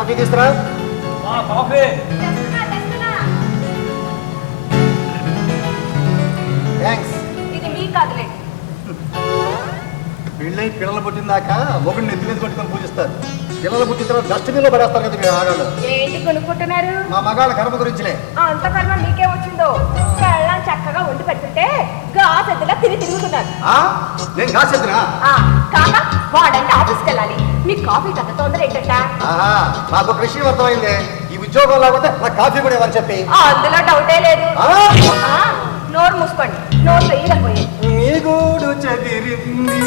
Coffee తీసుకురా. Coffee thanks. ఇది మీ కాదులే. పెళ్ళై పిల్లలు పుట్టిందాక మొగుడిని ఎత్తి మీద పట్టుకొని పూజిస్తారు. పిల్లలు పుట్టిన తర్వాత డస్ట్బిన్ లో పడేస్తారు కదా మీరు ఆగాళ్ళు. ఏంటి కొనుక్కుంటున్నారు? మా మగాళ్ళ కర్మ గురించిలే. అంత కర్మ మీకే వచ్చిందో? పెళ్ళం చక్కగా వండి పెడుతుంటే గాసెద్దులా తిరుగుతున్నారు. నేను కాసేద్దునా? కాక వాడంటే ఆఫీస్కి వెళ్ళాలి. మీ కాఫీ అంత తొందర ఏంటంట? నాకు ఒక విషయం అర్థమైంది. ఈ ఉద్యోగం లేకపోతే నాకు కాఫీ కూడా ఇవ్వని చెప్పి. అందులో డౌటే లేదు. నోరు మూసుకోండి. నోరు వేయకపోయి నీ గూడు చెదిరింది.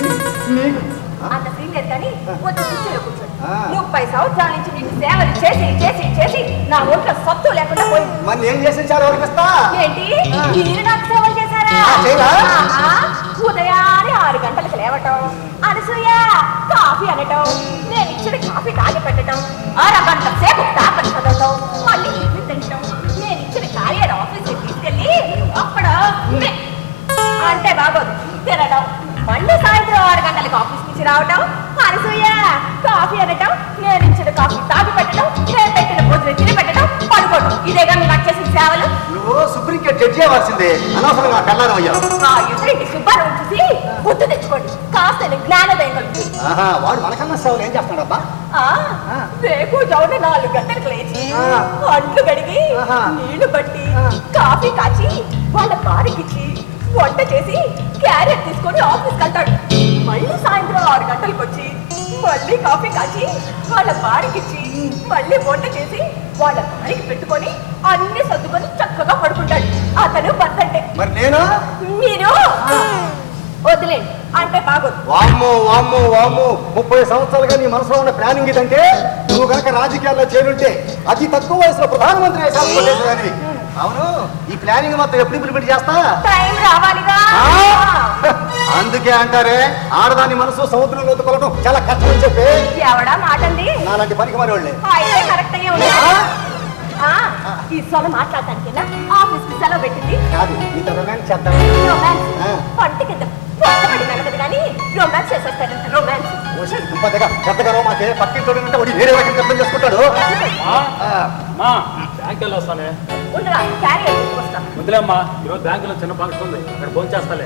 అంత సీనియర్ కానీ వచ్చి కూర్చోలో కూర్చోండి. 30 సంవత్సరాల నుంచి మీకు సేవలు చేసి చేసి చేసి నా ఒంట్లో సత్తు లేకుండా పోయింది. మరి ఏం చేసి ఎవరికిస్తా? ఏంటి మీరు నాకు సేవలు చేశారా? ఉదయాన్నే 6 గంటలకు లేవటం, అనసూయ కాఫీ అనటం, నేను ఇచ్చిన కాఫీ తాగి పెట్టడం, 6 గంటల సేపు పేపర్ చదవటం, మళ్ళీ టిఫిన్ తినటం, నేను ఇచ్చిన క్యారియర్ ఆఫీస్కి తీసుకెళ్ళి అక్కడ అంటే బాగోదు తినడం, మళ్ళీ సాయంత్రం 6 గంటలకు ఆఫీస్ నుంచి రావటం, అనసూయ కాఫీ అనటం, నేను ఇచ్చిన కాఫీ తాగి పెట్టడం, నేను పెట్టిన భోజనం తిని పెట్టడం, పడుకోవడం. ఇదేగా మీరు నాకు చేసిన సేవలు. నువ్వు సుప్రీంకోర్టు జడ్జి అవ్వాల్సిందే. అనవసరంగా కళ్ళారం అయ్యా. ఎదురింటి సుబ్బారావు చూసి గుర్తు తెచ్చుకోండి. కాస్త జ్ఞానోదయం కలుగుతుంది. వాడు మనకన్నా సేవలు ఏం చేస్తున్నాడబ్బా? రేపు జౌన 4 గంటలకు లేచి అంట్లు కడిగి నీళ్లు పట్టి కాఫీ కాచి వాళ్ళ భార్యకిచ్చి వంట చేసి క్యారెట్ తీసుకొని ఆఫీస్కి వెళ్తాడు. మళ్ళీ సాయంత్రం 6 గంటలకు వచ్చి మళ్ళీ కాఫీ కాచి వాళ్ళ భార్యకిచ్చి మళ్ళీ వంట చేసి వాళ్ళ భార్యకి పెట్టుకొని అన్ని సర్దుకొని చక్కగా పడుకుంటాడు. అతను భర్త అంటే. మరి నేను? మీరు వదిలేండి అంటే బాగోదు. వామ్మో వామ్మో వామ్మో 30 సంవత్సరాలుగా నీ మనసులో ఉన్న ప్లానింగ్ ఇదంటే నువ్వు కనుక రాజకీయాల్లో చేరుంటే అతి తక్కువ వయసులో ప్రధానమంత్రి వేసాను. అవును, ఈ ప్లానింగ్ మొత్తం ఎప్పుడు ఇంప్లిమెంట్ చేస్తా? టైం రావాలిగా. అందుకే అంటారే ఆడదాని మనసు సముద్రంలో కొలటం చాలా కష్టం చెప్పి. ఎవడా మాటండి? నాలాంటి పనికి మరి వాళ్ళే. అయితే కరెక్ట్ అయ్యే ఉంది. ఈ సొల మాట్లాడటానికి ఆఫీస్ కి సెలవు పెట్టింది కాదు, నీతో రొమాన్స్ చేద్దాం. రొమాన్స్ పంటి కింద పడి నడవదు కానీ రొమాన్స్ చేసేస్తాడంట. రొమాన్స్ పెద్దగా మాకే పక్కింటో వేరే రకం అర్థం చేసుకుంటాడు. బ్యాంక్ వస్తానే ఉండరా క్యారియర్ తీసుకొస్తాం. వదిలేమ్మా, ఈరోజు బ్యాంకులో చిన్న ఫంక్షన్ ఉంది, అక్కడ ఫోన్ చేస్తాలే.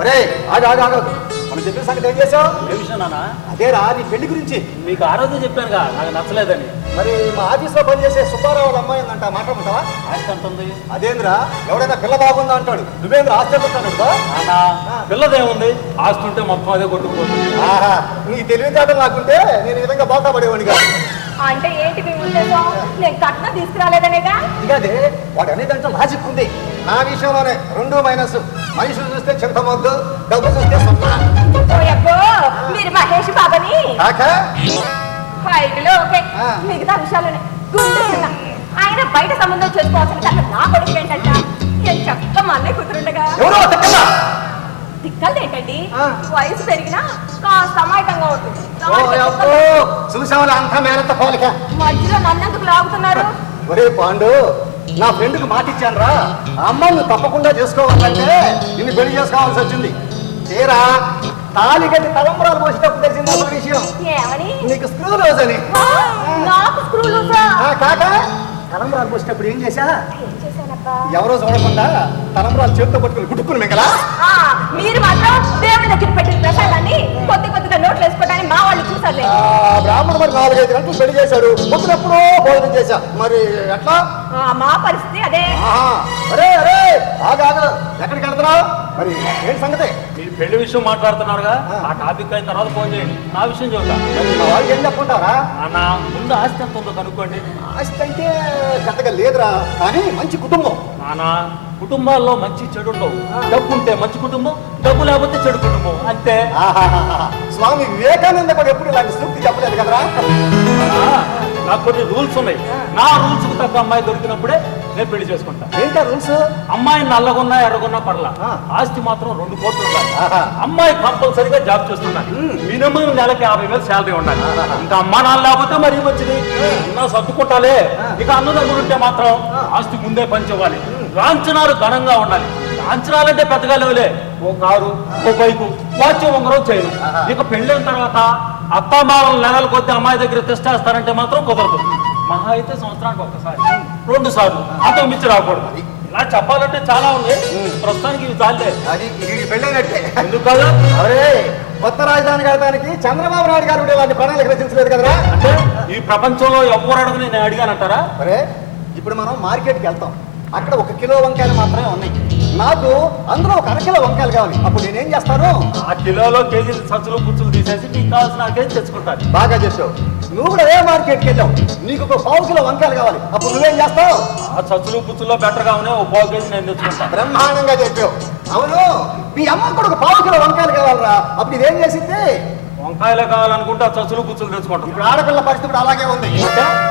ఒరే ఆగదు, మనం చెప్పిన సంగతి ఏం చేసావు? ఏ విషయం నాన్న? అదేరా నీ పెళ్లి గురించి. మీకు ఆ రోజు చెప్పానుగా నాకు నచ్చలేదని. మరి మా ఆఫీస్ లో పనిచేసే సుబ్బారావు అమ్మాయి ఉందంట, మాట్లాడుకుంటావా? ఆస్తి ఎంత ఉంది? అదేంద్రా ఎవడైనా పిల్ల బాగుందా అంటాడు, నువ్వేంద్ర ఆస్తి చెప్తాను. పిల్లదేముంది, ఆస్తి ఉంటే మొత్తం అదే కొట్టుకుపోతుంది. నీ తెలివితేటలు నాకుంటే నేను ఈ విధంగా బాగా పడేవాడిని కాదు. అంటే ఏంటి మీ ఉద్దేశం? నేను కట్నం తీసుకురాలేదనేగా? ఇదే వాడు అనేదంటే లాజిక్ ఉంది. నా విషయంలోనే 2 మైనస్. మనుషులు చూస్తే చింతమొద్దు, డబ్బు చూస్తే మీరు మహేష్ బాబని హైట్లో ఓకే, మిగతా విషయాలునే గుర్తున్నా. ఆయన బయట సంబంధం చేసుకోవాల్సిన కానీ నా కొడుకు ఏంటంట నేను చక్క మా అన్నయ్య కూతురుండగా. దిక్కలు ఏంటండి, వయసు పెరిగినా కాస్త అమాయకంగా ఉంటుంది. చూసావా అంతా మేనత్త పోలిక. మధ్యలో నన్నెందుకు లాగుతున్నారు? ఒరే పాండు, నా ఫ్రెండ్కి మాట ఇచ్చాను రా, ఆ అమ్మాయి నువ్వు తప్పకుండా చేసుకోవాలంటే నిన్ను పెళ్లి చేసుకోవాల్సి వచ్చింది. తీరా తాళి గట్టి తలంబరాలు పోసేటప్పుడు తెలిసింది ఒక విషయం. ఏమని? నీకు స్క్రూ రోజు అని. నాకు స్క్రూ రోజా? కాక తలంబరాలు పోసేటప్పుడు ఏం చేశా? చేశానబ్బా. ఎవరో చూడకుండా తలంబరాలు చేతితో పట్టుకుని గుట్టుకుని మింగలా. మీరు మాత్రం దేవుడి దగ్గర పెట్టిన ప్రసాదాన్ని కొద్దిగా నోట్లు వేసుకోవడానికి మా వాళ్ళు చూసారులే. బ్రాహ్మణుడు మరి 4-5 గంటలు పెళ్లి చేశాడు, పొద్దునెప్పుడో భోజనం చేశా. మరి ఎట్లా? మా పరిస్థితి అదే. అరే అరే ఆగా, ఎక్కడికి వెళ్తున్నావు? మరి ఏంటి సంగతి? మీరు పెళ్లి విషయం మాట్లాడుతున్నారుగా, ఆ టాపిక్ అయిన తర్వాత ఫోన్ చేయండి, నా విషయం చెబుతా. మరి మా వాళ్ళకి ఏం చెప్పుకుంటారా? అన్న ముందు ఆస్తి ఎంత ఉందో కనుక్కోండి. ఆస్తి అంటే పెద్దగా లేదురా, కానీ మంచి కుటుంబం. నానా కుటుంబాల్లో మంచి చెడు ఉండవు. డబ్బు ఉంటే మంచి కుటుంబం, డబ్బు లేకపోతే చెడు కుటుంబం అంతే. స్వామి వివేకానంద కూడా ఎప్పుడు ఇలాంటి సూక్తి చెప్పలేదు కదరా. నాకు కొన్ని రూల్స్ ఉన్నాయి. నా రూల్స్ కు తగ్గ అమ్మాయి దొరికినప్పుడే నేను పెళ్లి చేసుకుంటా. ఏంటా రూల్స్? అమ్మాయి నల్లగొన్నా ఎర్రగొన్నా పర్లా, ఆస్తి మాత్రం 2 కోట్లు ఉండాలి. అమ్మాయి కంపల్సరీగా జాబ్ చేస్తున్నాను. మినిమం నెలకి 50,000 శాలరీ ఉండాలి. ఇంకా అమ్మా నాన్న లేకపోతే మరీ మంచిది, అన్నా సర్దుకుంటాలే. ఇక అన్నదమ్ములు ఉంటే మాత్రం ఆస్తి ముందే పంచివ్వాలి. లాంఛనాలు ఘనంగా ఉండాలి. లాంఛనాలంటే పెద్దగా లేవులే, ఓ కారు, ఓ బైకు, వాచ్, ఉంగరం, చేయను. ఇక పెళ్ళైన తర్వాత అత్తామామలు నెలల కొద్ది అమ్మాయి దగ్గర తెస్టేస్తారంటే మాత్రం కుదరదు. మహా అయితే సంవత్సరానికి ఒక్కసారి 2 సార్లు అంతకు మించి రాకూడదు. ఇలా చెప్పాలంటే చాలా ఉంది, ప్రస్తుతానికి ఇవి చాలే. అది ఇది పెళ్ళైనట్టే. ఎందుకు కాదు? అరే కొత్త రాజధాని కడటానికి చంద్రబాబు నాయుడు గారు కూడా ఇలాంటి ప్రణాళిక రచించలేదు కదరా. అంటే ఈ ప్రపంచంలో ఎవరు అడగని నేను అడిగానంటారా? అరే ఇప్పుడు మనం మార్కెట్కి వెళ్తాం, అక్కడ 1 కిలో వంకాయలు మాత్రమే ఉన్నాయి. నాకు అందులో 1 అరకిలో వంకాయలు కావాలి. అప్పుడు నేనేం చేస్తాను, ఆ కిలోలో కేజీలు సచ్చులు పుచ్చులు తీసేసి నీకు కావాల్సిన కేజీ తెచ్చుకుంటాను. బాగా చేసావు. నువ్వు కూడా ఏ మార్కెట్కి వెళ్ళావు, నీకు 1 పావు కిలో వంకాయలు కావాలి. అప్పుడు నువ్వేం చేస్తావు, ఆ సచ్చులు పుచ్చుల్లో బెటర్ గా ఉన్నాయి, 1 పావు కేజీ నేను తెచ్చుకుంటాను. బ్రహ్మాండంగా చెప్పావు. అవును మీ అమ్మ కూడా 1 పావు కిలో వంకాయలు కావాలరా. అప్పుడు ఇదేం చేసింది, వంకాయలు కావాలనుకుంటే ఆ చచ్చులు పుచ్చులు తెచ్చుకుంటాం. ఇప్పుడు ఆడపిల్ల పరిస్థితి కూడా అలాగే ఉంది.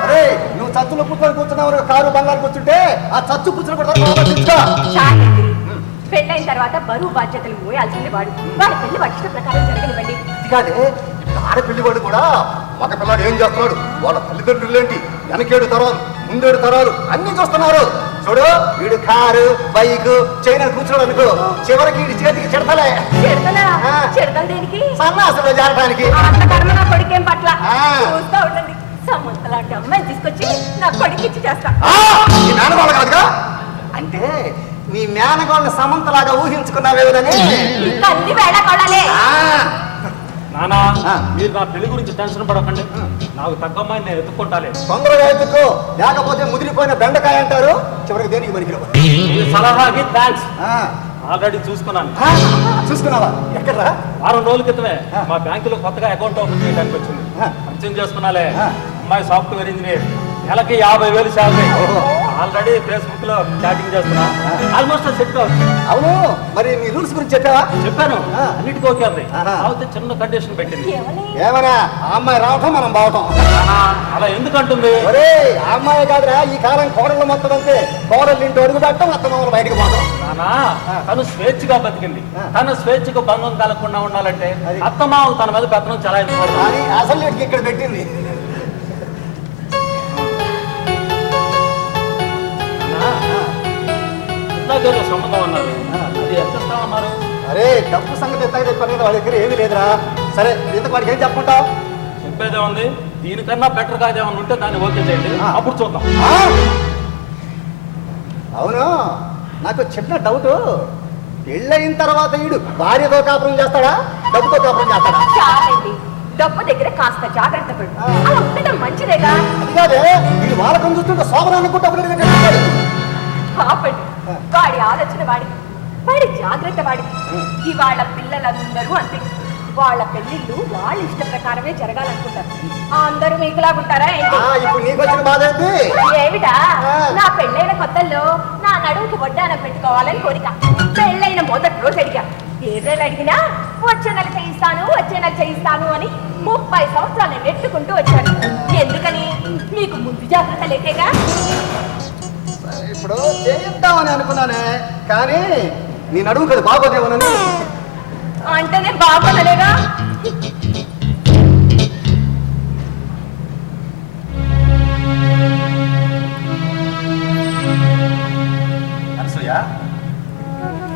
అరే నువ్వు చచ్చులు పుచ్చులు కూర్చున్నావు, కారు బంగారు కూర్చుంటే ఆ చచ్చు పుచ్చులు కూడా తెచ్చుకో. చాలండి. పెళ్ళైన తర్వాత బరువు బాధ్యతలు మోయాల్సింది వాడు. వాడి పెళ్లి వర్ష ప్రకారం జరగనివ్వండి. కాదే ఆడపిల్లి వాడు కూడా మగ పిల్లాడు ఏం చేస్తున్నాడు, వాళ్ళ తల్లిదండ్రులు ఏంటి, 7 తరాలు 8 తరాలు అన్ని చూస్తున్నారు. చూడు వీడు కారు బైక్ చైనా కూర్చోడు అనుకో, చివరికి వీడి చేతికి చెడతలే. చెడతలు దేనికి? సన్నాసులో చేరడానికి. అంత కర్మ నా కొడుకేం పట్ల. ఆ. చూస్తా ఉండండి, సమంత లాంటి అమ్మాయిని తీసుకొచ్చి నా కొడుకు ఇచ్చి చేస్తా. నీ మేనగోళ్ళ కాదుగా, అంటే నీ మేనగోళ్ళ సమంతలాగా ఊహించుకున్నావేదని. తల్లి వేళ కొడాలే. నానా మీరు నా పెళ్లి గురించి టెన్షన్ పడకండి, నాకు తగ్గ అమ్మాయిని నేను ఎత్తుకుంటాలే. తొందరగా ఎత్తుకో, లేకపోతే ముదిరిపోయిన బెండకాయ అంటారు, చివరికి దేనికి పనికిరావు. ఈ సలహాకి థ్యాంక్స్. ఆ, ఆల్రెడీ చూసుకున్నాను. చూసుకున్నావా? ఎక్కడ్రా? 6 రోజుల క్రితమే మా బ్యాంకులో కొత్తగా అకౌంట్ ఓపెన్ చేయడానికి వచ్చింది. పరిచయం చేసుకున్నాలే. అమ్మాయి సాఫ్ట్వేర్ ఇంజనీర్, నెలకి 50,000 శాలరీ. ఆల్రెడీ ఫేస్బుక్ లో చాటింగ్ చేస్తున్నా, ఆల్మోస్ట్ సెట్ అవుతుంది. అవును మరి నీ రూల్స్ గురించి చెప్పావా? చెప్పాను, అన్నిటికీ ఓకే ఉంది. కాకపోతే చిన్న కండిషన్ పెట్టింది. ఏమన్నా ఆ అమ్మాయి రావటం మనం బావటం. అలా ఎందుకంటుంది? ఒరే ఆ అమ్మాయి కాదురా, ఈ కాలం కోడళ్ళు మొత్తం అంతే. కోడళ్ళు ఇంటి అడుగు పెట్టడం, అత్తమామలు బయటకు పోవడం. నానా తను స్వేచ్ఛగా బతికింది, తన స్వేచ్ఛకు భంగం కలగకుండా ఉండాలంటే అత్తమామలు తన మీద పెత్తనం చలాయించకూడదు. అది అసలు వీడికి ఇక్కడ పెట్టింది. ఇందాకేదో సంబంధం అన్నారు, అది ఎంత ఇస్తామన్నారు? అరే డబ్బు సంగతి ఎంత చెప్పారు, వాళ్ళ దగ్గర ఏమీ లేదురా. సరే ఇంతకు వాడికి ఏం చెప్పుకుంటావు? చెప్పేదే ఉంది, దీనికన్నా బెటర్ గా ఏమన్నా ఉంటే దాన్ని ఓకే చేయండి, అప్పుడు చూద్దాం. అవును నాకు చిన్న డౌట్, పెళ్ళయిన తర్వాత వీడు భార్యతో కాపురం చేస్తాడా, డబ్బుతో కాపురం చేస్తాడా? చాలండి, డబ్బు దగ్గర కాస్త జాగ్రత్త పడు. అలా ఉండడం మంచిదేగా. అది కాదే, వీడు వాళ్ళకం చూస్తుంటే శోభనాన్ని కూడా డబ్బులు అడిగేటట్టు. పాపండి, వాడి ఆలోచన వాడికి, వాడి జాగ్రత్త వాడికి. ఇవాళ పిల్లలందరూ అంతే, వాళ్ళ పెళ్లిళ్ళు వాళ్ళ ఇష్ట ప్రకారమే జరగాలనుకుంటారు. అందరూ మీకులాగుంటారా ఏంటి? ఇప్పుడు నీకు వచ్చిన బాధ ఏంటి? ఏమిటా, నా పెళ్ళైన కొత్తల్లో నా నడుముకి వడ్డానం పెట్టుకోవాలని కోరిక. పెళ్ళైన మొదటి రోజు అడిగా, ఏదేళ్ళు అడిగినా వచ్చే నెల చేయిస్తాను అని 30 సంవత్సరాలు నెట్టుకుంటూ వచ్చాను. ఎందుకని? మీకు ముందు జాగ్రత్త లేకేగా. ఇప్పుడు చేయిద్దామని అనుకున్నానే, కానీ నీ నడుము కదా బాగోదేమోనని. అంటేనే బాగోదలేగా. అనసూయ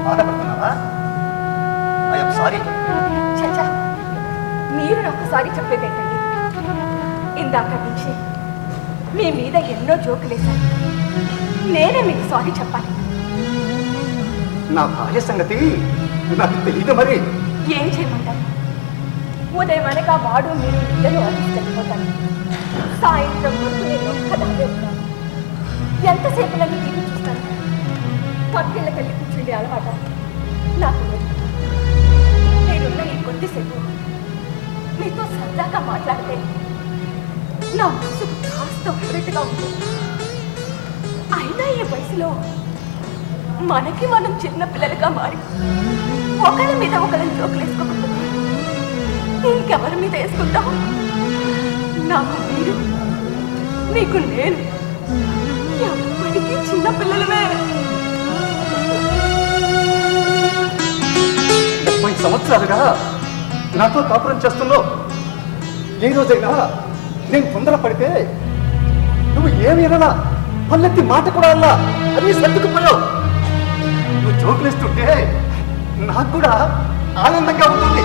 బాధపడుతున్నావా? I'm sorry. చచ్చా, మీరు ఒక్కసారి చెప్పేదేంటండి? ఇందాక నుంచి మీ మీద ఎన్నో జోకులేశాను, నేనే మీకు సారీ చెప్పాలి. నా భార్య సంగతి నాకు తెలియదు మరి. ఏం చేయమంటారు? ఉదయం అనగా వాడు మీరు ఇద్దరు ఆఫీస్కి వెళ్ళిపోతాను. సాయంత్రం వరకు నేను ఒక్కదాన్ని ఉంటాను. ఎంతసేపు నన్ను టీవీ చూస్తాను. పక్కిళ్ళకి వెళ్ళి కూర్చుండే అలవాట నాకు లేదు. నేనున్న ఈ కొద్దిసేపు మీతో సరదాగా మాట్లాడితే నా మనసుకు కాస్త ఒక్కటిగా ఉంటుంది. అయినా ఈ వయసులో మనకి మనం చిన్న పిల్లలుగా మారి ఒకరి మీద ఒకరిని జోకులేసుకోకుండా ఇంకెవరి మీద వేసుకుంటాం? నాకు మీరు, మీకు నేను, ఎప్పటికీ చిన్న పిల్లలమే. 30 సంవత్సరాలుగా నాతో కాపురం చేస్తున్నావు. ఏ రోజైనా నేను తొందరపడితే నువ్వు ఏమి అన్నా, పల్లెత్తి మాట కూడా అన్నా, అన్ని సర్దుకుపోయావు. నువ్వు జోకులేస్తుంటే నాకు కూడా ఆనందంగా ఉంటుంది,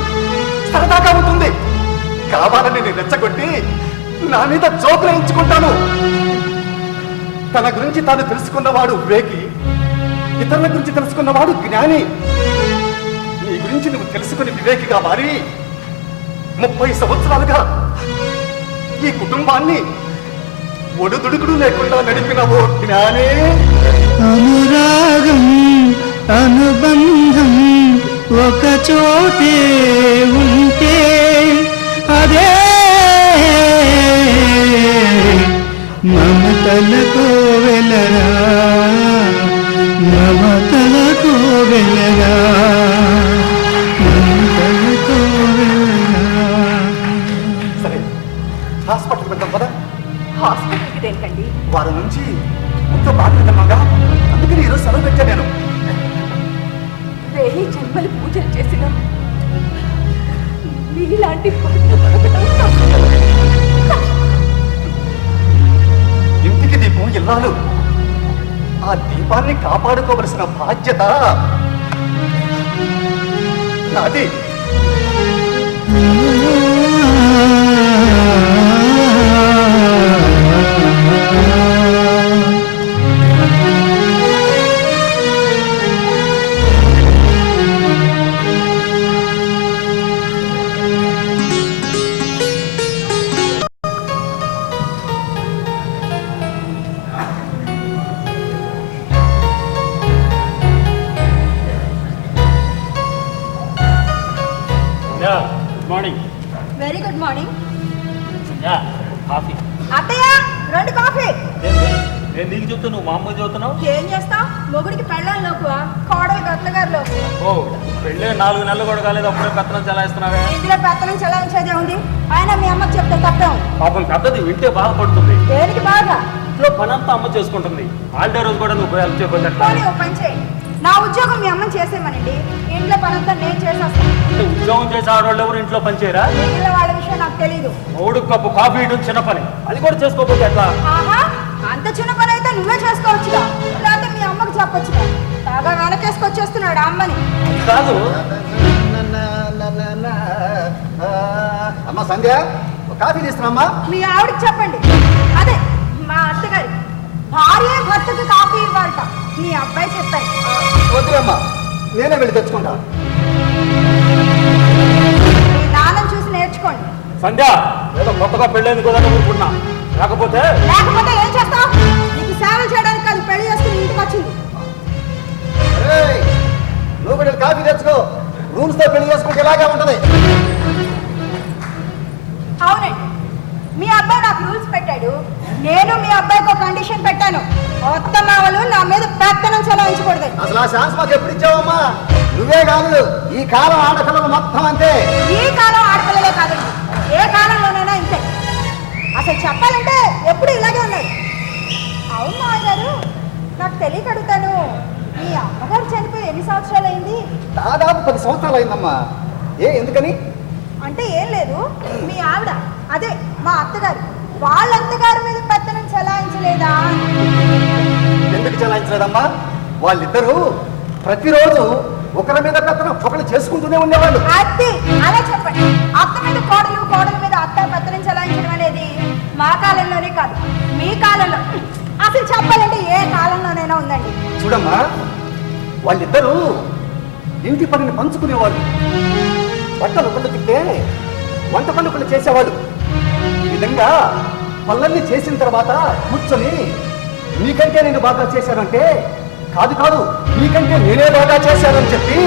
సరదాగా ఉంటుంది. కావాలని నేను రెచ్చగొట్టి నా మీద జోకులు ఎంచుకుంటాను. తన గురించి తాను తెలుసుకున్నవాడు వివేకి, ఇతరుల గురించి తెలుసుకున్నవాడు జ్ఞాని. నీ గురించి నువ్వు తెలుసుకుని వివేకిగా మారి 30 సంవత్సరాలుగా ఈ కుటుంబాన్ని ఒడుదుడుకుడు లేకుండా నడిపిన ఓ జ్ఞానే. అనురాగం అనుబంధం ఒక చోటే ఉంటే అదే మమతలకు వెలరా, మమతలకు వెలరా, మమతలకు వెలరా. సరే, హాస్పిటల్కి వెళ్దాం కదా. హాస్పిటల్కి దేనికండి? వారి నుంచి ఎంతో బాధ్యతగా, అందుకని ఈరోజు సెలవు పెట్టా నేను. వేయి జన్మలు పూజలు చేసిన మీలాంటి భర్త దొరకడం కష్టం. ఇంటికి దీపం ఇల్లాలు, ఆ దీపాన్ని కాపాడుకోవలసిన బాధ్యత నాది. Good morning. Very good morning. Coffee. అత్తయ్య 2 కాఫీ. నేను నీకు చెప్తే నువ్వు మా అమ్మ చదువుతున్నావు. ఏం చేస్తావు? మొగుడికి పెళ్ళాలి లోకువా, కోడలు గట్లగారు లోకు. ఓ పెళ్ళే 4 నెలలు కూడా కాలేదు, అప్పుడే పెత్తనం చలాయిస్తున్నావే. ఇందులో పెత్తనం చలాయించేదే ఉంది. ఆయన మీ అమ్మకి చెప్తే తప్పేం. పాపం పెద్దది వింటే బాధపడుతుంది. దేనికి బాగా? ఇంట్లో పని అంతా అమ్మ చేసుకుంటుంది. హాలిడే రోజు కూడా నువ్వు పోయి హెల్ప్ చేయకపోతే ఎట్లా? పోనీ ఓ పని చేయండి, నా ఉద్యోగం మీ అమ్మని చేసేమనండి. ఇంట్లో పనంతా నేను చేసేస్తాను. అంటే ఉద్యోగం చేసే ఆడవాళ్ళు ఎవరు ఇంట్లో పని చేయరా? మిగిలిన వాళ్ళ విషయం నాకు తెలీదు. మూడు కప్పు కాఫీ ఇవ్వడం చిన్న పని, అది కూడా చేసుకోకపోతే ఎట్లా? ఆహా, అంత చిన్న పని అయితే నువ్వే చేసుకోవచ్చుగా, లేకపోతే మీ అమ్మకి చెప్పొచ్చుగా. బాగా వెనకేసుకొచ్చేస్తున్నాడు అమ్మని. కాదు అమ్మ సంధ్య, ఒక కాఫీ తీసుకురామ్మా. మీ ఆవిడకి చెప్పండి, అదే మా అత్తగారి భార్య భర్తకి కాఫీ ఇవ్వాలట. మీ అబ్బాయి చెప్పాడు. వద్దులేమ్మా, నేనే వెళ్ళి తెచ్చుకుంటా. మీ నాన్నని చూసి నేర్చుకోండి. సంధ్య, ఏదో కొత్తగా పెళ్ళైంది కదా ఊరుకున్నా, లేకపోతే లేకపోతే ఏం చేస్తావు? నీకు సేవ చేయడానికి కాదు, పెళ్లి చేసుకుని ఇంటికి వచ్చింది. ఏయ్, నువ్వు కూడా వెళ్ళి కాఫీ తెచ్చుకో. రూల్స్ తో పెళ్లి చేసుకుంటే ఇలాగే ఉంటది. అవునండి, మీ అబ్బాయి నాకు రూల్స్ పెట్టాడు. నేను మీ అబ్బాయికి ఒక కండిషన్ పెట్టాను, కొత్త మావలు నా మీద పెత్తనం చలాయించకూడదు. అసలు ఆ ఛాన్స్ మాకు ఎప్పుడు ఇచ్చావమ్మా? నువ్వే కాదు, ఈ కాలం ఆడపిల్లలు మొత్తం అంతే. ఈ కాలం ఆడపిల్లలే కాదండి, ఏ కాలంలోనైనా ఇంతే. అసలు చెప్పాలంటే ఎప్పుడు ఇలాగే ఉన్నాయి. అవును మావయ్య గారు, నాకు తెలియక అడుగుతాను, మీ అమ్మగారు చనిపోయి ఎన్ని సంవత్సరాలు అయింది? దాదాపు 10 సంవత్సరాలు అయిందమ్మా. ఎందుకని? అంటే ఏం లేదు, మీ ఆవిడ అదే మా అత్తగారు, వాళ్ళ అత్తగారి మీద పెత్తనం చలాయించలేదా? ఎందుకు చలాయించలేదమ్మా? వాళ్ళిద్దరూ ప్రతిరోజు ఒకరి మీద పెత్తనం ఒకరు చేసుకుంటూనే ఉండేవాళ్ళు. అది అలా చెప్పండి. అత్త మీద కోడలు, కోడల మీద అత్త పెత్తనం చలాయించడం అనేది మా కాలంలోనే కాదు, మీ కాలంలో, అసలు చెప్పాలంటే ఏ కాలంలోనైనా ఉందండి. చూడమ్మా, వాళ్ళిద్దరూ ఇంటి పనిని పంచుకునేవాళ్ళు. బట్టలు ఒకళ్ళు తింటే వంట పనులు ఒకళ్ళు చేసేవాళ్ళు. ఈ విధంగా పనులన్నీ చేసిన తర్వాత కూర్చొని, నీకంటే నేను బాగా చేశానంటే, కాదు కాదు నీకంటే నేనే బాగా చేశానని చెప్పి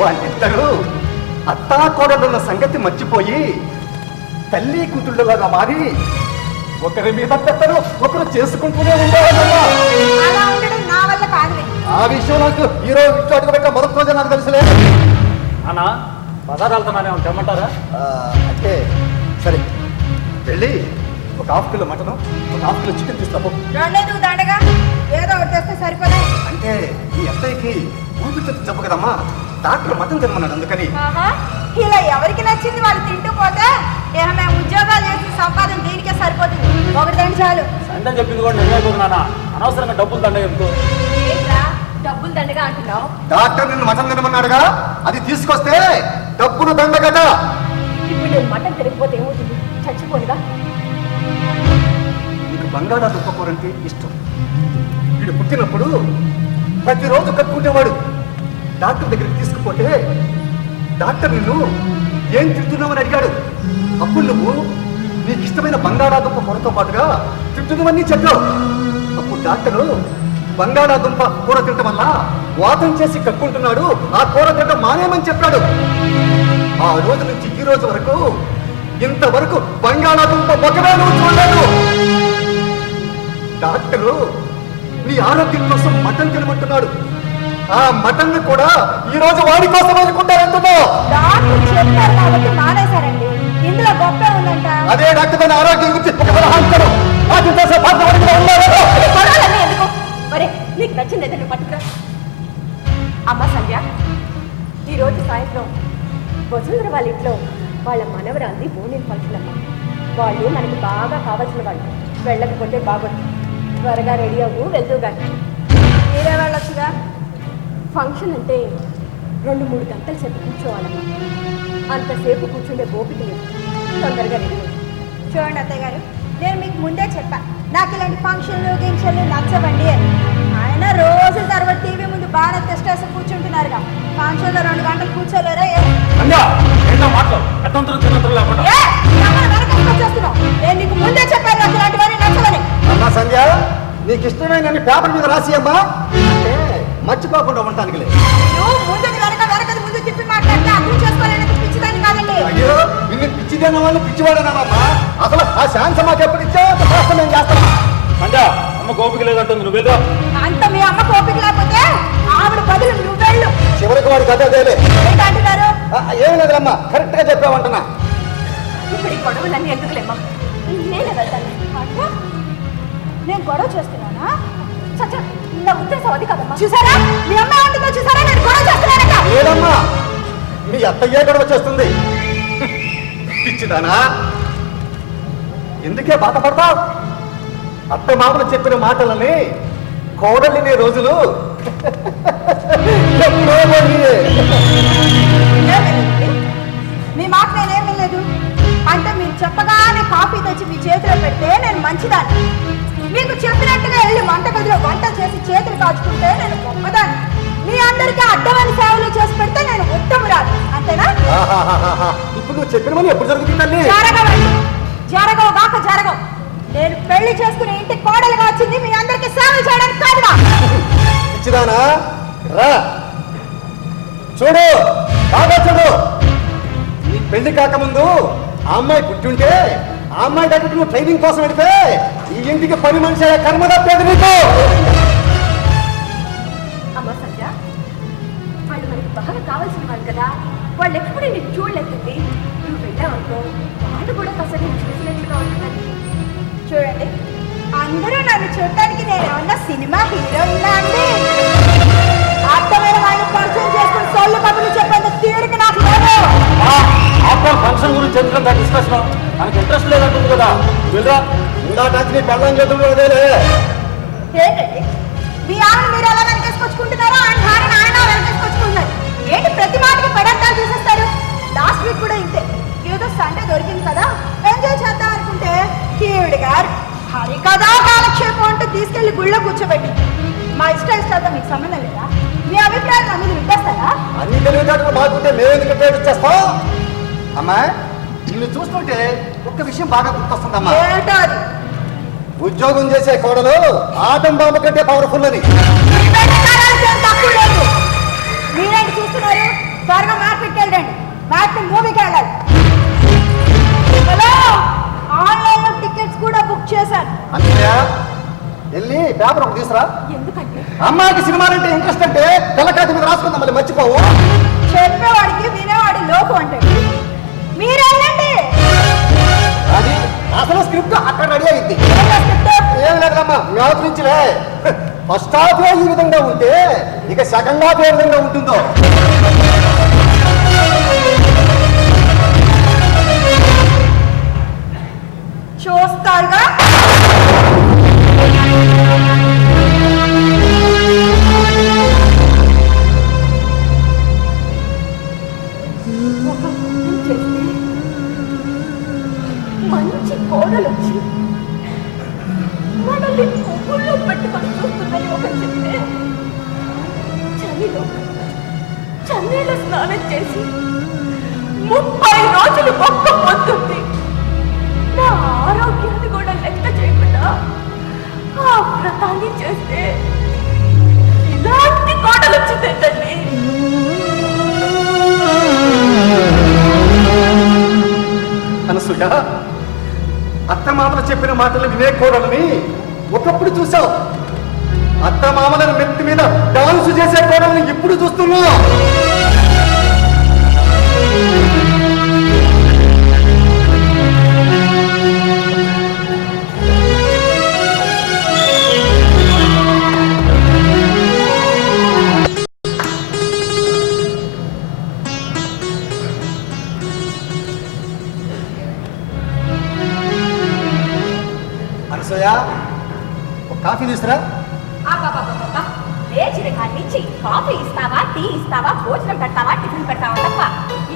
వాళ్ళిద్దరూ అత్తా కోడలున్న సంగతి మర్చిపోయి తల్లి కూతుళ్ళలాగా మారి ఒకరి మీద పెత్తను ఒకరు చేసుకుంటూనే ఉండేవాళ్ళమ్మా. అలా ఉండడం నా వల్ల కాదులే. ఆ విషయం నాకు ఈరోజు ఇంట్లో అడుగు పెట్ట మొదటి రోజే నాకు తెలుసులేదు. అన్న బజార్ వెళ్తున్నానే తెమ్మంటారా? అంటే సరే, వెళ్ళి ఒక హాఫ్ కిలో మటను, ఒక హాఫ్ కిలో చికెన్ తీస్తాము. రెండేదు దండగా ఏదో ఒకటి తెస్తే సరిపోదా? అంటే ఈ అత్తయ్యకి ఊపిరితిత్తు జబ్బు కదమ్మా, డాక్టర్ మటన్ తినమన్నాడు. అందుకని ఆహా, ఇలా ఎవరికి నచ్చింది వాళ్ళు తింటూ పోతే ఇక మేము ఉద్యోగాలు చేసి సంపాదన దీనికే సరిపోతుంది. ఒకటి దండి చాలు. సండే చెప్పింది కూడా నిజమైపోతుంది నాన్న, అనవసరంగా డబ్బులు దండ ఎందుకు? ఏంట్రా డబ్బులు దండగా అంటున్నావు? డాక్టర్ నిన్ను మటన్ తినమన్నాడుగా, అది తీసుకొస్తే డబ్బులు దండగట. ఇప్పుడు నేను మటన్ తినకపోతే ఏమవుతుంది? చచ్చిపోనుగా. నీకు వీడికి బంగాళాదుంప కూర అంటే ఇష్టం. వీడు పుట్టినప్పుడు ప్రతిరోజు కట్టుకుంటేవాడు. డాక్టర్ దగ్గరికి తీసుకుపోతే డాక్టర్ నిన్ను ఏం తింటున్నావని అడిగాడు. అప్పుడు నువ్వు నీకు ఇష్టమైన బంగాళాదుంప కూరతో పాటుగా తింటున్నవన్నీ చెప్పావు. అప్పుడు డాక్టరు బంగాళాదుంప కూర తినటం వల్ల వాతం చేసి కట్టుకుంటున్నాడు, ఆ కూర తినడం మానేమని చెప్పాడు. ఆ రోజు నుంచి ఈ రోజు వరకు ఇంతవరకు బంగాళాదుంప ఒకవే నువ్వు చూడలేదు. డాక్టరు నీ ఆరోగ్యం కోసం మటన్ తినమంటున్నాడు. ఆ మటన్ కూడా ఈ రోజు వాడి కోసం అనుకుంటారంటున్నావు. డాక్టర్ చెప్పారు కాబట్టి మానేశారండి. ఇందులో గొప్ప ఉందంట. అదే డాక్టర్ తన ఆరోగ్యం గురించి ఒక సలహాలు ఎందుకు మరే నీకు నచ్చింది ఏదైనా పట్టుకురా. అమ్మ సంధ్య, ఈరోజు సాయంత్రం వసుంధర వాళ్ళ ఇంట్లో వాళ్ళ మనవరాల్ని బోనిల్ ఫంక్షన్ అమ్మ. వాళ్ళు మనకి బాగా కావాల్సిన వాళ్ళు. వెళ్ళకపోతే బాగోదు. త్వరగా రెడీ అవ్వు, వెళ్తూ కానీ. మీరే వెళ్ళొచ్చుగా. ఫంక్షన్ అంటే 2-3 గంటల సేపు కూర్చోవాలమ్మా. అంతసేపు కూర్చుండే ఓపిక లేదు. తొందరగా రెడీ అవ్వు. చూడండి అత్తయ్య గారు, నేను మీకు ముందే చెప్పా నాకు ఇలాంటి ఫంక్షన్లు గింక్షన్లు నచ్చవండి అని. ఆయన రోజుల తర్వాత టీవీ ముందు బాగా తెస్టేసి కూర్చుంటున్నారుగా. ఫంక్షన్లో 2 గంటలు కూర్చోలేరా? నేను నీకు ముందే చెప్పాను నాకు ఇలాంటివన్నీ నచ్చవని. అమ్మా సంధ్య, నీకు ఇష్టమైన పేపర్ మీద రాసి అమ్మా అంటే మర్చిపోకుండా ఉంటానికి లేదు. నువ్వు ముందుది వెనకది ముందు తిప్పి మాట్లాడితే అర్థం చేసుకోవాలని పిచ్చిదాన్ని కాదండి. అయ్యో, నిన్ను పిచ్చిదన్న వాళ్ళు పిచ్చివాడేనామమ్మా. అసలు ఆ ఛాన్స్ మాకు ఎప్పుడు ఇచ్చావు అంత ఫాస్ట్ మేము చేస్తాం. సంధ్య, అమ్మ గోపిక లేదంటుంది, నువ్వు వెళ్ళు. అంత మీ అమ్మ కోపిక లేకపోతే ఆవిడ బదులు నువ్వు వెళ్ళు. చివరికి వాడికి అదేలే. ఏంటంటున్నారు? ఏమి లేదమ్మా, కరెక్ట్ గా చెప్పావంటున్నా. ఇప్పుడు ఈ గొడవలన్నీ ఎందుకులేమ్మా, నేనే వెళ్తాను. అంటే నేను గొడవ చేస్తున్నానా? సత్య, నా ఉద్దేశం అది కదమ్మా. చూసారా మీ అమ్మ ఏమంటుందో చూసారా? నేను గొడవ చేస్తున్నానట. లేదమ్మా, మీ అత్తయ్యే గొడవ చేస్తుంది. పిచ్చిదానా, ఎందుకే బాధపడతావు? అత్త మామలు చెప్పిన మాటలని కోడలినే రోజులు ఎప్పుడో పోయినాయే. మీ మాట నేనేం వినలేదు. అంటే మీరు చెప్పగానే కాఫీ తెచ్చి మీ చేతిలో పెడితే నేను మంచిదాన్ని. మీకు చెప్పినట్టుగా వెళ్ళి వంటగదిలో వంట చేసి చేతులు కాచుకుంటే నేను గొప్పదాన్ని. మీ అందరికీ అడ్డమైన సేవలు చేసి పెడితే నేను ఉత్తమురాలు. అంతేనా? ఇప్పుడు నువ్వు చెప్పినవని ఎప్పుడు జరుగుతుందండి? జరగవు కాక జరగవు. నేను పెళ్లి చేసుకుని ఇంటికి కోడలుగా వచ్చింది మీ అందరికీ సేవలు చేయడానికి కాదుగా. పిచ్చిదానా, రా చూడు, బాగా చూడు. నీ పెళ్లి కాకముందు ఆ అమ్మాయి పుట్టుంటే ఆ అమ్మాయి దగ్గర నువ్వు ట్రైనింగ్ కోసం వెళితే ఈ ఇంటికి పని మనిషి అయ్యే కర్మ తప్పేది నీకు. అమ్మ సంధ్య, వాళ్ళు మనకి బాగా కావాల్సిన వాళ్ళు కదా. వాళ్ళు ఎప్పుడు నీకు చూడలేదండి. నువ్వు వెళ్ళావనుకో, వాళ్ళు కూడా కాస్త నేను చూసినట్లుగా ఉంటుందండి. చూడండి, అందరూ నన్ను చూడటానికి నేను ఏమన్నా సినిమా హీరోయినా అండి? అర్థమైన వాళ్ళని పరిచయం చేసుకుని సొల్లు కబుర్లు చెప్పేంత తీరిక నాకు లేదు. ఫంక్షన్ గురించి ఎందుకంత డిస్కషన్? మనకి ఇంట్రెస్ట్ లేదంటుంది కదా, వెళ్ళరా. ఇంకా టచ్ నీ పెళ్ళం చేతులు అదేలే. ఏంటండి మీ ఆవిడ మీరు ఎలా వెనకేసుకొచ్చుకుంటున్నారో ఆయన భార్యను ఆయన వెనకేసుకొచ్చుకుంటున్నారు. ఏంటి ప్రతి మాటకి పదార్థాలు తీసేస్తారు? లాస్ట్ వీక్ కూడా ఇంతే. ఏదో సండే దొరికింది కదా, ఎంజాయ్ చేద్దాం అనుకుంటే కీవిడి గారు హరి కదా కాలక్షేపం అంటూ తీసుకెళ్లి గుళ్ళో కూర్చోబెట్టి మా ఇష్టాలతో మీకు సంబంధం లేదా? మీ అభిప్రాయాలు నా మీద విప్పేస్తారా? అన్ని తెలివితేటలు మాకుంటే మేము ఎందుకు పేరు ఇచ్చేస్తాం? అమ్మా, నిన్ను చూస్తుంటే ఒక్క విషయం బాగా గుర్తొస్తుందమ్మా. ఏంటో అది? ఉద్యోగం చేసే కోడలు ఆటం బాంబు కంటే పవర్ఫుల్ అని. తక్కువ లేదు. మీరేంటి చూస్తున్నారు? త్వరగా మార్కెట్కి వెళ్ళండి. మార్కెట్ మూవీకి వెళ్ళాలి. హలో, ఆన్లైన్ లో టికెట్స్ కూడా బుక్ చేశాను. అంతేయా? వెళ్ళి పేపర్ ఒకటి తీసురా. ఎందుకంటే అమ్మాయికి సినిమాలంటే ఇంట్రెస్ట్ అంటే తెల్లకాయ మీద రాసుకుందాం, మళ్ళీ మర్చిపోవు. చెప్పేవాడికి వినేవాడి లోపు అంటే మీరు వెళ్ళండి. అది అసలు స్క్రిప్ట్ అక్కడ రెడీ అయింది. ఏం లేదమ్మా, మ్యాథ్ నుంచిలే. ఫస్ట్ హాఫ్ ఈ విధంగా ఉంటే ఇక సెకండ్ హాఫ్ ఏ విధంగా ఉంటుందో. చూస్తారుగా. మంచి కోడలు వచ్చి ఒళ్ళు పెట్టుకొని చూస్తుందని ఒక చెప్తే చలిలో చన్నీళ్ళ స్నానం చేసి 30 రోజులు ఒక్క పొద్దుంది నా ఆరోగ్యాన్ని కూడా లెక్క చేయకుండా ఆ వ్రతాన్ని చేస్తే ఇలాంటి కోటలు వచ్చిందేంటండి. అనసూయ, అత్తమామలు చెప్పిన మాటలు వినేకూడదని ఒకప్పుడు చూసావు. అత్తమామలను మెత్తి మీద డాన్స్ చేసే కోడల్ని ఇప్పుడు చూస్తున్నావు. అనసూయ, ఒక కాఫీ తీసురా. అబ్బబ్బబ్బబ్బబ్బా, లేచిన కాడి నుంచి కాఫీ ఇస్తావా, టీ ఇస్తావా, భోజనం పెడతావా, టిఫిన్ పెడతావా తప్ప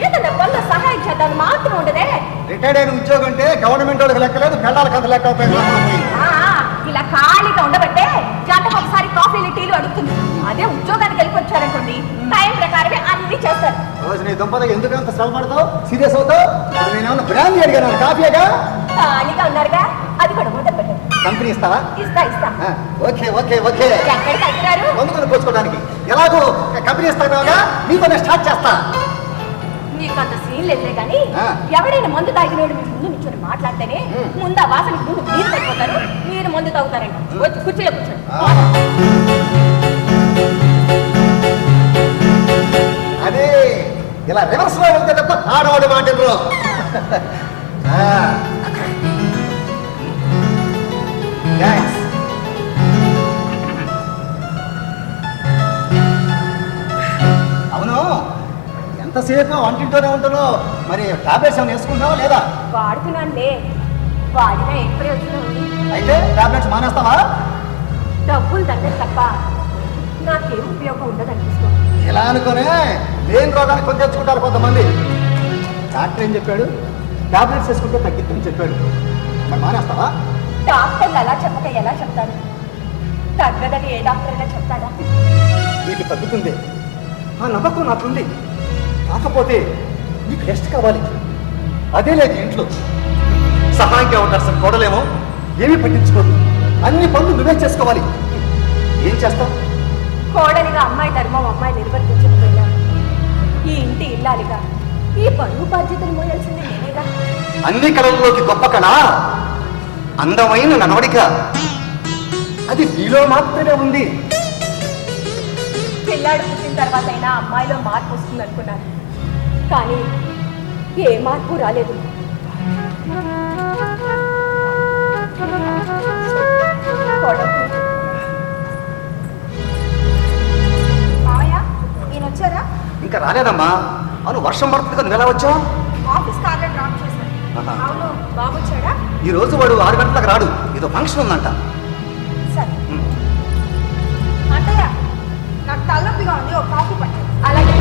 ఏదైనా పనులు సహాయం చేద్దాం మాత్రం ఉండదే. రిటైర్డ్ అయిన ఉద్యోగం అంటే గవర్నమెంట్ వాళ్ళకి లెక్కలేదు, పెళ్ళాలకు అంత లెక్క అవుతాయి. ఇలా ఖాళీగా ఉండబట్టే జంటకు ఒకసారి కాఫీలు టీలు అడుగుతుంది. అదే ఉద్యోగానికి వెళ్ళిపోచ్చారనుకోండి, టైం ప్రకారమే అన్ని చేస్తారు. రోజు నీ దుంపదగా ఎందుకు అంత శ్రమ పడతావు, సీరియస్ అవుతావు? నేనేమన్నా బ్రాండ్ అడిగాను, కాఫీగా ఖాళీగా ఉన్నారుగా, అది కూడా మొదలు పెట్టండి. కంపెనీ ఇస్తావా? ఇస్తా ఇస్తా. Okay okay okay. ఎక్కడికి వెళ్తున్నారు? మందుకొని పోసుకోవడానికి. ఎలాగో కంపెనీ ఇస్తాగా మీతోనే స్టార్ట్ చేస్తా. నీకు అంత సీన్ లేదులే కానీ ఆ. ఎవరైనా మందు తాగినోడు మీ ముందు నిల్చొని మాట్లాడితేనే ముందు ఆ వాసనకి ముందు మీరు పడిపోతారు, మీరు మందు తాగుతారంట. వచ్చి కుర్చీలో కూర్చోండి. అదే ఇలా రివర్స్ లో వెళ్తే తప్ప ఆడవాడు మాటలు. అవును, ఎంతసేపు వంటింటూనే ఉంటాను. మరి టాబ్లెట్స్ ఏమైనా వేసుకుంటావా లేదా? వాడుతున్నానులే, వాడినా ఏ ప్రయోజనం ఉంది? అయితే టాబ్లెట్స్ మానేస్తావా? డబ్బులు తండ్రి తప్ప నాకేం ఉపయోగం ఉండదు అనిపిస్తుంది. ఇలా అనుకునే లేని రోగాన్ని కొని తెచ్చుకుంటారు కొంతమంది. డాక్టర్ ఏం చెప్పాడు? టాబ్లెట్స్ వేసుకుంటే తగ్గిద్దని చెప్పాడు. మరి మానేస్తావా? డాక్టర్లు అలా చెప్పక ఎలా చెప్తాను? తగ్గదని ఏ డాక్టర్ అయినా చెప్తాడా? నీకు తగ్గుతుంది, ఆ నమ్మకం నాకుంది. కాకపోతే నీకు రెస్ట్ కావాలి. అదే లేదు ఇంట్లో. సహాయంగా ఉండాల్సిన కోడలేమో ఏమీ పట్టించుకోదు. అన్ని పనులు నువ్వే చేసుకోవాలి. ఏం చేస్తావు? కోడలిగా అమ్మాయి ధర్మం అమ్మాయి నిర్వర్తించకపోయినా ఈ ఇంటి ఇల్లాలిగా ఈ పనులు బాధ్యతలు మోయాల్సింది నేనేగా. అన్ని కళల్లోకి గొప్ప కళ అందమైన నడవడిక. అది నీలో మాత్రమే ఉంది. పిల్లాడు పుట్టిన తర్వాత అయినా అమ్మాయిలో మార్పు వస్తుంది అనుకున్నాను, కానీ ఏ మార్పు రాలేదు. మావయ్య, ఈయన వచ్చారా? ఇంకా రాలేదమ్మా. అవును, వర్షం పడుతుంది కదా, నువ్వు ఎలా వచ్చావు? ఆఫీస్ కార్లో డ్రాప్ చేశాను. ఆహా. అవును, బాబు వచ్చాడా? ఈ రోజు వాడు 6 గంటలకు రాడు, ఏదో ఫంక్షన్ ఉందంట. సరే. అంటయ్య, నాకు తలనొప్పిగా ఉంది, ఒక కాఫీ పట్టు. అలాగే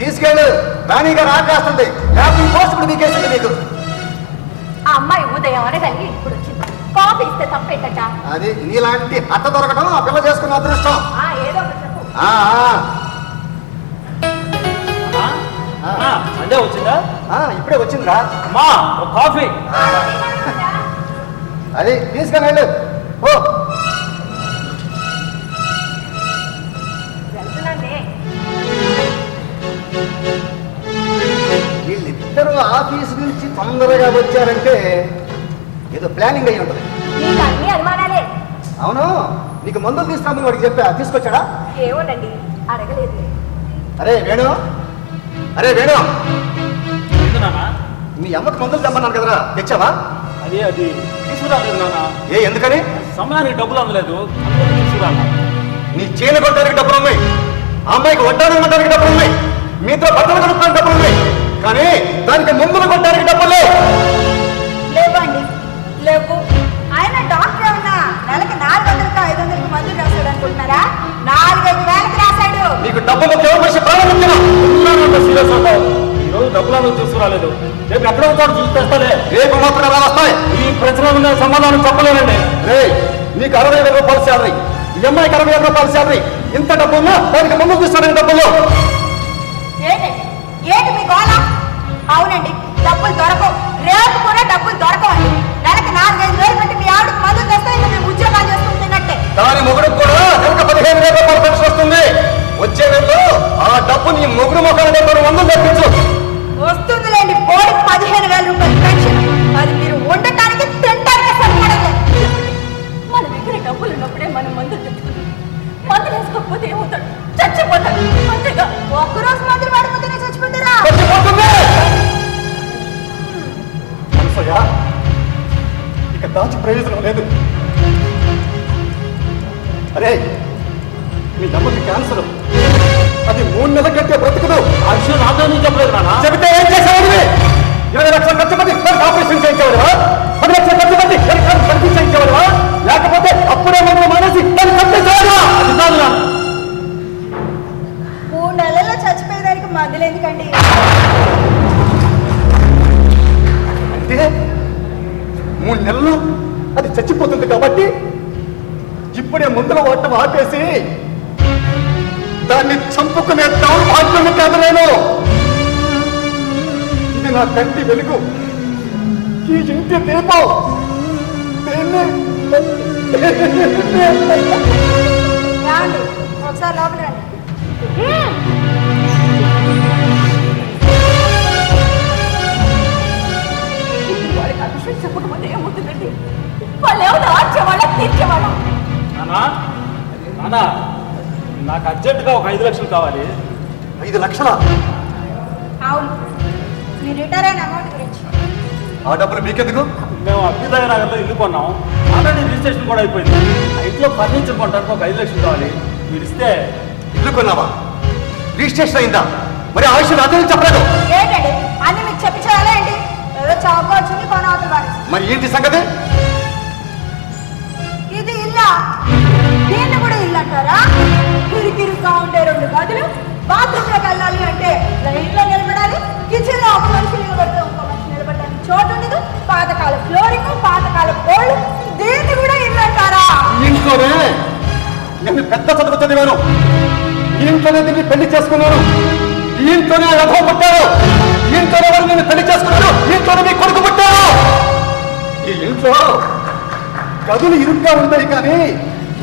తీసుకెళ్ళు, రాణిగా రాకేస్తుంది. హ్యాపీ పోస్ట్ ఇప్పుడు మీకేసింది నీకు. ఆ అమ్మాయి ఉదయం అనగలిగి ఇప్పుడు వచ్చింది. కాఫీ ఇస్తే తప్పేంటట? అది నీలాంటి అత్త దొరకడం ఆ పిల్ల చేసుకున్న అదృష్టం. ఏదో ఒకటి చెప్పు. ఆ, అదే వచ్చిందా? ఇప్పుడే వచ్చిందిరా. అమ్మా ఒక కాఫీ. అది తీసుకొని వెళ్ళు. ఓ వెళ్తున్నానే. వీళ్ళిద్దరూ ఆఫీస్ నుంచి తొందరగా వచ్చారంటే ఏదో ప్లానింగ్ అయ్యి ఉంటుంది. నీకు అన్ని అనుమానాలే. అవును, నీకు మందులు తీసుకురామని వాడికి చెప్పా, తీసుకొచ్చాడా? ఏమోనండి, అడగలేదు. అరే వేణు, అరే వేణు, ఏంది నాన్న? మీ అమ్మకి మందులు తెమ్మన్నాను కదరా, తెచ్చావా? అది తీసుకురాలేదు నాన్న. ఎందుకని? సమయానికి డబ్బులు అందలేదు, అందుకని తీసుకురాను. నీ చీల కొట్టడానికి డబ్బులు ఉన్నాయి, ఆ అమ్మాయికి వడ్డానం కొట్టడానికి డబ్బులు ఉన్నాయి, మీతో బట్టలు కొనుక్కోవడానికి డబ్బులు ఉన్నాయి, కానీ దానికి మందులు కొట్టడానికి డబ్బులు లేవు. లేవండి, లేవు. ఆయన డాక్టర్ ఏమన్నా నెలకి 400కి 500కి మందులు రాశాడు అనుకుంటున్నారా? 4-5 వేలకి రాశాడు. నీకు డబ్బు ముఖ్యం, మనిషి ప్రాణం ముఖ్యం. సీరియస్ అవుతావు. ఈరోజు డబ్బులను తీసుకురాలేదు. రేపు ఎక్కడో చోట చూసి తెస్తాలే. రేపు మాత్రం ఎలా వస్తాయి? ఈ ప్రశ్నలకు నేను సమాధానం చెప్పలేనండి. రే, నీకు 60,000 రూపాయలు శాలరీ, ఈ అమ్మాయికి 60,000 రూపాయల శాలరీ. ఇంత డబ్బు ఉన్నా దానికి ముందు తీస్తాను డబ్బులు. ఏంటి మీ గోళ? అవునండి, డబ్బులు దొరకవు. రేపు కూడా డబ్బులు దొరకవండి. నెలకి 4-5 వేలు పెట్టి మీ ఆవిడకి మందులు తెస్తే ఇంకా మేము ఉద్యోగాలు చేసుకుంటున్నట్టే. దాని మొగుడికి కూడా నెలకు 15,000 రూపాయలు పెన్షన్ వస్తుంది. వచ్చే నెలలో ఆ డబ్బు నీ మొగుడు మొక్కలు మందులు తెప్పించు. వస్తుందిలేండి, బోర్డుకి 15,000 రూపాయలు పెన్షన్. అది మీరు ఉండటానికి తింటానికి సరిపడలేదు. మన దగ్గర డబ్బులు ఉన్నప్పుడే మనం మందులు తెచ్చుకుంటాం. మందులు వేసుకోకపోతే ఏమవుతాడు? చచ్చిపోతాడు. అంతేగా. ఒక్కరోజు మందులు వాడిపోతేనే చచ్చిపోతారా? అనసూయ, ఇక దాచి ప్రయోజనం లేదు. అరే, మీ అమ్మకి క్యాన్సర్, అది 3 నెలల కంటే బ్రతుకుదు. ఆ విషయం నాతో నువ్వు చెప్పలేదు నాన్న. చెబితే ఏం చేసేవాడు? 20 లక్షలు ఖర్చు పెట్టి దానికి ఆపరేషన్ చేయించేవాడువా? 10 లక్షలు ఖర్చు పెట్టి దానికి సర్వీస్ చేయించేవాడువా? లేకపోతే అప్పుడే మందులు మానేసి దాన్ని కట్టేసేవాడువా? అది కాదు నా. 3 నెలల్లో చచ్చిపోయేదానికి మందులు ఎందుకండి? అంటే 3 నెలలు అది చచ్చిపోతుంది కాబట్టి ఇప్పుడే మందులు వాడటం ఆపేసి దాన్ని చంపుకునే దౌర్భాగ్యం కాదు నేను. ఇది నా కంటి వెలుగు, ఈ ఇంటి దీపం. రాండి, ఒకసారి లోపల రండి. వాడికి ఆ విషయం చెప్పకపోతే ఏమవుతుందండి? వాళ్ళు ఎవరు ఆర్చేవాళ్ళ తీర్చేవాళ్ళ? నానా, నానా, నాకు అర్జెంటుగా ఒక 5 లక్షలు కావాలి. 5 లక్షలా? అవును, మీ రిటైర్ అయిన అమౌంట్ గురించి. ఆ డబ్బులు మీకెందుకు? మేము అభ్యుదయ నగర్లో ఇల్లు కొన్నాం. ఆల్రెడీ రిజిస్ట్రేషన్ కూడా అయిపోయింది. ఆ ఇంట్లో ఫర్నిచర్ కొనడానికి ఒక 5 లక్షలు కావాలి. మీరు ఇస్తే. ఇల్లు కొన్నావా? రిజిస్ట్రేషన్ అయిందా? మరి ఆ విషయం అదే చెప్పలేదు. ఏంటండి అన్ని మీకు చెప్పించాలా ఏంటి? ఏదో చౌక వచ్చింది కొనవద్దు వారి. మరి ఏంటి సంగతి? ఇది ఇల్లా? దీన్ని కూడా ఇల్లు అంటారా? కిరికిరిగా ఉండే 2 గదులు, బాత్రూంలోకి వెళ్ళాలి అంటే లైన్లో నిలబడాలి. కిచెన్ లో ఒక మనిషి నిలబడితే ఇంకో మనిషి నిలబడడానికి చోటు ఉండదు. పాతకాల ఫ్లోరింగ్, పాతకాల గోల్డ్, దీన్ని కూడా ఇల్లు అంటారా? ఇంట్లోనే నేను పెద్ద చదువు చదివాను, ఈ ఇంట్లోనే దీన్ని పెళ్లి చేసుకున్నాను, ఈ ఇంట్లోనే రథం పుట్టాను, ఈ ఇంట్లోనే వారు నేను పెళ్లి చేసుకున్నాను, ఈ ఇంట్లోనే మీ కొడుకు పుట్టాను. ఈ ఇంట్లో గదులు ఇరుగ్గా ఉంటాయి కానీ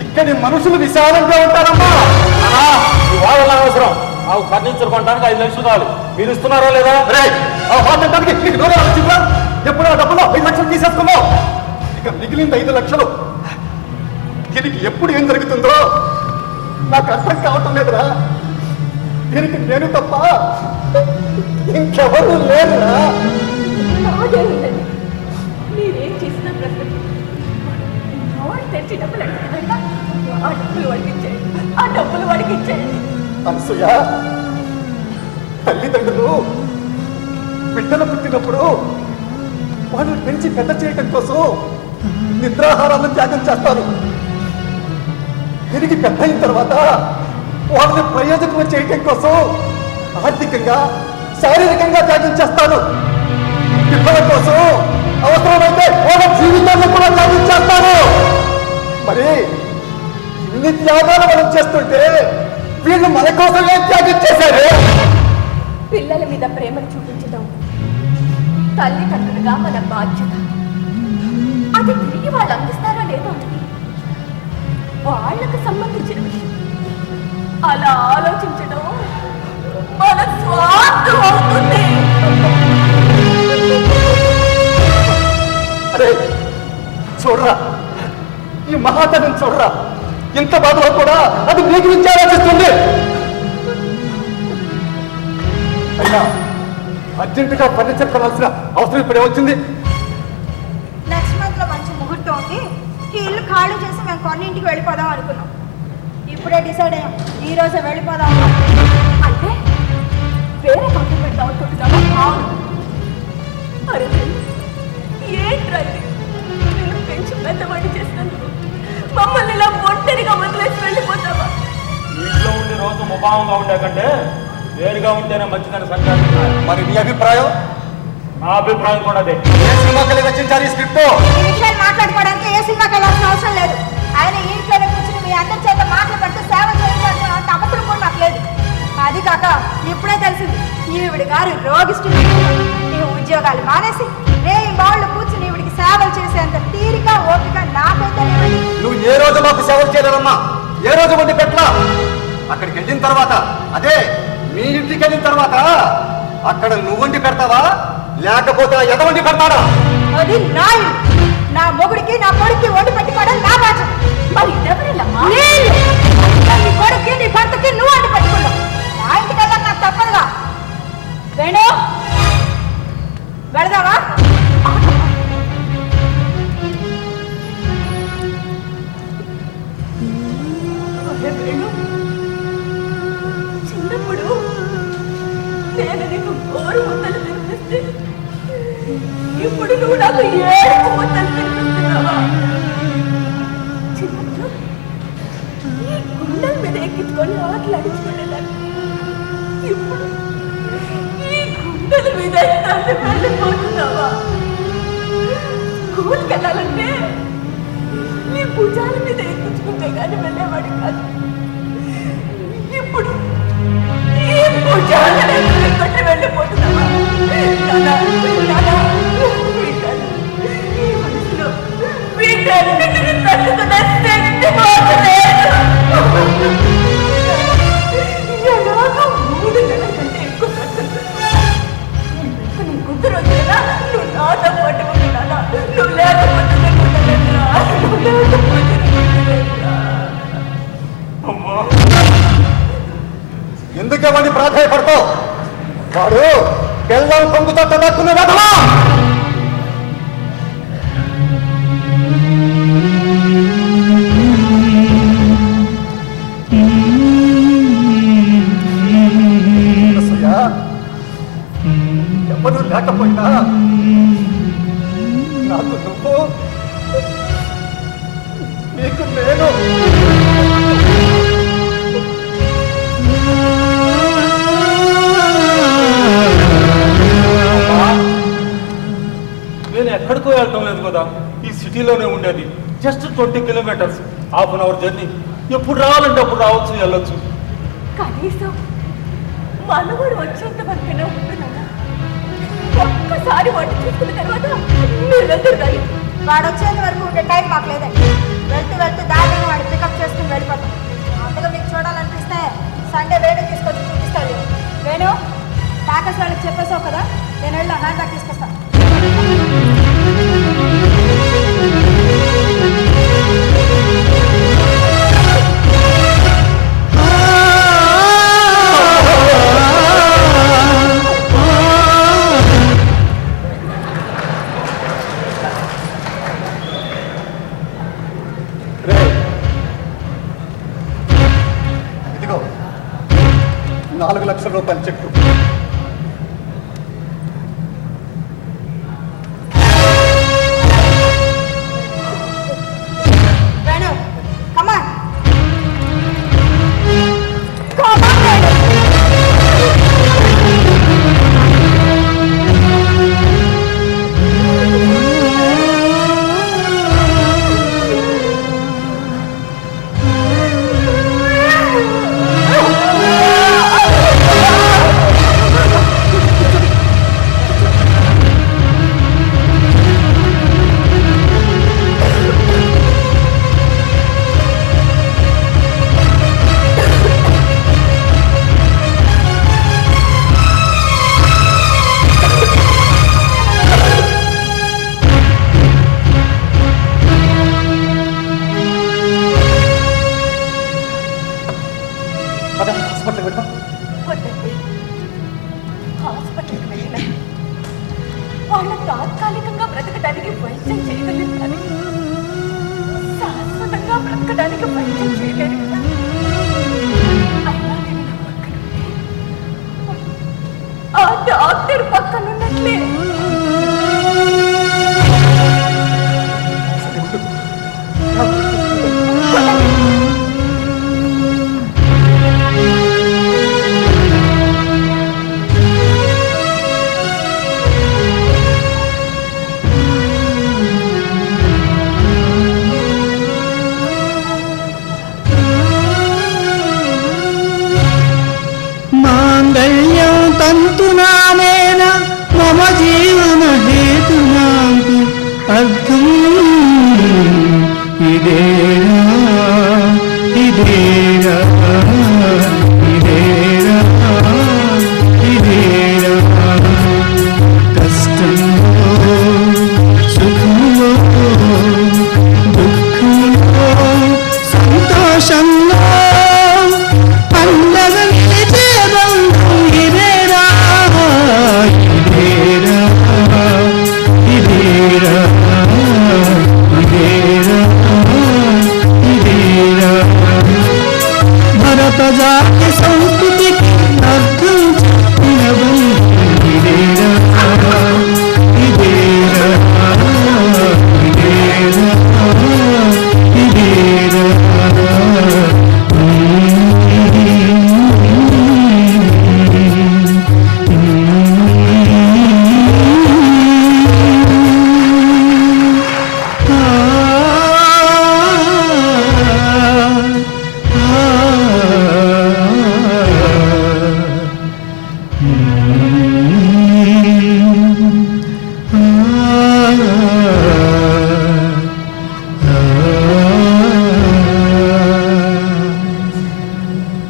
ఇక్కడి మనుషులు విశాలంగా ఉంటారమ్మా. వాళ్ళ అవసరం. ఆ ఫర్నిచర్ కొనడానికి 5 లక్షలు కావాలి. మీరు ఇస్తున్నారా లేదా? ఆ మాట్లాడడానికి నీకు నోరే వచ్చిందా? ఎప్పుడు ఆ డబ్బులో 5 లక్షలు తీసేసుకున్నావు, ఇక మిగిలింది 5 లక్షలు. దీనికి ఎప్పుడు ఏం జరుగుతుందో నాకు అర్థం కావటం లేదురా. దీనికి నేను తప్ప ఇంకెవరు లేదురా. నాదేముందండి? మీరేం చేసినా ప్రశ్న నోరు తెరిచి డబ్బులు అడిగితే ఆ డబ్బులు వాడికి ఇచ్చేయండి. ఆ డబ్బులు వాడికి ఇచ్చేయండి. అనసూయ, తల్లిదండ్రులు బిడ్డలు పుట్టినప్పుడు వాళ్ళని పెంచి పెద్ద చేయటం కోసం నిద్రాహారాలను త్యాగం చేస్తారు. తిరిగి పెద్ద అయిన తర్వాత వాళ్ళని ప్రయోజనం చేయటం కోసం ఆర్థికంగా, శారీరకంగా త్యాగం చేస్తాను. పిల్లల కోసం అవసరమైతే వాళ్ళ జీవితాన్ని కూడా త్యాగం చేస్తాను. మరి ఇన్ని త్యాగాలు మనం చేస్తుంటే వీళ్ళు మన కోసం ఏం త్యాగం చేశారు? పిల్లల మీద ప్రేమను చూపించడం తల్లిదండ్రులుగా మన బాధ్యత. అది తిరిగి వాళ్ళు అందిస్తారో లేదో అని వాళ్ళకు సంబంధించిన విషయం. అలా ఆలోచించడం మన స్వార్థం అవుతుంది. అరే చూడరా, ఈ మహాతనం చూడరా, ఇంత బాధలో కూడా అది మీ గురించి ఆలోచిస్తుంది. అయినా అర్జెంటుగా ఫర్నిచర్ కొనాల్సిన అవసరం ఇప్పుడే వచ్చింది. నెక్స్ట్ మంత్ లో మంచి ముహూర్తం ఉంది. ఈ ఇల్లు ఖాళీ చేసి మేము కొన్నింటికి వెళ్ళిపోదాం అనుకున్నాం. ఇప్పుడే డిసైడ్ అయ్యాం, ఈ రోజే వెళ్ళిపోదాం. అంటే వేరే పక్కన పెడతాం అనుకుంటున్నావా? అరే ఏంట్రా ఇది? నేను పెంచి పెద్దవాడి చేసినందుకు మమ్మల్ని ఇలా ఒంటరిగా వదిలేసి వెళ్ళిపోతావా? ఇంట్లో ఉండి రోజు ముభావంగా ఉండే కంటే వేరుగా ఉంటేనే మంచిదని సంచారం. మరి నీ అభిప్రాయం? నా అభిప్రాయం కూడా అదే. ఏ సినిమాకి రచించారు ఈ స్క్రిప్ట్? ఈ విషయాలు మాట్లాడుకోవడానికి ఏ సినిమాకి వెళ్ళాల్సిన అవసరం లేదు. ఆయన ఈ ఇంట్లోనే కూర్చుని మీ అందరి చేత మాటలు పడుతూ సేవ చేయాల్సిన అంత అవసరం కూడా నాకు లేదు. అది కాక ఇప్పుడే తెలిసింది ఈవిడి గారు రోగిష్టి. ఈ ఉద్యోగాలు మానేసి రేయి వాళ్ళు కూర్చుని ఈవిడికి సేవలు చేసేంత తీరిక ఓపిక నాకైతే లేదు. నువ్వు ఏ రోజు మాకు సేవలు చేయలేదమ్మా, ఏ రోజు వండి పెట్టలా. అక్కడికి వెళ్ళిన తర్వాత, అదే మీ ఇంటికి వెళ్ళిన తర్వాత అక్కడ నువ్వు వండి పెడతావా లేకపోతే ఎద వండి పెడతాడా? అది నా ఇల్లు. నా మొగుడికి నా కొడుక్కి వండి పెట్టుకోవడం నా బాధ్యత. మరి ఇదెవరిల్లమ్మా? నేను నీ కొడుక్కి నీ భర్తకి నువ్వు వండి పెట్టుకున్నావు. నా ఇంటికి వెళ్ళాక నాకు తప్పదుగా. వేణు వెళదావా? చిన్నప్పుడు నేను నీకు గోరు ముద్దలు తినిపిస్తే ఇప్పుడు నువ్వు నాకు ఏడుపు ముద్దలు తినిపిస్తున్నావా? చిన్నప్పుడు ఈ గుండెల మీద ఎక్కించుకొని ఆటలు అడుచుకునేదాన్ని. ఇప్పుడు ఈ గుండెల మీద తల్లి వెళ్ళిపోతున్నావా? స్కూల్కి వెళ్ళాలంటే నీ భుజాల మీద ఎక్కించుకుంటే కానీ వెళ్ళేవాడు కాదు. ఇప్పుడు ఈ భుజాలను కొట్టి వెళ్ళిపోతున్నావా? ఈ మనసులో వీటన్నిటిని తట్టుకున్న శక్తి మాకు లేదు. ఎలాగో 3 నెలల కంటే ఎక్కువ ఖర్చులు. నీ కొద్ది రోజులైనా నువ్వు నాతో పాటు ఉండు నాన్న. నువ్వు లేకపోతే నేను ఉండలేనురా. నువ్వు లేకపోతే నేను ఉండలేనురా. అమ్మా, ఎందుకేమని ప్రాధాయపడతావు? వాడు బెల్లం పొంగుతో తక్కువ వెధవా. ఎవరు లేకపోయినా నాకు నువ్వు, నీకు నేను. నేను ఎక్కడికో వెళ్ళటం లేదు కదా, ఈ సిటీలోనే ఉండేది. Just 20 kilometres, half an hour journey. ఎప్పుడు రావాలంటే అప్పుడు రావచ్చు, వెళ్ళొచ్చు. కనీసం మనవాడు వచ్చేంత వరకైనా ఉంటున్నాడా? ఒక్కసారి వంట చూసుకున్న తర్వాత మీరు వెళ్తారు కానీ వాడు వచ్చేంత వరకు ఉండే టైం మాకు లేదండి. వెళ్తూ వెళ్తూ దారిని వాడు పికప్ చేసుకుని వెళ్ళిపోతాం. అంతగా మీకు చూడాలనిపిస్తే సండే వేణు తీసుకొచ్చి చూపిస్తాడు. వేణు ప్యాకెట్స్ వాళ్ళకి చెప్పేసావు కదా, నేను వెళ్ళి హ్యాండ్ బ్యాగ్ తీసుకొస్తాను. ఇదిగో 4 లక్షల రూపాయల చెక్కు. వేణు కమాన్ కమాన్ వేణు. హాస్పిటల్ పెడతా. వద్దండి. హాస్పిటల్కి వెళ్ళినా వాళ్ళ తాత్కాలికంగా బ్రతకడానికి వైద్యం చేయగలిగిన కానీ శాశ్వతంగా బ్రతకడానికి వైద్యం చేయలేరు కదా. అయినా నేను నా పక్కన ఉంటే ఆ డాక్టర్ పక్కనున్నట్లే. తంతునానేన మమ జీవన హేతునాకు అర్థం ఇదేరా ఇదేరా ఇదేరా ఇదేరా కష్టంలో సుఖంలో దుఃఖంలో సంతోషంలో పండగ నిలిచే బంధం ఇదేరా ఇదేరా ఇదేరా ఇదేరా ఇదేరా భరత జాతి సంస్కృతికి అర్థం చెప్పిన బంధం ఇదేరా ఇదేరా ఇదేరా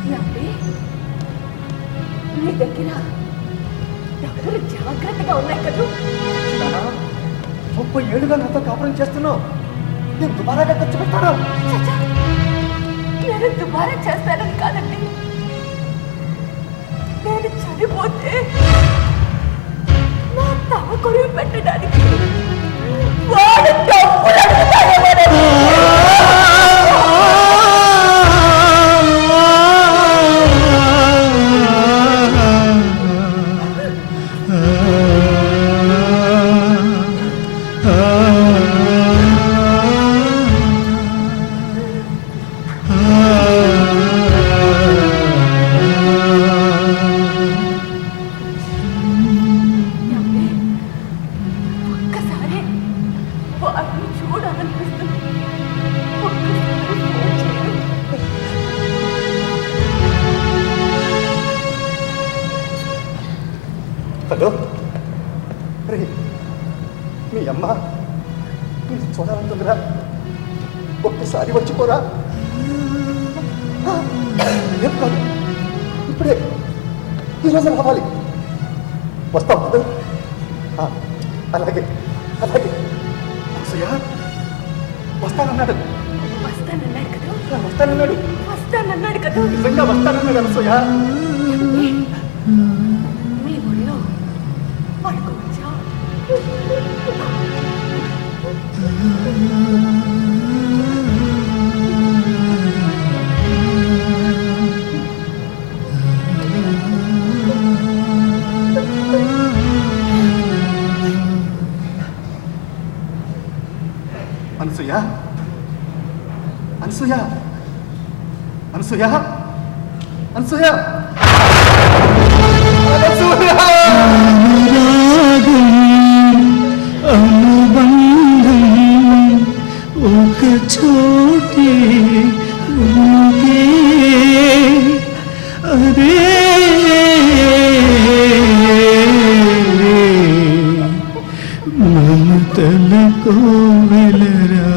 ఏమండి? మీ దగ్గర డబ్బులు జాగ్రత్తగా ఉన్నాయి కదూ? 30 ఏళ్ళుగా నాతో కాపురం చేస్తున్నావు. నేను దుబారాగా ఖర్చు పెట్టాను. చచ్చా, నేను దుబారా చేస్తానని కాదండి. నేను చనిపోతే నా తమ కొరువు పెట్టడానికి వాడు డబ్బులు అడుగుతాడేమోనని. ఒక్కసారి వారిని చూడాలనిపిస్తుంది. ఒక్కసారి ఫోన్ చేయండి. హలో రే, మీ అమ్మ నేను చూడాలంటుందిరా. ఒక్కసారి వచ్చిపోరా. రేపు కాదు, ఇప్పుడే ఈరోజు రావాలి. వస్తావు కదా? అలాగే అలాగే. అసూయ వస్తానన్నాడు. వస్తానన్నాడు కదా? వస్తానన్నాడు. వస్తానన్నాడు కదా? నిజంగా వస్తానన్నాడు అనసూయ. మీ ఊళ్ళో పడుకోవచ్చా? అనసూయ అనసూయ అనసూయ అనసూయ అనసూయ. అనురాగం అనుబంధం ఒక చోటే ఉంటే అదే మమతలకు వెలరా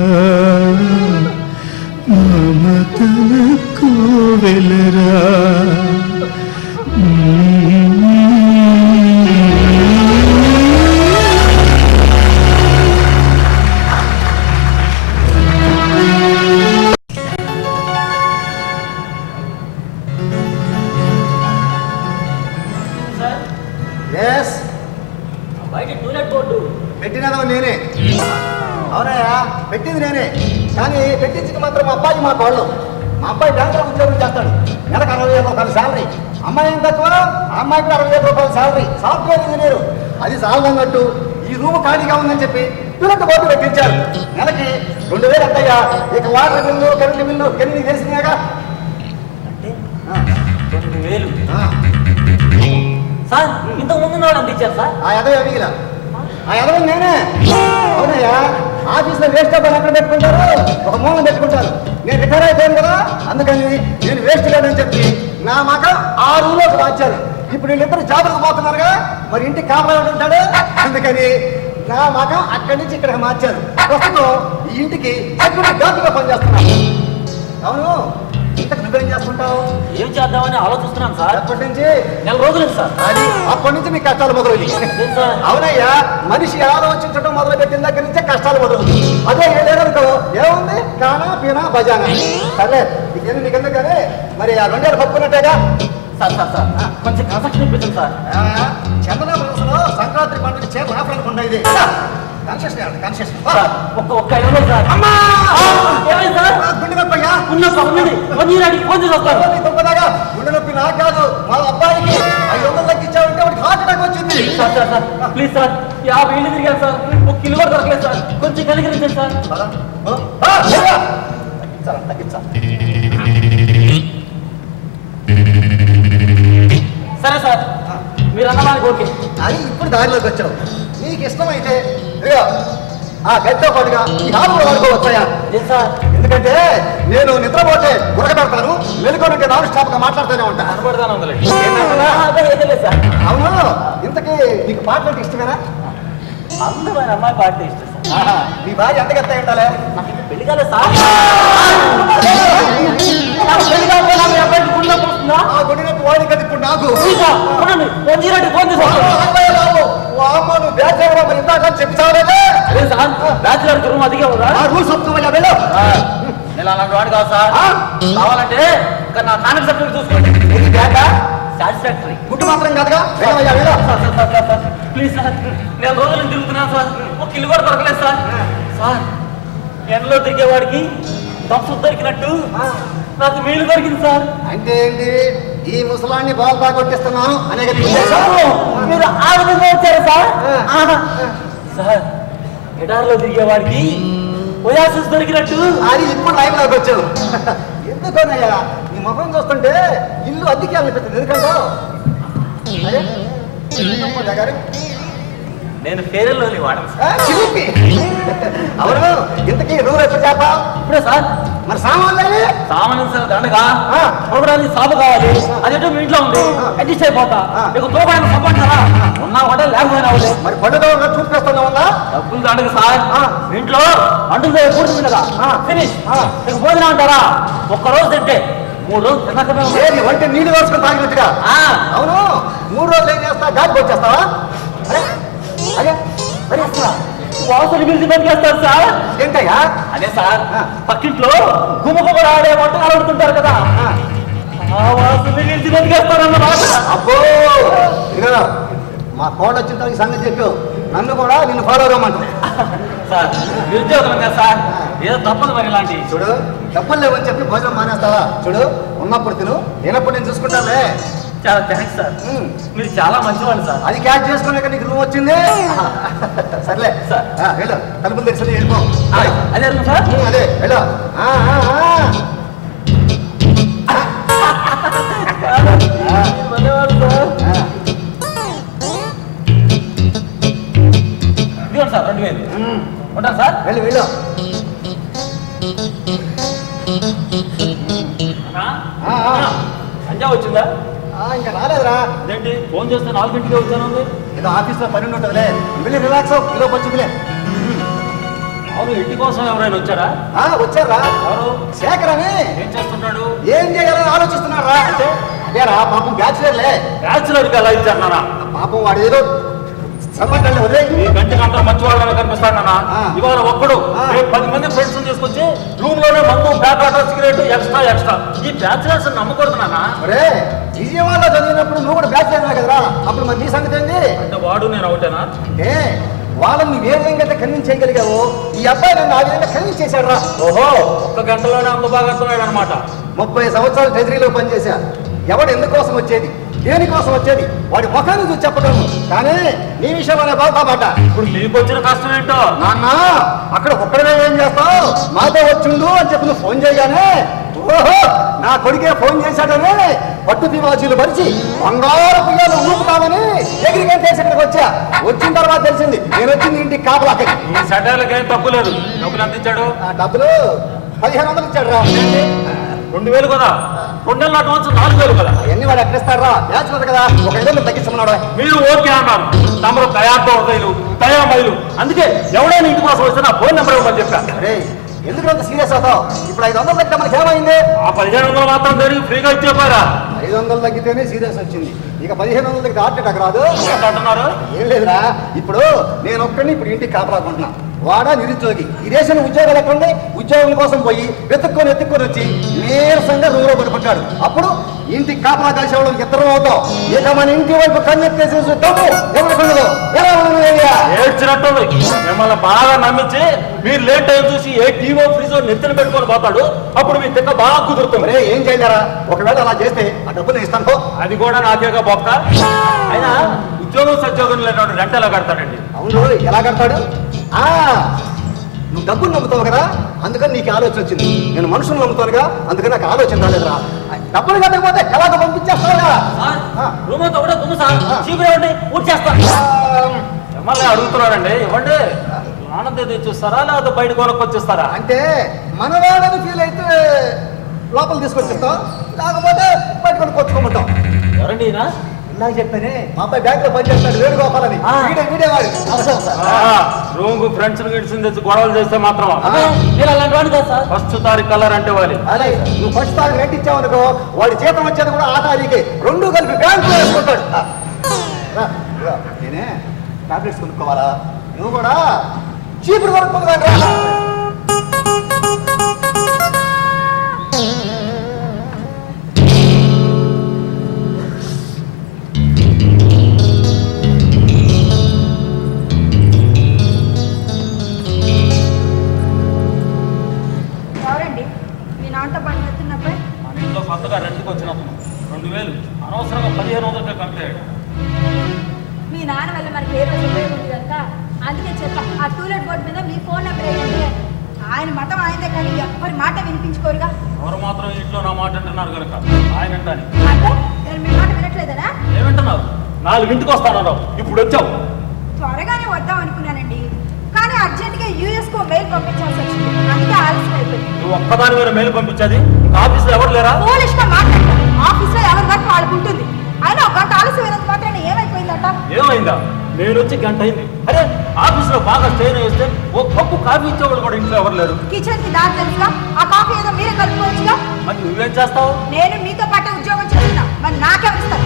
మమతలకు వెలరా. ఎస్, బయట టూలెట్ బోర్డు పెట్టినదో నేనే. అవునయ్యా, పెట్టింది నేనే. కానీ పెట్టించింది మాత్రం మా అబ్బాయి మా కోళ్ళు. మా అబ్బాయి బ్యాంకులో ఉద్యోగం చేస్తాడు. నెలకు 60,000 రూపాయల శాలరీ. అమ్మాయి ఏం తక్కువ, ఆ అమ్మాయికి 60,000 రూపాయల శాలరీ. Software engineer. అది చాలదన్నట్టు ఈ రూమ్ ఖాళీగా ఉందని చెప్పి టూలెట్ బోర్డు పెట్టించారు. నెలకి 2,000 ఎంతయ్యా. ఇక వాటర్ బిల్లు, కరెంటు బిల్లు ఎన్ని తెలిసినాగా. అంటే 2,000. సార్ ఇంతకు ముందు వాడు అంత ఇచ్చారు సార్. ఆ ఎదవ అడిగిలా ఆ ఎదవ నేనే. అవునయ్యా, ఆఫీస్లో వేస్ట్ డబ్బులు ఎక్కడ పెట్టుకుంటారు? ఒక మూలం పెట్టుకుంటారు. నేను రిటైర్ అయిపోయాను కదా, అందుకని నేను వేస్ట్ లేదని చెప్పి నా మగ ఆ రూలోకి మార్చాను. ఇప్పుడు వీళ్ళిద్దరు జాబులకు పోతున్నారుగా, మరి ఇంటికి కాపలా ఉంటాడు. అందుకని నా మాట అక్కడి నుంచి ఇక్కడికి మార్చారు. ప్రస్తుతం ఈ ఇంటికి సెక్యూరిటీ గార్డుగా పనిచేస్తున్నాను. అవును, ఇంతకు నువ్వేం చేస్తుంటావు? ఏం చేద్దామని ఆలోచిస్తున్నాను సార్. ఎప్పటి నుంచి? నెల రోజులు సార్. అది అప్పటి నుంచి మీ కష్టాలు మొదలైంది. అవునయ్యా, మనిషి ఆలోచించడం మొదలు పెట్టిన దగ్గర నుంచే కష్టాలు మొదలవుతుంది. అదే ఏదనుకో ఏముంది, కానా పీనా బజానా. సరే నీకేంది, నీకెందుకు కానీ మరి ఆ 2 ఏళ్ళు పప్పుకున్నట్టేగా. సార్ సార్ సార్ కొంచెం కన్స్ట్రక్షన్ ఇప్పించండి సార్. చందన మనసులో సంక్రాంతి పండుగ చేరు రాఫ్రనుకుండా ఇది కన్సెషన్ కన్సెషన్. ఒక్క 5 రోజులు సార్. ఏమైంది సార్? గుండె నొప్పయ్యా. ఉన్న పర్లేదు ఫోన్ చేసి వస్తాను. దుబ్బదాగా గుండె నొప్పి నాకు కాదు, మా అబ్బాయికి 500 తగ్గించామంటే వాడికి హార్ట్ అటాక్ వచ్చింది. Sir sir sir please sir, 50 ఇల్లు తిరిగాను సార్, 1 కిలో కూడా దొరకలేదు సార్, కొంచెం కనికరించండి సార్. తగ్గించాలి. సరే సార్, మీరు అన్నదానికి ఓకే. అని ఇప్పుడు దారిలోకి వచ్చావు. నీకు ఇష్టమైతే ఇదిగో ఆ గడ్డ పాటుగా ఈ హాల్లో వాడుకోవచ్చాయా? ఏం సార్? ఎందుకంటే నేను నిద్రపోతే గురక పెడతాను, మెలుకోనంటే నాన్ స్టాప్ గా మాట్లాడుతూనే ఉంటా. కనబడతాను సార్. అవును, ఇంతకీ నీకు పాటలు అంటే ఇష్టమేనా? అందమైన అమ్మాయి పార్టీ ఇష్టం సార్. నీ భార్య ఎంత గెత్త ఉండాలి? నాకు ఇంకా పెళ్లి కాలేదు సార్. పెళ్లి కాకపోతే మీ అబ్బాయికి గుండె వస్తుందా? ఆ గుడి నొప్పి వాడి కదా ఇప్పుడు నాకు. ఫోన్ చేసి నువ్వు బ్యాచ్ మరి ఇందాక చెప్తావు అదే సార్, బ్యాచులర్ రూమ్ అదిగే ఉందా? రూల్స్ ఒప్పుకోమని వెళ్ళు. నేను అలాంటి వాడు కాదు సార్. కావాలంటే ఇంకా నా నాన్న సర్టిఫికేట్ చూసుకోండి. ఇది బ్యాటా సాటిస్ఫాక్టరీ. గుడ్డు మాత్రం కాదుగా. వెళ్ళవయ్యా వెళ్ళు. ప్లీజ్ సార్, నేను రోజులు తిరుగుతున్నాను సార్, 1 ఇల్లు కూడా దొరకలేదు సార్. సార్, ఎండలో దిగేవాడికి దంసు దొరికినట్టు నాకు వీలు దొరికింది సార్. అంటే ఏంటి, ఈ ముసలాన్ని బాగా కొట్టిస్తున్నాను అనే కదా ఉద్దేశం? మీరు ఆ విధంగా వచ్చారు సార్. సార్, ఎడారిలో దిగేవాడికి ఒయాసిస్ దొరికినట్టు. అది ఇప్పుడు లైవ్ లోకి వచ్చావు. ఎందుకనయ్యా నీ ముఖం చూస్తుంటే ఇల్లు అద్దెకి అనిపిస్తుంది. ఎందుకంటే అదే గారు నేను ఫేరెల్లోని వాడను సార్. చిలిపి. అవును, ఇంతకీ రూల్ ఎప్పుడు చేప? ఇప్పుడే సార్. మరి సామాన్లు సామాన్యం సార్ దండగా చూడడానికి సాబు కావాలి. అదేంటో మీ ఇంట్లో ఉంది, అడ్జస్ట్ అయిపోతా. మీకు తోపాయన సపోర్ట్ కదా, ఉన్నా కూడా లేకపోయినా ఒకటే. మరి పండుగ చూపిస్తున్నా ఉందా? డబ్బులు దండగ సార్. ఇంట్లో అంటుంది కూర్చుంది కదా, ఫినిష్. మీకు భోజనం అంటారా? 1 రోజు తింటే 3 రోజులు తినకమే ఏది వంటి నీళ్లు వేసుకుని తాగినట్టుగా. అవును, 3 రోజులు ఏం చేస్తా, గాలికి వచ్చేస్తావా? అదే మరి వాసన పిలిచి పనిచేస్తారు సార్. ఏంటయ్యా? అదే సార్, పక్కింట్లో గుమ్మగుమ్మలు ఆడే వంటలు ఆడుతుంటారు కదా, ఆ వాసన పిలిచి పనిచేస్తారన్నమాట. అబ్బో, ఇదిగో మా కోడ వచ్చిన తర్వాత ఈ సంగతి చెప్పు, నన్ను కూడా నిన్ను ఫాలో అవ్వమంటుంది. సార్, నిరుద్యోగం కదా సార్, ఏదో తప్పదు మరి ఇలాంటి. చూడు, డబ్బులు లేవని చెప్పి భోజనం మానేస్తావా? చూడు, ఉన్నప్పుడు తిను, లేనప్పుడు నేను చూసుకుంటానులే. చాలా థ్యాంక్స్ సార్, మీరు చాలా మంచివాళ్ళు సార్. అది క్యాచ్ చేసుకున్నాక నీకు రూమ్ వచ్చింది. సర్లే సార్, వెళ్ళు, తలుపులు తెరిచి వెళ్ళిపో. అదే సార్, అదే వెళ్ళు. ఇదిగోండి సార్ 2000. ఉంటాను సార్. వెళ్ళు వెళ్ళు. సంజా వచ్చిందా? ఇంకా రాలేదురా. అదేంటి ఫోన్ చేస్తే 4 గంటలకే వచ్చాను. ఏదో ఆఫీస్లో పని ఉంటుందిలే, వెళ్ళి రిలాక్స్ అవ్వు, ఇలా వచ్చిందిలే. అవును, ఇంటి కోసం ఎవరైనా వచ్చారా? వచ్చారా? ఎవరు? శేఖర్ అని. ఏం చేస్తున్నాడు? ఏం చేయాలని ఆలోచిస్తున్నారా? అంటే అదేరా పాపం బ్యాచులర్లే. బ్యాచులర్కి ఎలా ఇచ్చారన్నా? పాపం వాడు ఏదో సమ్మటండి వదిలే. ఈ గంటకి అంతా మంచి వాళ్ళని కనిపిస్తాడన్నా. ఇవాళ ఒక్కడు 10 మంది ఫ్రెండ్స్ తీసుకొచ్చి రూమ్ లోనే మందు, పేపర్, సిగరెట్ ఎక్స్ట్రా. ఈ బ్యాచులర్స్ నమ్మకూడదు నాన్న. ఒరే, విజయవాడలో చదివినప్పుడు నువ్వు కూడా బ్యాచులర్ కదరా, అప్పుడు మరి నీ సంగతి ఏంటి? అంటే వాడు నేను ఒకటేనా? అంటే వాళ్ళని నువ్వు ఏ విధంగా అయితే కన్విన్స్ చేయగలిగావో, ఈ అబ్బాయి నన్ను ఆ విధంగా కన్విన్స్ చేశాడు రా. ఓహో, 1 గంటలోనే అంత బాగా అర్థమయ్యాడు అనమాట. 30 సంవత్సరాలు ట్రెజరీలో పనిచేశా. ఎవడు ఎందుకోసం వచ్చేది, దేనికోసం వచ్చేది, వాడి ముఖాన్ని చూసి చెప్పగలను, కానీ నీ విషయంలోనే బాగుతామాట. ఇప్పుడు మీకు వచ్చిన కష్టం ఏంటో? నాన్న, అక్కడ ఒక్కడనే ఏం చేస్తావు, మాతో వచ్చిండు అని చెప్పి నువ్వు ఫోన్ చేయగానే, ఓహో నా కొడుకే ఫోన్ చేశాడని పట్టు తివాచీలు పరిచి బంగారు పుయ్యాలు ఊపుతామని ఎగిరిగా చేసి ఇక్కడికి వచ్చా. వచ్చిన తర్వాత తెలిసింది నేను వచ్చింది ఇంటికి కాపలాకి. ఈ సెటర్లకి ఏం తప్పు లేదు. డబ్బులు ఎంత ఇచ్చాడు? డబ్బులు 1500 ఇచ్చాడు రా. 2000 కదా, 2 నెలల అడ్వాన్స్ 4000 కదా. అవన్నీ వాడు ఎక్కడిస్తారా? బ్యాచులర్ కదా, ఒక 500 తగ్గించమన్నాడు. మీరు ఓకే అన్నారు. తమరు దయాతో హృదయులు, దయామయులు. అందుకే ఎవడైనా ఇంటి కోసం వస్తే నా ఫోన్ నెంబర్ ఇవ్వమని చెప్పాను. అరే ఎందుకు అంత సీరియస్ అవుతావు? ఇప్పుడు 500 తగ్గితే మనకి ఏమైంది? ఆ 1500 మాత్రం జరిగి ఫ్రీగా ఇచ్చేపారా? 500 తగ్గితేనే సీరియస్ వచ్చింది. ఇక 1500 తగ్గితే హార్ట్ అటాక్ రాదు. అంటున్నారు. ఏం లేదురా, ఇప్పుడు నేను ఒక్కడిని ఇప్పుడు ఇంటికి కాపలాకుంటున్నా. వాడా నిరుద్యోగి. ఈ దేశంలో ఉద్యోగాలు ఎక్కడుంది? ఉద్యోగం కోసం పోయి వెతుక్కొని వచ్చి నీరసంగా రూలో పడిపడ్డాడు. అప్పుడు ఇంటికి కాపలా కలిసి వాళ్ళం ఇద్దరం అవుతాం. ఇక మన ఇంటి వైపు కన్నెత్తేసి చూద్దాము. ఏడ్చినట్టుంది. మిమ్మల్ని బాగా నమ్మించి మీరు లేట్ టైం చూసి ఏ టీవో ఫ్రిడ్జ్ నెత్తిన పెట్టుకొని పోతాడు. అప్పుడు మీ తిక్క బాగా కుదురుతుంది. ఏం చేయలేరా? ఒకవేళ అలా చేస్తే ఆ డబ్బు నేను ఇస్తాను. అది కూడా నాకేగా బొక్క. అయినా ఉద్యోగం సద్యోగం లేనప్పుడు రెంట్ ఎలా కడతాడండి? అవును, ఎలా కడతాడు? నువ్వు డబ్బులు నమ్ముతావు కదా, అందుకని నీకు ఆలోచన వచ్చింది. నేను మనుషులు నమ్ముతానుగా, అందుకని నాకు ఆలోచన రాలేదురా. డబ్బులు కట్టకపోతే ఎలాగ పంపించేస్తావుగా? రూమ్ అంతా కూడా దుమ్ము సార్, చీపురు ఇవ్వండి, ఊడ్చేస్తాను. మిమ్మల్ని అడుగుతున్నారండి, ఇవ్వండి. ఆనంద తెచ్చిస్తారా లేకపోతే బయట కొనుక్కొచ్చిస్తారా? అంటే మనవాడని ఫీల్ అయితే లోపల తీసుకొచ్చిస్తాం, లేకపోతే బయట కొనుక్కొచ్చుకోమంటాం. ఎవరండి ఈయన? నాకు చెప్పానే, మా అబ్బాయి బ్యాంక్ లో పనిచేస్తాడు, వేణుగోపాలని. వీడేవాడు రూమ్ కు ఫ్రెండ్స్ గిడ్స్ తెచ్చి గొడవలు చేస్తే మాత్రం ఫస్ట్ తారీఖు కలర్ అంటే వాళ్ళు. అదే నువ్వు ఫస్ట్ తారీఖు రెంట్ ఇచ్చావనుకో, వాడి జీతం వచ్చేది కూడా ఆ తారీఖే. 2 కలిపి బ్యాంక్ లో వేసుకుంటాడు. నేనే టాబ్లెట్స్ కొనుక్కోవాలా? నువ్వు కూడా చీపురు కొనుక్కోవాలా? కొత్తగా రెంట్కి వచ్చినప్పుడు 2000 అనవసరంగా 1500 కంపేయాడు. మీ నాన్న వల్ల మనకి ఏ రోజు ఉపయోగం ఉంది కనుక అందుకే చెప్పా, ఆ టూలెట్ బోర్డు మీద మీ ఫోన్ నెంబర్ వేయండి. ఆయన మతం ఆయనదే కానీ ఎవరి మాట వినిపించుకోరుగా. ఎవరు మాత్రం ఇంట్లో నా మాట అంటున్నారు కనుక ఆయన అంటాను. అంటే నేను మీ మాట వినట్లేదనా? ఏమంటున్నావు? 4ంటికి వస్తానన్నావు, ఇప్పుడు వచ్చావు. త్వరగానే వద్దాం అనుకున్నానండి, కానీ అర్జెంట్గా యూఎస్ కో మెయిల్ పంపించాల్సి వచ్చింది, అందుకే ఆలస్యం అయిపోయింది. నువ్వు ఒక్కదాని మీద మెయిల్ పంపించేది? ఆఫీస్లో ఎవరు లేరా? పోలీస్గా మాట్లాడతాను. ఆఫీస్లో ఎవరి వర్క్ వాళ్ళకు ఉంటుంది. అయినా ఒక గంట ఆలస్యం అయినంత మాత్రాన ఏమైపోయిందట? ఏమైందా? నేను వచ్చి గంట అయింది. అరే ఆఫీస్లో బాగా స్టెయిన్ వేస్తే ఓ కప్పు కాఫీ ఇచ్చేవాడు కూడా ఇంట్లో ఎవరు లేరు. కిచెన్ కి దారి తెలుసుగా, ఆ కాఫీ ఏదో మీరే కలుపుకోవచ్చుగా. మరి నువ్వేం చేస్తావు? నేను మీతో పాటు ఉద్యోగం చేస్తున్నా, మరి నాకెవరిస్తారు?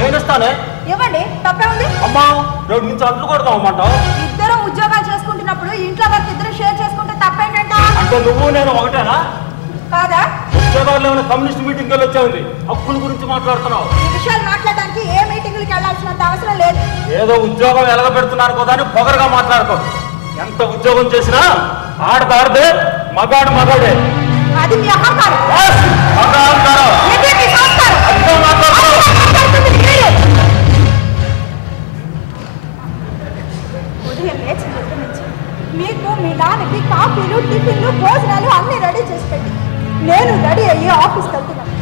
నేను ఇస్తానే. ఇవ్వండి, తప్పే ఉంది. అమ్మా రేపు నుంచి అంట్లు కొడతావు అమ్మంటావు. ఇద్దరం ఉద్యోగాలు చేసుకుంటున్నప్పుడు ఇంట్లో వర్క్ ఇద్దరు షేర్ చేసుకుంటే తప్పేంటంట? అంటే నువ్వు నేను ఒకటేనా? కాదా? ఉద్యోగాల్లో కమ్యూనిస్ట్ మీటింగ్ వెళ్ళి వచ్చావుంది, హక్కుల గురించి మాట్లాడుతున్నావు. ఈ విషయాలు మాట్లాడడానికి ఏ మీటింగ్లకు వెళ్ళాల్సినంత అవసరం లేదు. ఏదో ఉద్యోగం ఎలగబెడుతున్నారు కదా అని పొగరగా మాట్లాడుకో. ఎంత ఉద్యోగం చేసినా ఆడదారిదే, మగాడు మగాడే. అది మీ అహంకారం. మగాడు ఇది మీ సంస్కారం. ఉదయం లేచిన దగ్గర నుంచి మీకు మీ నాన్నకి కాఫీలు, టిఫిన్లు, భోజనాలు అన్ని రెడీ చేసి పెట్టి నేను రెడీ అయ్యి ఆఫీస్కి వెళ్తున్నాను.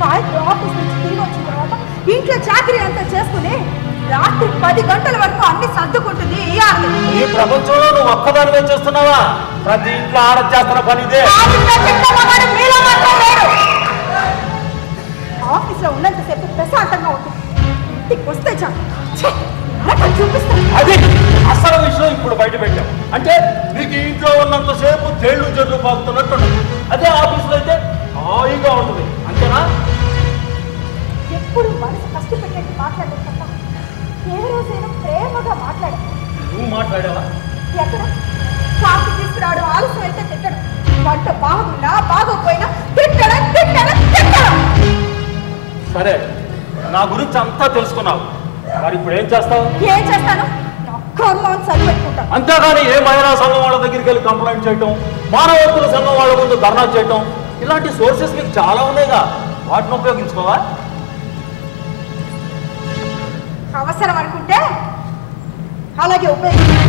సాయంత్రం ఆఫీస్ నుంచి తిరిగి వచ్చిన తర్వాత ఇంట్లో చాకరీ అంతా చేసుకుని రాత్రి 10 గంటల వరకు అన్ని సర్దుకుంటుంది ఈ ఆడది. ఈ ప్రపంచంలో నువ్వు ఒక్కదానివే చేస్తున్నావా? ప్రతి ఇంట్లో ఆడ చేస్తున్న పని ఇదే. ఆఫీస్లో ఉన్నంతసేపు ప్రశాంతంగా ఉంటుంది, ఇంటికి వస్తే చాలు చూపిస్తాను. అది అసలు విషయం ఇప్పుడు బయట పెట్టాం. అంటే నీకు ఇంట్లో ఉన్నంతసేపు తేళ్లు జడ్లు పాకుతున్నట్టు. అదే ఆఫీస్లో అయితే హాయిగా ఉంటుంది, అంతేనా? ఎప్పుడు మనసు కష్టపెట్టేట్టు మాట్లాడే తప్ప ఏ రోజైనా ప్రేమగా మాట్లాడే. నువ్వు మాట్లాడావా? ఎక్కడ? కాఫీ తీసుకురావడం ఆలస్యం అయితే తిట్టడం, వంట బాగున్నా బాగోపోయినా తిట్టడం తిట్టడం తిట్టడం. సరే, నా గురించి అంతా తెలుసుకున్నావు, మరి ఇప్పుడు ఏం చేస్తావు? ఏం చేస్తాను? నా కర్మను సరిపెట్టుకుంటాను. అంతేగాని ఏ మహిళా సంఘం వాళ్ళ దగ్గరికి వెళ్ళి కంప్లైంట్ చేయటం, మానవ హక్కుల సంఘం వాళ్ళ ముందు ధర్నా చేయటం, ఇలాంటి సోర్సెస్ మీకు చాలా ఉన్నాయిగా, వాటిని ఉపయోగించుకోవా? అవసరం అనుకుంటే అలాగే ఉపయోగించు.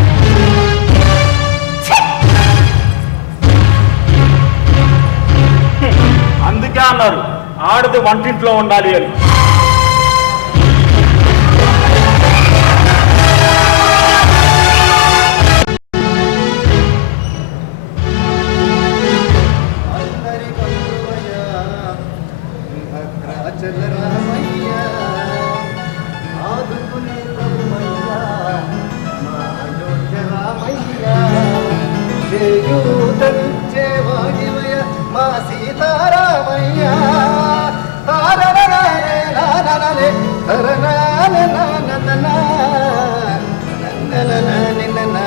అందుకే అన్నారు ఆడది వంటింట్లో ఉండాలి అని. చెల్లరామయ్యా ఆదుకునే ప్రభువయ్యా మా అయోధ్య రామయ్యా చేయూతనిచ్చేవాడివయ్య మా సీతారామయ్యా తారనరే నాననరే తరనాన నాననన నన్ననననన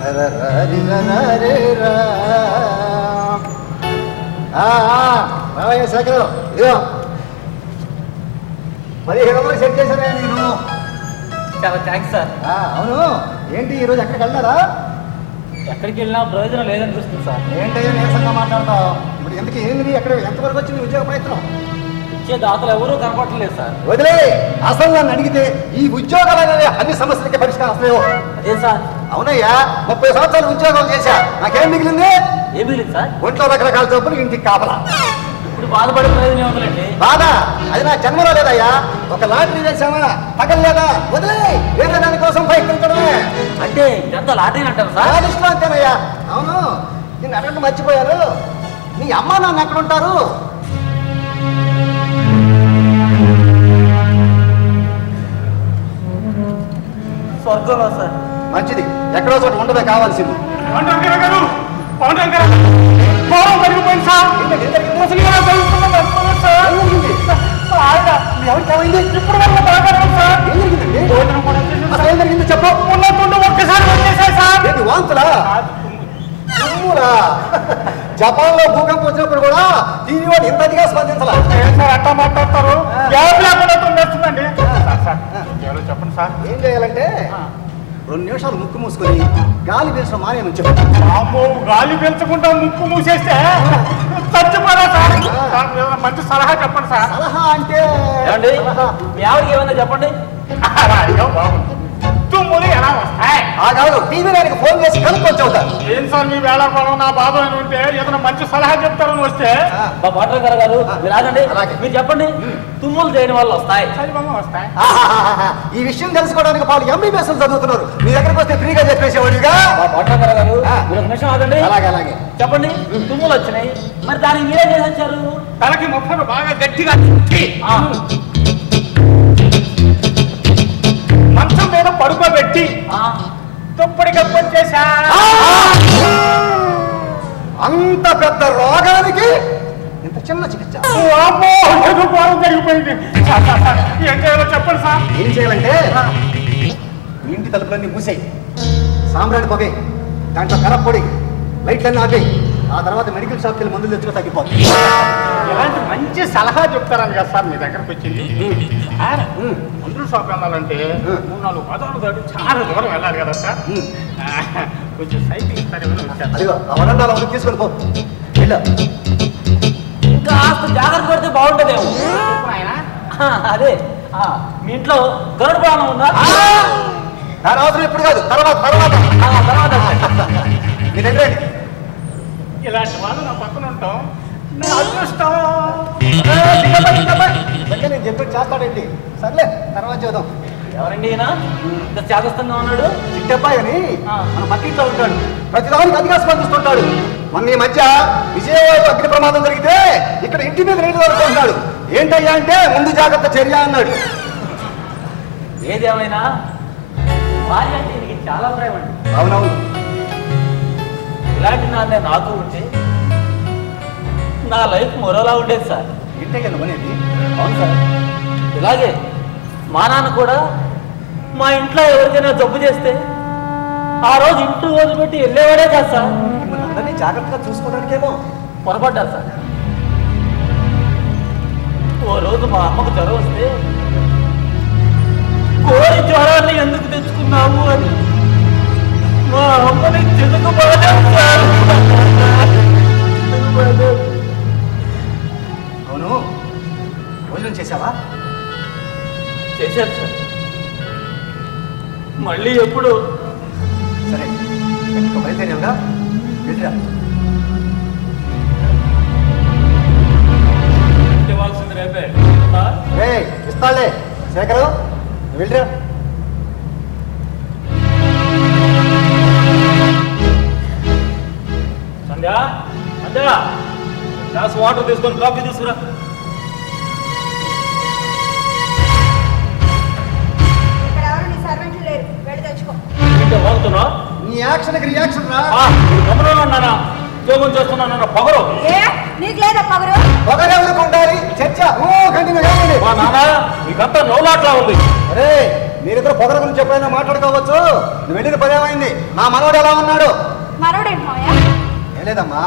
తరరరిరరే రా రామయ్య శేఖరు ఇదిగో 1500 సెట్ చేశారా నేను చాలా థ్యాంక్స్ సార్. అవును ఏంటి ఈరోజు ఎక్కడికి వెళ్ళారా ఎక్కడికి వెళ్ళినా ప్రయోజనం లేదనిపిస్తుంది సార్. ఏంటయ్యా నీరసంగా మాట్లాడతావు ఇప్పుడు ఎందుకు ఏంది ఎక్కడ ఎంతవరకు వచ్చింది ఉద్యోగ ప్రయత్నం ఇచ్చే దాతలు ఎవరూ కనపడలేదు సార్. వదిలే అసలు నన్ను అడిగితే ఈ ఉద్యోగాలు అనేవి అన్ని సమస్యలకి పరిష్కారం వస్తాయో అదే సార్. అవునయ్యా 30 సంవత్సరాలు ఉద్యోగం చేశా నాకేం మిగిలింది ఏం మిగిలింది సార్? ఒంట్లో రకరకాల జబ్బులు ఇంటికి కాపలా ఇప్పుడు బాధపడే ప్రయోజనం ఉందండి. బాధ అది నా జన్మలో లేదయ్యా ఒక లాటరీ వేసామా తగలేదా వదిలే వేరే దానికోసం ప్రయత్నించడమే అంటే ఇదంతా లాటరీ అంటారు సార్? నా దృష్టిలో అంతేనయ్యా. అవును నేను అడగడం మర్చిపోయారు నీ అమ్మ నాన్న ఎక్కడ ఉంటారు స్వర్గంలో సార్. మంచిది ఎక్కడో చోట ఉండదే కావాల్సింది వాంతులా జపాన్ లో భూకంపం వచ్చినప్పుడు కూడా దీని వాడు ఇంతగా స్పందించాలి అట్టా మాట్లాడతారు. చెప్పండి సార్. ఏం చేయాలంటే 2 నిమిషాలు ముక్కు మూసుకొని గాలి పీల్చడం మానేమని చెప్పు. అమ్మో గాలి పీల్చకుండా ముక్కు మూసేస్తే చచ్చిపోరా సార్. మంచి సలహా చెప్పండి సార్. సలహా అంటే మీ ఆవిడకి ఏమైనా చెప్పండి. తుమ్ములు ఎలా వస్తాయి? కాదు టీవీ దానికి ఫోన్ చేసి కనుక్కొని చెబుతాను. ఏం సార్ మీ వేళాకోళం నా బాధ అని ఉంటే ఏదైనా మంచి సలహా చెప్తారని వస్తే మా పాటలు గారు మీరు ఆగండి. మీరు చెప్పండి. తుమ్ములు చేయడం వల్ల వస్తాయి. వస్తాయి. ఈ విషయం తెలుసుకోవడానికి వాళ్ళు ఎంబీబీఎస్ చదువుతున్నారు మీ దగ్గరకు వస్తే ఫ్రీగా చెప్పేసేవాడిగా. మా పాటలు గారు మీరు ఒక నిమిషం ఆగండి. అలాగే అలాగే చెప్పండి. తుమ్ములు వచ్చినాయి మరి దానికి మీరే చేసి వచ్చారు. తలకి ముప్పలు బాగా గట్టిగా మంచం మీద పడుకోబెట్టి తుప్పడి కప్పని చేశా. అంత పెద్ద రోగానికి ఇంత చిన్న చికిత్స జరిగిపోయింది. ఏం చేయాలో చెప్పండి సార్. ఏం చేయాలంటే మీ ఇంటి తలుపులన్నీ మూసేయి సాంబ్రాణి పొగై దాంట్లో కరప్పొడి లైట్లన్నీ ఆపేయి ఆ తర్వాత మెడికల్ షాప్కి వెళ్ళి మందులు తెచ్చుకో తగ్గిపోతుంది. ఇలాంటి మంచి సలహా చెప్తారని కదా సార్ మీ దగ్గరకు వచ్చింది. మందుల షాప్ వెళ్ళాలంటే 3-4 పదాలు దాటి చాలా దూరం వెళ్ళాలి కదా సార్. కొంచెం సైకిల్ ఇస్తారేమో వచ్చారు. అదిగో అవలండాలు అవన్నీ తీసుకొని పో వెళ్ళు. కాస్త జాగ్రత్త పడితే బాగుంటుందేమో. అదే మీ ఇంట్లో గరుడ ప్రాణం ఉందా? దాని అవసరం ఇప్పుడు కాదు తర్వాత తర్వాత తర్వాత మీ దగ్గర ఇలాంటి వాళ్ళు నా పక్కన ఉంటాం నా అదృష్టం. నేను చెప్పి చేస్తాడండి సర్లే తర్వాత చూద్దాం. ఎవరండి ఈయన ఇంత చేదస్తంగా ఉన్నాడు? చిట్టబ్బాయి అని మన పక్కింట్లో ఉంటాడు ప్రతిదానికి అతిగా స్పందిస్తుంటాడు. మొన్న ఈ మధ్య విజయవాడ అగ్ని ప్రమాదం జరిగితే ఇక్కడ ఇంటి మీద నీళ్ళు వరకు ఏంటయ్యా అంటే ముందు జాగ్రత్త చర్య అన్నాడు. ఏదేమైనా భార్య అంటే ఈయనకి చాలా ప్రేమ అండి. అవునవును ఇలాంటి నాన్నే నాకు ఉంటే నా లైఫ్ మరోలా ఉండేది సార్. ఇంటే కదా అనేది. అవును సార్. ఇలాగే మా నాన్న కూడా మా ఇంట్లో ఎవరికైనా జబ్బు చేస్తే ఆ రోజు ఇంట్లో వదిలిపెట్టి వెళ్ళేవాడే కాదు సార్. మిమ్మల్ని అందరినీ జాగ్రత్తగా చూసుకోవడానికేమో పొరపడ్డారు సార్. ఓ రోజు మా అమ్మకు జ్వరం వస్తే కోరి జ్వరాన్ని ఎందుకు తెచ్చుకున్నావు అని మా అమ్మని చిలుకుపడలేదు సార్. అవును భోజనం చేసావా? చేశారు సార్. మళ్ళీ ఎప్పుడు? సరే బయలుదేరావుగా వెళ్ళిరా. ఇవ్వాల్సింది రేపే. ఇస్తాలే శేఖరు వెళ్ళిరా. సంధ్య సంధ్య గ్లాస్ వాటర్ తీసుకొని కాఫీ తీసుకురా. అంటే వాగుతున్నా నీ యాక్షన్ కి రియాక్షన్ రా. గమనంలో ఉన్నానా ఉద్యోగం చేస్తున్నానన్న పొగరు. ఏ నీకు లేదా పగరు? పొగరెవరికి ఉండాలి? చర్చ కంటిన్యూ చేయండి. మా నాన్న మీకంతా నోలాట్లా ఉంది. అరే మీరిద్దరు పొగర గురించి ఎప్పుడైనా మాట్లాడుకోవచ్చు. నువ్వు వెళ్ళిన పని ఏమైంది? నా మనవడు ఎలా ఉన్నాడు? మరొడేంటి మావయ్య? ఏం లేదమ్మా,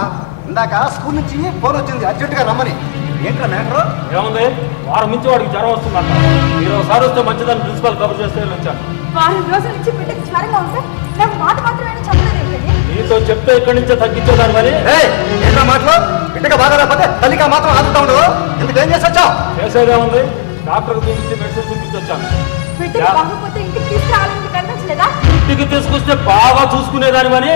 ఇందాక స్కూల్ నుంచి ఫోన్ వచ్చింది అర్జెంటుగా రమ్మని. ఏంట్రా మ్యాటర్? ఏముంది, వారం నుంచి వాడికి జ్వరం వస్తుందంట. మీరు ఒకసారి వస్తే మంచిదని ప్రిన్సిపాల్ కబుర్ చేస్తే వచ్చాను. వారం రోజుల నుంచి బిడ్డకి జ్వరంగా ఉంటే నాకు మాట మాత్రమే చెప్పలేదు ఏంటండి? నీతో చెప్తే ఇక్కడి నుంచే తగ్గించేదాన్ని మరి. ఏంట్రా మాటలు? బిడ్డగా బాగా రాకపోతే తల్లిగా మాత్రం ఆదుతా ఉండదు. ఎందుకు ఏం చేసి వచ్చావు? చేసేదే ఉంది, డాక్టర్ చూపించి మెడిసిన్ చూపించి వచ్చాను. బిడ్డకి బాగోకపోతే ఇంటికి తీసుకురావాలని కనిపించలేదా? ఇంటికి తీసుకొస్తే బాగా చూసుకునేదాని అని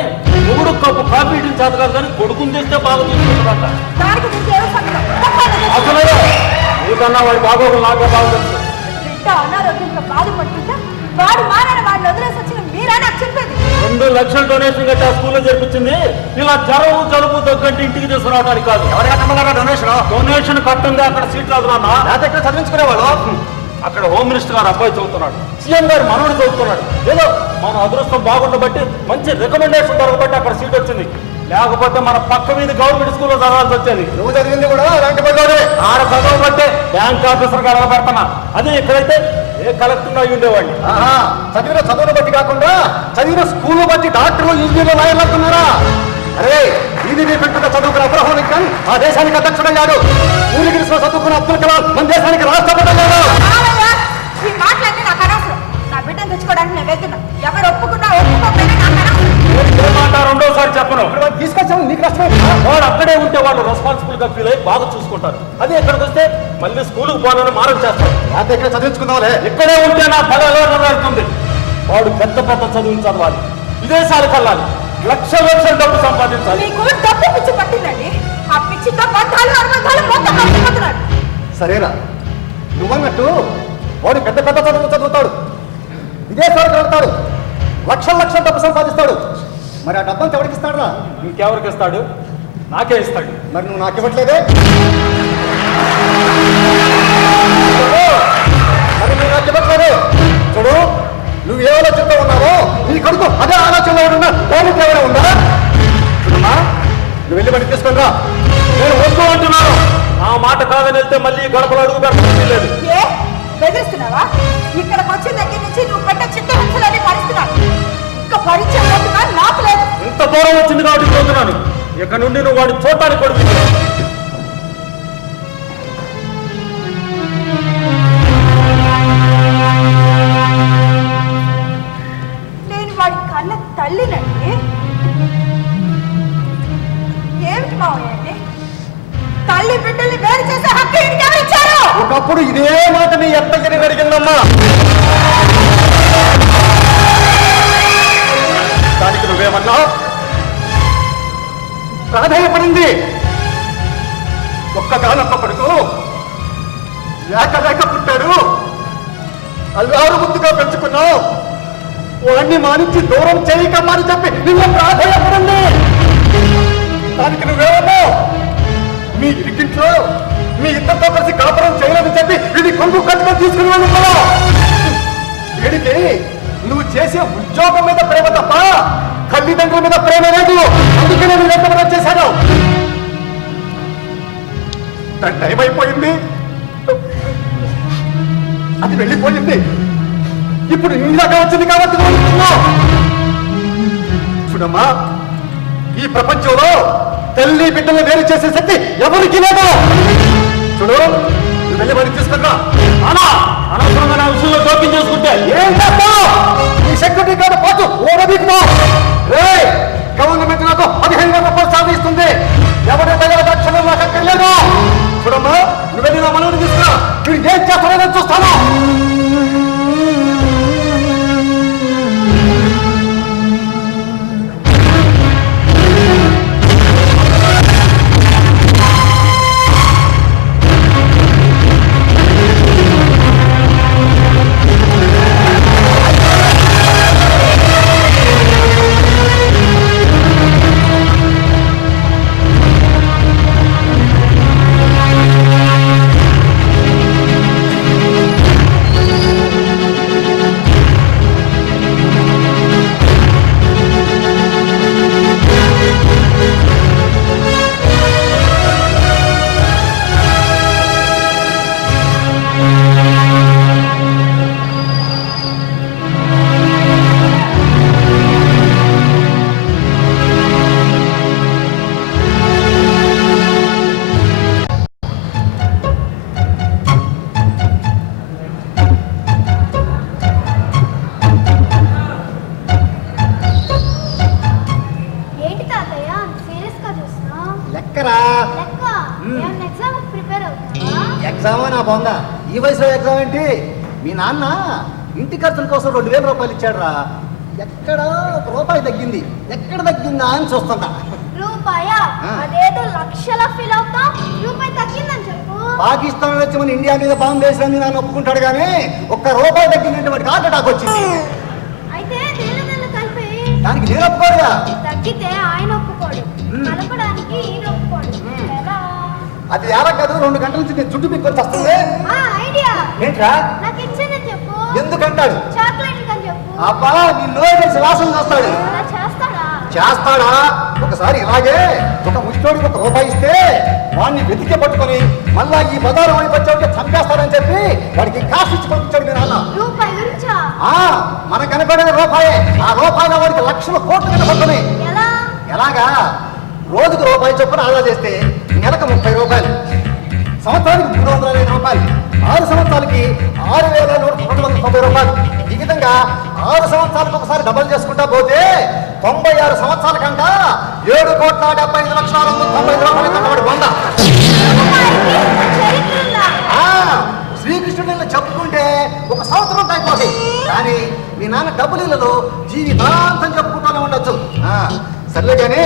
మొగుడు కప్పు కాఫీ ఇడ్లీ చేత కాదు కానీ కొడుకుని తెస్తే బాగా చూసుకుంటుందంట. దానికి దీనికి ఏమో సంబంధం? అసలు నీకన్నా వాడి బాగోగులు నాకే బాగా తెలుసు. బిడ్డ అనారోగ్యంతో బాధపడుతుంటే వాడు మానని వాడిని వదిలేసి వచ్చిన మీరా నాకు చెప్పేది? 2 లక్షల డొనేషన్ కట్టి ఆ స్కూల్లో చేర్పించింది ఇలా జ్వరం జలుబు తగ్గంటే ఇంటికి తీసుకురావడానికి కాదు. ఎవరు కట్టమన్నారా డొనేషన్? డొనేషన్ కట్టంగా అక్కడ సీట్ రాదు నాన్న. నా దగ్గర చదివించుకునేవాడు. అక్కడ హోమ్ మినిస్టర్ గారు అబ్బాయి చదువుతున్నాడు, సీఎం గారు మనవడు చదువుతున్నాడు. ఏదో మన అదృష్టం బాగుండబట్టి మంచి రికమెండేషన్ దొరకబట్టి అక్కడ సీట్ వచ్చింది. లేకపోతే మన పక్క మీద గవర్నమెంట్ స్కూల్లో చదవాల్సి వచ్చేది. నువ్వు చదివింది కూడా అలాంటి పనులోనే. ఆడ చదవ బట్టే బ్యాంక్ ఆఫీసర్ గా పెడతానా. అదే ఇక్కడైతే ఏ కలెక్టర్ అయి ఉండేవాడిని. చదివిన చదువును బట్టి కాకుండా చదివిన స్కూల్ బట్టి డాక్టర్లు ఇంజనీర్లు లాయర్లు అవుతున్నారా? అరే ఇది నీ పెట్టుకున్న చదువుకున్న అబ్రహం లింకన్ ఆ దేశానికి అధ్యక్షుడయ్యాడు. ఊరిగిరిలో చదువుకున్న అబ్దుల్ కలాం మన దేశానికి రాష్ట్రపతి అయ్యాడు. ఈ మాటలన్నీ నాకు అనవసరం. నా బిడ్డను తెచ్చుకోవడానికి నేను వెళ్తున్నా. ఎవరు ఒప్పుకున్నా ఒప్పుకోకపోయినా నాకు అనవసరం. మాట రెండోసారి చెప్పను. తీసుకొచ్చాము నీకు కష్టమే. వాడు అక్కడే ఉంటే వాళ్ళు రెస్పాన్సిబుల్ గా ఫీల్ అయ్యి బాగా చూసుకుంటారు. అదే ఇక్కడికి వస్తే మళ్ళీ స్కూల్కి పోవాలని మారం చేస్తారు. లేకపోతే ఇక్కడ చదివించుకుందాంలే. ఇక్కడే ఉంటే నా తల ఎలా నడుతుంది. వాడు పెద్ద పెద్ద చదువులు చదవాలి, విదేశాలకు వెళ్ళాలి, లక్షల డబ్బు సంపాదించాలి. మీకు డబ్బు పిచ్చి పట్టిందండి. ఆ పిచ్చితో బంధాలు అనుబంధాలు మొత్తం మర్చిపోతున్నాడు. సరేనా, నువ్వన్నట్టు వాడు పెద్ద పెద్ద చదువులు చదువుతాడు, విదేశాలకు వెళ్తాడు, లక్షల డబ్బు సంపాదిస్తాడు. మరి ఆ డబ్బంతా ఎవరికి ఇస్తాడు రా? ఇంకెవరికి ఇస్తాడు? నాకే ఇస్తాడు. మరి నువ్వు నాకు ఇవ్వట్లేదే? మరి నువ్వు నాకు ఇవ్వట్లేదు. చూడు, నువ్వు ఏ ఆలోచనతో ఉన్నావో నీ కొడుకు అదే ఆలోచనలో ఉన్నా. దానికి ఎవరైనా ఉందా? చూడమ్మా, నువ్వు వెళ్ళి మరి తీసుకొని రా. నేను వస్తూ అంటున్నాను. నా మాట కాదని వెళ్తే మళ్ళీ గడపలు అడుగు పెట్టలేదు. ఏ బెదిరిస్తున్నావా? ఇక్కడికి వచ్చిన దగ్గర నుంచి నువ్వు పెట్ట చిత్తహింసలని భరిస్తున్నాను. ఇంకా భరించే ఓపిక నాకు లేదు. ఇంత దూరం వచ్చింది కాబట్టి పోతున్నాను. ఇక నుండి నువ్వు వాడిని చూడటానికి కొడుకు. నేను వాడి కన్న తల్లినండి. ఏమిటి మావయ్య అండి? తల్లి బిడ్డల్ని వేరు చేసే హక్కు ఇంటికి ఎవరు ఇచ్చారు? ఒకప్పుడు ఇదే మాట నీ ఎత్తగిరి అడిగిందమ్మా. దానికి నువ్వేమన్నా ప్రాధాన్యపడింది. ఒక్కగానొక్క కొడుకు లేక పుట్టాడు, అల్లారు ముద్దుగా పెంచుకున్నావు. వాడిని మానించి దూరం చేయకమ్మా అని చెప్పి నిన్ను ప్రాధాన్యపడింది. దానికి నువ్వేమన్నావు? మీ ఇరికింట్లో మీ ఇద్దరితో కలిసి కాపురం చేయలేదని చెప్పి ఇది కొంగు కట్టుకొని తీసుకుని వెళ్ళిపోయావు. వీడికి నువ్వు చేసే ఉద్యోగం మీద ప్రేమ తప్ప తల్లిదండ్రుల మీద ప్రేమ లేదు. అందుకే నేను ఎంతమంది చేశాను. తన టైం అయిపోయింది, అది వెళ్ళిపోయింది. ఇప్పుడు నీలాగా వచ్చింది కాబట్టి నువ్వు చూడమ్మా, ఈ ప్రపంచంలో తల్లి బిడ్డలు వేరు చేసే శక్తి ఎవరికి లేదు. చూడు, నువ్వు వెళ్ళి మరి తీసుకున్నా. అనవసరంగా నా విషయంలో జోక్యం చేసుకుంటే ఏం చేస్తావు? నీ సెక్యూరిటీ గార్డు పోతు గవర్నమెంట్ నాకు 15,000 రూపాయలు సాధిస్తుంది. ఎవరి దగ్గర దక్షిణ నాకు అక్కర్లేదు. చూడమ్మా, నువ్వు వెళ్ళి నా మనవుని తీసుకురా. మీరు ఏం చేస్తారో చూస్తాను. ఎగ్జామా నా బాగుందా? ఈ వయసులో ఎగ్జామ్ ఏంటి? మీ నాన్న ఇంటి ఖర్చుల కోసం 2000 రూపాయలు ఇచ్చాడు రా. ఎక్కడ ఒక రూపాయి తగ్గింది, ఎక్కడ తగ్గిందా అని చూస్తుందా. రూపాయా? అదేదో లక్షల ఫీల్ అవుతా. రూపాయి తగ్గిందని చెప్పు. పాకిస్తాన్ వచ్చి మన ఇండియా మీద బాంబు వేసినందుకు నాన్న ఒప్పుకుంటాడు కానీ ఒక్క రూపాయి తగ్గిందంటే వాడికి హార్ట్ అటాక్ వచ్చింది. అయితే నీళ్ళ కలిపి దానికి నేను ఒప్పుకోడుగా. తగ్గితే ఆయన ఒప్పుకోడు, కలపడానికి ఈయన ఒప్పుకోడు. ఎలా? అది ఎలా కాదు, 2 గంటల నుంచి నేను చుట్టూ పిక్కొని వస్తుంది. ఐడియా ఏంట్రా? నాకు ఇచ్చిందని చెప్పు. ఎందుకంటాడు? చాక్లెట్ అని చెప్పు. అబ్బా నీ నోరు వాసన చేస్తాడు. అలా చేస్తాడా? చేస్తాడా? ఒకసారి ఇలాగే ఒక ముష్టోడికి 1 రూపాయి ఇస్తే వాడిని వెతికే పట్టుకొని మళ్ళా ఈ బజారు వాడి వచ్చే చంపేస్తాడని చెప్పి వాడికి కాసు ఇచ్చి పంపించాడు మీ నాన్న. రూపాయి గురించా? మనకు కనపడేది రూపాయే. ఆ రూపాయల వాడికి లక్షల కోట్లు కనపడుతున్నాయి. ఎలా? ఎలాగా? రోజుకు రూపాయి చొప్పున ఆదా చేస్తే నెలకు 30 రూపాయలు, సంవత్సరానికి 305 రూపాయలు, 6 సంవత్సరాలకి 6290 రూపాయలు. ఈ విధంగా 6 సంవత్సరాలకు ఒకసారి డబల్ చేసుకుంటా పోతే 96 సంవత్సరాల కంట 7,75,90,000 రూపాయలు కట్టబడి పొందా. శ్రీకృష్ణుడు చెప్పుకుంటే 1 సంవత్సరం అయిపోతాయి కానీ మీ నాన్న డబ్బులలో జీవితాంతం చెప్పుకుంటూనే ఉండొచ్చు. సర్లే కానీ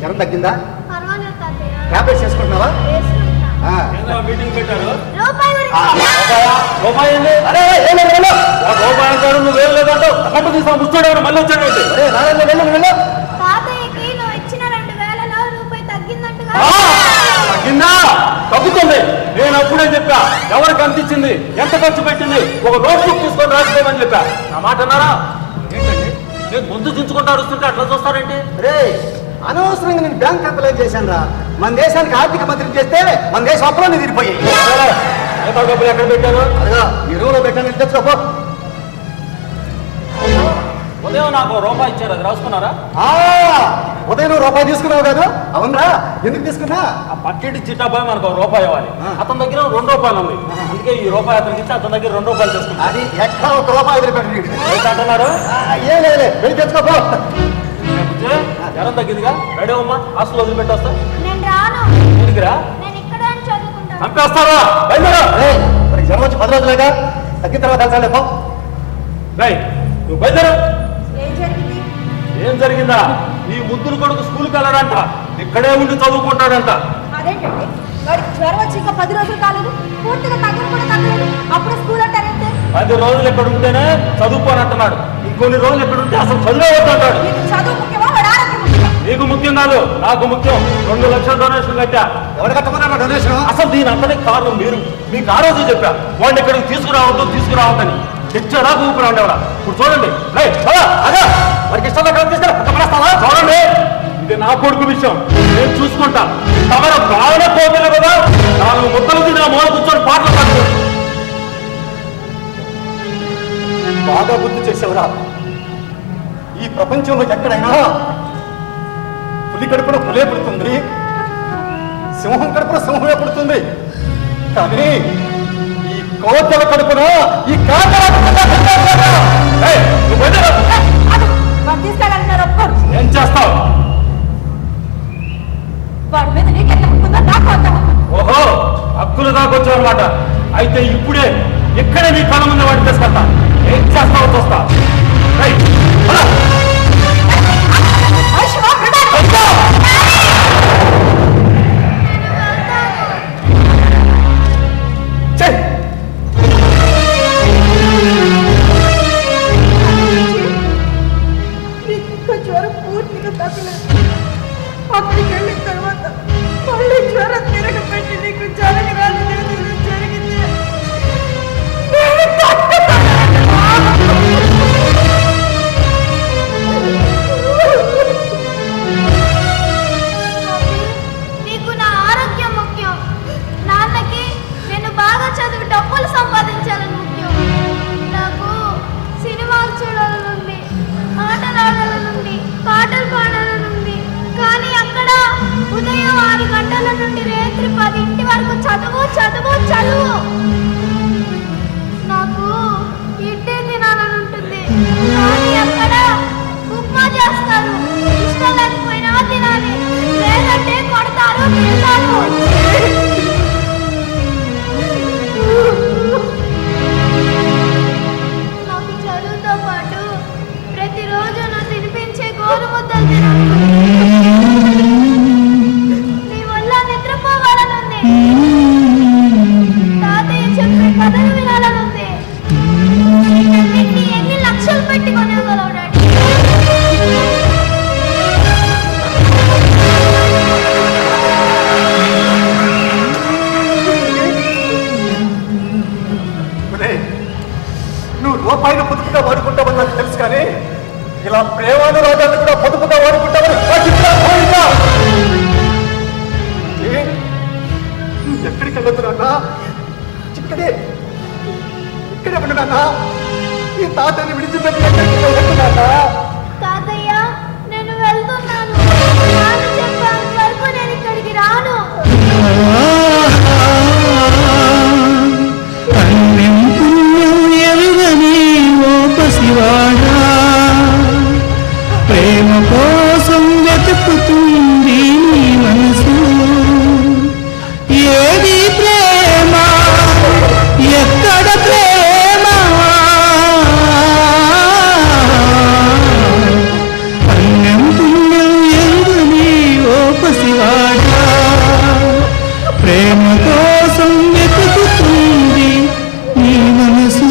జ్వరం తగ్గిందా? పర్వాలేదు తాతయ్య. ట్యాబ్లెట్స్ చేసుకుంటున్నావా? వేసుకుంటా. మీటింగ్ పెట్టారు. రూపాయి గురించి. రూపాయి ఏంది? అరే రూపాయి అంటాడు, నువ్వు వేలు లేదంటావు. కట్టు తీసా ముచ్చాడు, మళ్ళీ వచ్చాడు. తాతయ్యకి నువ్వు ఇచ్చిన 2000లో రూపాయి తగ్గిందంటగా. తగ్గిందా? తగ్గుతుంది. నేను అప్పుడే చెప్పా ఎవరికి ఎంత ఇచ్చింది, ఎంత ఖర్చు పెట్టింది, ఒక నోట్ బుక్ తీసుకొని రాసుకోమని చెప్పా. నా మాట అన్నారా? ఏంటండి నేను ముందు దించుకుంటూ అరుస్తుంటే అట్లా చూస్తారేంటి? రే అనవసరంగా నేను బ్యాంక్ అప్లై చేశాను రా. మన దేశానికి ఆర్థిక మంత్రి చేస్తే మన దేశం అప్పులన్నీ తీరిపోయాయి. డబ్బులు ఎక్కడ పెట్టారు? అదిగా ఈ రూలో పెట్టాను, తెచ్చుకోపో. ఉదయం నాకు రూపాయి ఇచ్చారు, అది రాసుకున్నారా? ఉదయం నువ్వు రూపాయి తీసుకున్నావు కదా? అవునరా, ఎందుకు తీసుకున్నా? ఆ పక్కింటి చిట్టాబాయ్ మనకు రూపాయి ఇవ్వాలి. అతని దగ్గర 2 రూపాయలు ఉంది. అందుకే ఈ రూపాయి అతనికి ఇచ్చి అతని దగ్గర 2 రూపాయలు తీసుకున్నా. అది ఎక్కడ 1 రూపాయి వదిలిపెట్టి అంటున్నారు. ఏం లేదు, వెళ్ళి తెచ్చుకోపో. జ్వరం తగ్గిందిగా, రెడీ అమ్మా, హాస్టల్ వదిలిపెట్టి వస్తా. నేను రాను. ఎందుకురా? నేను ఇక్కడే చదువుకుంటాను. చంపేస్తారా? మరి జ్వరం వచ్చి 10 రోజులుగా తగ్గిన తర్వాత కలిసాలే పో. నువ్వు బయలుదేరు. ఏం జరిగింది? ఏం జరిగిందా? నీ ముద్దులు కొడుకు స్కూల్కి వెళ్ళాడంట, ఇక్కడే ఉండి చదువుకుంటాడంట. అదేంటండి, వాడికి జ్వరం వచ్చి ఇంకా 10 రోజులు కాలేదు, పూర్తిగా తగ్గని కూడా తగ్గలేదు, అప్పుడు స్కూల్ అంటారంటే? 10 రోజులు ఎక్కడ ఉంటేనే చదువుకోనంటున్నాడు, ఇంకొన్ని రోజులు ఎక్కడ ఉంటే అసలు చదివే వద్దంటాడు. నీకు చదువు ముఖ్యమా, వాడి ఆరోగ్యం ముఖ్యమా? నీకు ముఖ్యం కాదు, నాకు ముఖ్యం. 2 లక్షల డొనేషన్ కట్టా. ఎవరు కట్టమన్నా డొనేషన్? అసలు దీని అంతనే కారణం మీరు. మీకు ఆ రోజు చెప్పా వాడిని ఇక్కడికి తీసుకురావద్దని. తెచ్చాడా ఊపిరి ఉండేవాడా? ఇప్పుడు చూడండి, వారికి ఇష్టంగా తీసుకురా చూడండి. ఇది నా కొడుకు విషయం, నేను చూసుకుంటా. తమరు బాగా పోగలే కదా, 4 ముద్దలు తిని మూల కూర్చొని పాటలు పాడుతారు. బాగా గుర్తు చేసేవరా. ఈ ప్రపంచంలో ఎక్కడైనా పులి కడుపున పులే పుడుతుంది, సింహం కడుపున సింహమే పుడుతుంది, కానీ ఈ కోతల కడుపున ఈ తీసుకెళ్ళాలంటారు, ఒప్పుకోరు. ఏం చేస్తావు? వాడి మీద నీకెంత ఉంటుందో నాకు అంత ఉంటుంది. ఓహో, హక్కులు దాకొచ్చావు అనమాట. అయితే ఇప్పుడే ఇక్కడే నీ కళ్ళ ముందు వాడిని తీసుకెళ్తా. ఏం చేస్తావో చూస్తా. జ్వరం పూర్తిగా తగ్గలేదు. అక్కడికి వెళ్ళిన తర్వాత మళ్ళీ జ్వరం తిరగబెట్టి నీకు జరగరాదు జరిగింది. నీకు నా ఆరోగ్యం ముఖ్యం. నాన్నకి నేను బాగా చదివి డబ్బులు సంపాదించాలని ముఖ్యం. నాకు సినిమాలు చూడాలనుంది, ఆటలు ఆడాలనుంది, పాటలు పాడాలనుంది. కానీ అక్కడ ఉదయం 6 గంటల నుండి రాత్రి 10 వరకు చదువు చదువు చదువు. నాకు ఇడ్లీ తినాలని ఉంటుంది, కానీ అక్కడ ఉప్మా చేస్తారు. ఇష్టం లేకపోయినా తినాలి, లేదంటే కొడతారు, తింటారు. ఎక్కడికి వెళ్ళొద్దు నాన్న, ఇక్కడే ఇక్కడే ఉండు నాన్న. ఈ తాతని విడిచిపెట్టి ఎక్కడికి వెళ్ళొద్దు నాన్న. తాతయ్య నేను వెళ్తున్నాను. నాన్న చెప్పేంత వరకు నేను ఇక్కడికి రాను. అన్నం పుణ్యం ఎరుగని ఓ పసివాడా, ప్రేమ కోసం వెతుకుతుంది నీ మనసు. ఏది ప్రేమ, ఎక్కడ ప్రేమ? అన్నం పుణ్యం ఎరుగని ఓ పసివాడా, ప్రేమ కోసం వెతుకుతుంది నీ మనసు.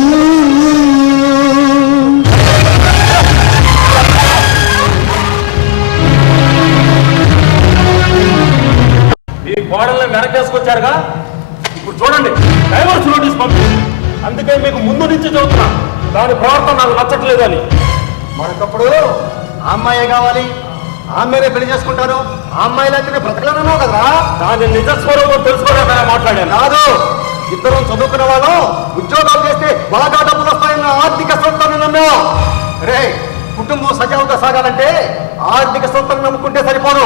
ఈ కోడల్ని వెనకేసుకొచ్చారుగా, ఇప్పుడు చూడండి డైవర్స్ నోటీస్ పంపింది. అందుకే మీకు ముందు నుంచి చదువుతున్నా, దాని ప్రవర్తన నాకు నచ్చట్లేదు అని. మనకప్పుడు ఆ అమ్మాయే కావాలి, ఆ అమ్మాయినే పెళ్లి చేసుకుంటాను, ఆ అమ్మాయిలు అయితే బ్రతకలేనన్నావు కదరా. దాని నిజస్వరూపం తెలుసుకోవడానికి మాట్లాడాను. కాదు, ఇద్దరం చదువుకున్న వాళ్ళం ఉద్యోగాలు చేస్తే బాగా డబ్బులు వస్తాయన్న ఆర్థిక సొంతను నమ్మావు. రే, కుటుంబం సజావుగా సాగాలంటే ఆర్థిక సొంతను నమ్ముకుంటే సరిపోదు,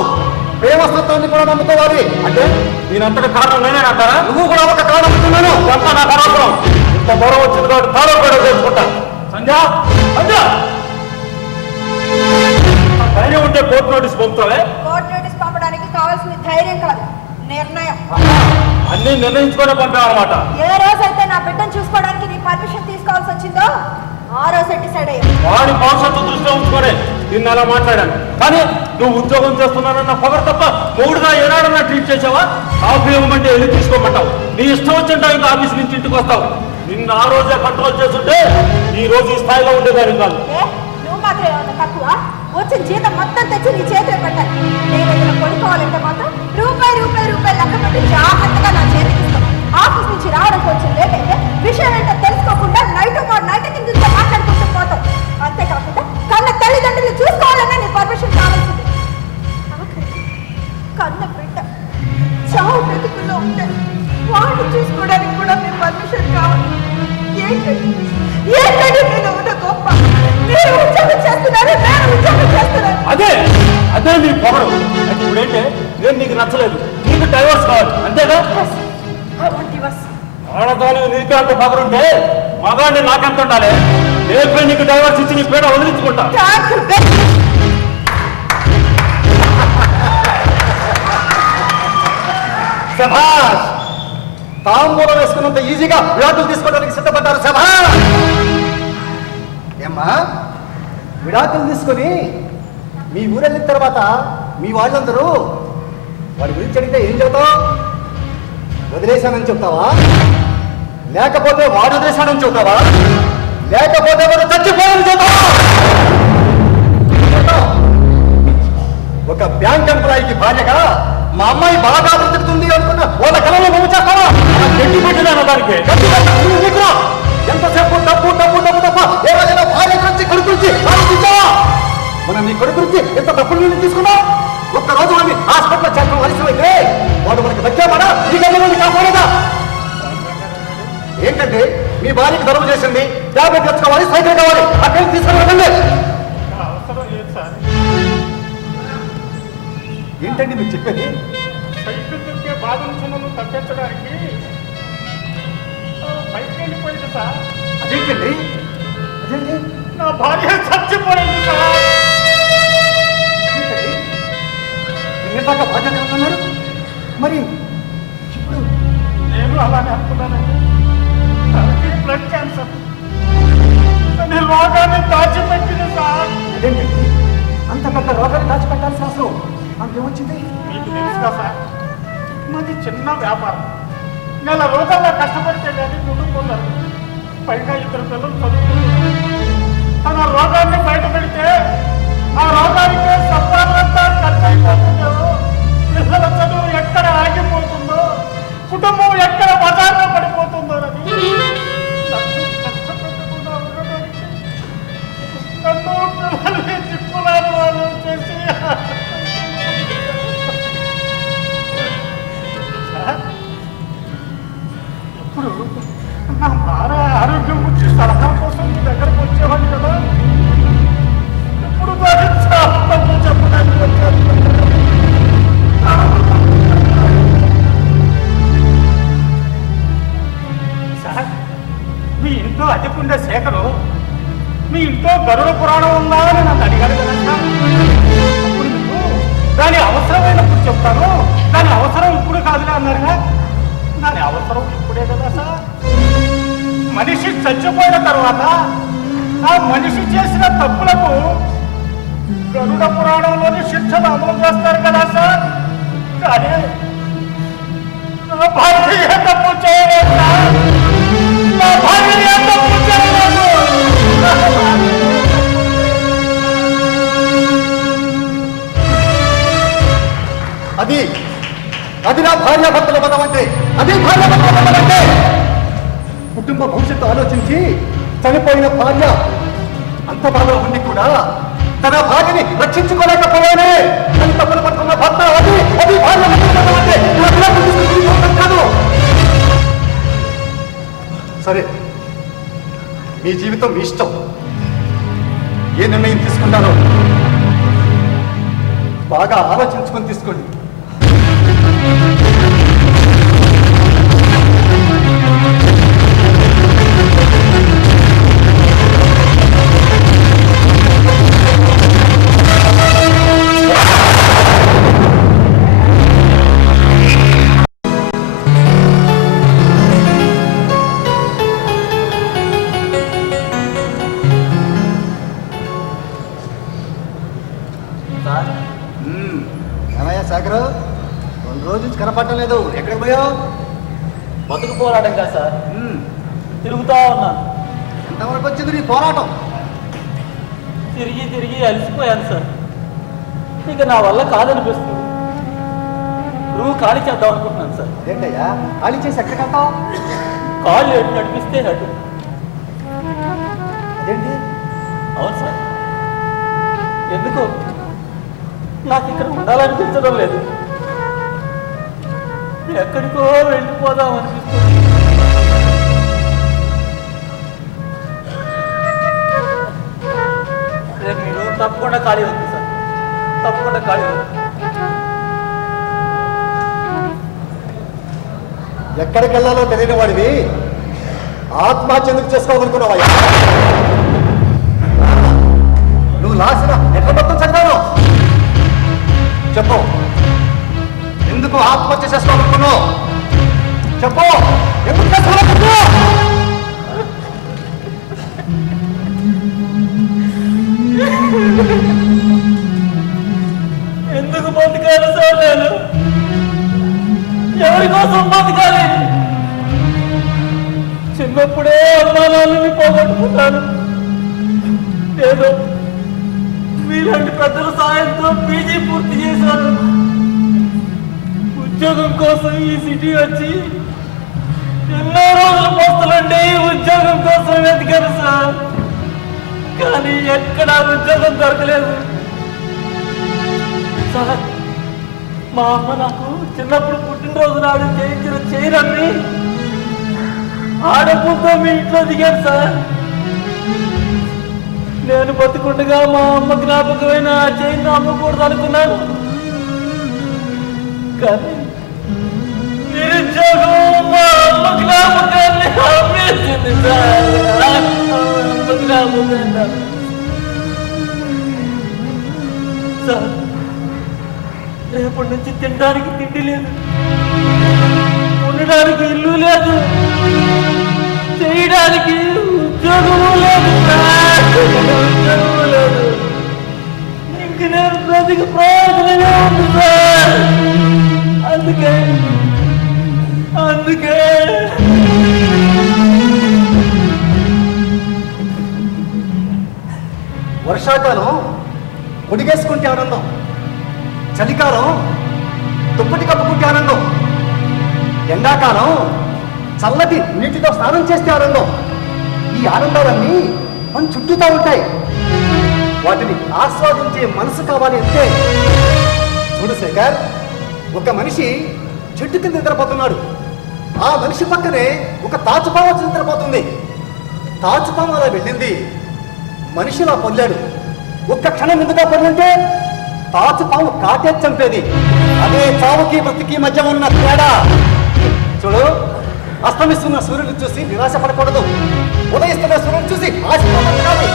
ప్రేమ సొంతాన్ని కూడా నమ్ముకోవాలి. అంటే దీనంతటి కారణం నేనే అంటారా? నువ్వు కూడా ఒక కారణం అంటున్నాను. ఎంత నాకు అనవసరం. ఇంత గొడవ వచ్చింది కాబట్టి తాళం కూడా చేసుకుంటా. సంధ్య సంధ్య, ధైర్యం ఉంటే కోర్టు నోటీస్ పంపుతావే. కోర్టు నోటీస్ పంపడానికి కావాల్సింది ధైర్యం కాదు, నిర్ణయం. అన్ని నిర్ణయించుకొని పంపావన్నమాట. ఏ రోజైతే నా బిడ్డను చూసుకోవడానికి నీ పర్మిషన్ తీసుకోవాల్సి వచ్చిందో ఆ రోజే డిసైడ్ అయ్యా. వాడి భవిష్యత్తు దృష్టిలో ఉంచుకొని నిన్ను అలా మాట్లాడాను. కానీ నువ్వు ఉద్యోగం చేస్తున్నానన్న పొగరు తప్ప మూడుగా ఏనాడన్నా ట్రీట్ చేసావా? కాఫీ ఇవ్వమంటే వెళ్ళి తీసుకోమంటావు. నీ ఇష్టం వచ్చింటావు, ఇంకా ఆఫీస్ నుంచి ఇంటికి వస్తావు. నిన్ను ఆ రోజే కంట్రోల్ చేస్తుంటే ఈ రోజు ఈ స్థాయిలో ఉండేదాన్ని కాదు. నువ్వు మాత్రం ఏమన్నా తక్కువ? వచ్చిన జీతం మొత్తం తెచ్చి నీ చేతిలో పెట్టాలి. నేను ఏదైనా కొనుక్కోవాలంటే మాత్రం రూపాయి రూపాయి రూపాయలు లెక్క పెట్టి జాగ్రత్తగా నా చేతికి ఇస్తాను. ఆఫీస్ నుంచి రావడం కొంచెం లేట్ అయితే విషయం ఏంటో తెలుసుకోకుండా నైట్ కింద మాట్లాడుకుంటూ పోతాం. అంతేకాకుండా కన్న తల్లిదండ్రులు చూసుకోవాలన్నా నీ పర్మిషన్ కావాల్సింది. ఆఖరికి కన్న బిడ్డ చావు బ్రతుకుల్లో ఉంటే వాడిని చూసుకోవడానికి కూడా మీ పర్మిషన్ కావాలి. ఏంటంటే నేను ఉన్న గొప్ప, మీరు ఉద్యోగం చేస్తున్నారు, నేను ఉద్యోగం చేస్తున్నాను. అదే నీ పొగరు. అయితే ఇప్పుడేంటే నేను నీకు నచ్చలేదు, నీకు డైవర్స్ కావాలి, అంతేగా? ఆడదాని నీకే అంత పొగరుంటే మగాడిని నాకెంత ఉండాలి? రేపే నీకు డైవర్స్ ఇచ్చి నీ పేడ వదిలించుకుంటా. శభాష్, తాంబూలం వేసుకున్నంత ఈజీగా విడాకులు తీసుకోవడానికి సిద్ధపడ్డారు. శభాష్. ఏమ్మా, విడాకులు తీసుకొని మీ ఊరెళ్ళిన తర్వాత మీ వాళ్ళందరూ వాడి గురించి అడిగితే ఏం చెబుతావు? వదిలేశానని చెప్తావా? లేకపోతే వాడు వదిలేశానని చెప్తావా? లేకపోతే వాడు చచ్చిపోయాలని చెప్తావా? ఒక బ్యాంక్ ఎంప్లాయీకి భార్యగా మా అమ్మాయి బాగా బ్రతుకుతుంది అనుకున్న వాళ్ళ కళలో మమ్మ చేస్తావా? గట్టి పెట్టినాను దానికి. ఎంతసేపు డబ్బు డబ్బు డబ్బు తప్ప ఏమైనా భార్య గురించి కొడుకు గురించి ఆలోచించావా? మనం నీ కొడుకు గురించి ఎంత తప్పుడు నిర్ణయం తీసుకున్నావు? ఒక్కరోజు వాడిని హాస్పిటల్ చేర్చడం అవసరమైతే వాడు మనకి వచ్చామడా ఈ గమ్మంది కాకూడదా? ఏంటంటే మీ భార్యకి ధర్మ చేసింది, ట్యాబ్లెట్ తెచ్చుకోవాలి, సైకిల్ కావాలి, అక్కడికి తీసుకుని వెళ్ళండి. ఏంటండి మీరు చెప్పేది? సైకిల్ దొరికే బాధ నుంచి నన్ను తప్పించడానికి బయటకు వెళ్ళిపోయింది సార్. అదేంటండి? అదేంటి? నా భార్య చచ్చిపోయింది సార్. నిన్నదాకా బాధ్యత ఉన్నారు, మరి ఇప్పుడు? నేను అలానే అనుకున్నానండి. నాకు బ్లడ్ క్యాన్సర్ అనే రోగాన్ని దాచిపెట్టింది సార్. అదేంటండి అంత పెద్ద రోగాన్ని దాచిపెట్టాల్సిన అవసరం మనకేమొచ్చింది? మీకు తెలుసుగా సార్, మాది చిన్న వ్యాపారం. నెల రోజుల్లో కష్టపడితే కానీ కుటుంబం పైగా ఇద్దరు పిల్లలు చదువుతున్నారు. తన రోగాన్ని బయట పెడితే ఆ రోగానికి సంపాదనంతా ఖర్చు అయిపోతుందో, పిల్లల చదువు ఎక్కడ ఆగిపోతుందో, కుటుంబం ఎక్కడ బజార్లో పడిపోతుందో అని నన్ను కష్టపెట్టకుండా ఉండడానికి నన్ను పిల్లల్ని చిక్కులాలు వాళ్ళు చేసి అద్దెకుండే శేఖరు మీ ఇంట్లో గరుడ పురాణం ఉందా అని నన్ను అడిగాడు కదా సార్. అప్పుడు మీకు దాని అవసరమైనప్పుడు చెప్తాను, దాని అవసరం ఇప్పుడు కాదులే అన్నారుగా. దాని అవసరం ఇప్పుడే కదా సార్. మనిషి చచ్చిపోయిన తర్వాత ఆ మనిషి చేసిన తప్పులకు గరుడ పురాణంలోని శిక్షలు అమలు చేస్తారు కదా సార్. కానీ నా భార్య ఏ తప్పు చేయలేదు సార్. నా భార్య ఏ తప్పు చేయలేదు. అది నా భార్యాభర్తల బంధం అంటే, అది భార్యాభర్తల బంధం అంటే. కుటుంబ భవిష్యత్తు ఆలోచించి చనిపోయిన భార్య అంత బాగా ఉండి కూడా తన భార్యని రక్షించుకోలేకపోయానే అని తప్పులు పడుతున్న భర్త, అది భార్యాభర్తల బంధం అంటే. కాదు. సరే, మీ జీవితం మీ ఇష్టం. ఏ నిర్ణయం తీసుకుంటారో బాగా ఆలోచించుకొని తీసుకోండి. ఏమయ్యా సాగరు, 2 రోజుల నుంచి కనపడటం లేదు. ఎక్కడికి పోయావు? బతుకు పోరాటం కదా సార్, తిరుగుతా ఉన్నాను. ఎంతవరకు వచ్చింది నీ పోరాటం? తిరిగి తిరిగి అలసిపోయాను సార్. ఇక నా వల్ల కాదనిపిస్తుంది. నువ్వు ఖాళీ చేద్దాం అనుకుంటున్నాను సార్. ఏంటయ్యా ఖాళీ చేసి ఎక్కడికి వెళ్తావు? కాళ్ళు ఎటు నడిపిస్తే అటు. అదేంటి? అవును సార్, ఎందుకో నాకు ఇక్కడ ఉండాలనిపించడం లేదు. ఎక్కడికో వెళ్ళిపోదాం అనిపిస్తుంది. రేపు మీరు తప్పకుండా ఖాళీ ఉంది సార్, తప్పకుండా ఖాళీ ఉంది. ఎక్కడికి వెళ్ళాలో తెలియని వాడివి ఆత్మహత్య ఎందుకు చేసుకోవాలనుకున్నావయ్యా? నువ్వు లాసిన ఎట్ల మొత్తం చదివాను చెప్పు. ఎందుకు ఆత్మహత్య చేసుకోవాలనుకున్నావు చెప్పు. ఎందుకు చేసుకోవాలనుకున్నావు? ఎందుకు బతకాలి సార్? నేను ఎవరి కోసం బతకాలి? చిన్నప్పుడే అమ్మానాన్ని పోగొట్టుకున్నాను. ఏదో మీలాంటి పెద్దల సాయంతో పీజీ పూర్తి చేశాను. ఉద్యోగం కోసం ఈ సిటీ వచ్చి ఎన్నో రోజులు పోస్తలండి ఉద్యోగం కోసం వెతికాను సార్. కానీ ఎక్కడా ఉద్యోగం దొరకలేదు సార్. మా అమ్మ నాకు చిన్నప్పుడు పుట్టినరోజు నాడు చేయించిన చైరన్ని ఆడపుతో మీ ఇంట్లో దిగాను సార్. నేను బతుకుండగా మా అమ్మ జ్ఞాపకమైన ఆ చైన్ అమ్మకూడదు అనుకున్నాను. కానీ నిరుద్యోగం మా అమ్మ జ్ఞాపకాన్ని ఆపేసింది సార్. అమ్మ జ్ఞాపకాన్ని సార్. రేపటి నుంచి తినడానికి తిండి లేదు, ఉండడానికి ఇల్లు లేదు, చేయడానికి ఉద్యోగము లేదు, ఉద్యోగము లేదు. ఇంక నేను బ్రతికి ప్రయోజనమే ఉంది సార్. అందుకే వర్షాకాలం ఒడిగేసుకుంటే ఆనందం, చలికాలం దుప్పటి కప్పుకుంటే ఆనందం, ఎండాకాలం చల్లటి నీటితో స్నానం చేస్తే ఆనందం. ఈ ఆనందాలన్నీ మన చుట్టూతా ఉంటాయి. వాటిని ఆస్వాదించే మనసు కావాలి అంతే. చూడు శేఖర్, ఒక మనిషి చెట్టు కింద నిద్రపోతున్నాడు. ఆ మనిషి పక్కనే ఒక తాచుపాము వచ్చి నిద్రపోతుంది. తాచుపాము అలా వెళ్ళింది, మనిషిలా పొందాడు. ఒక్క క్షణం ఎందుగా పొందంటే తాచుపాము కాటే చంపేది. అదే చావుకి బ్రతికి మధ్య ఉన్న తేడా. చూడు, అస్తమిస్తున్న సూర్యుని చూసి నిరాశ పడకూడదు, ఉదయిస్తున్న సూర్యుని చూసి ఆశపడాలి.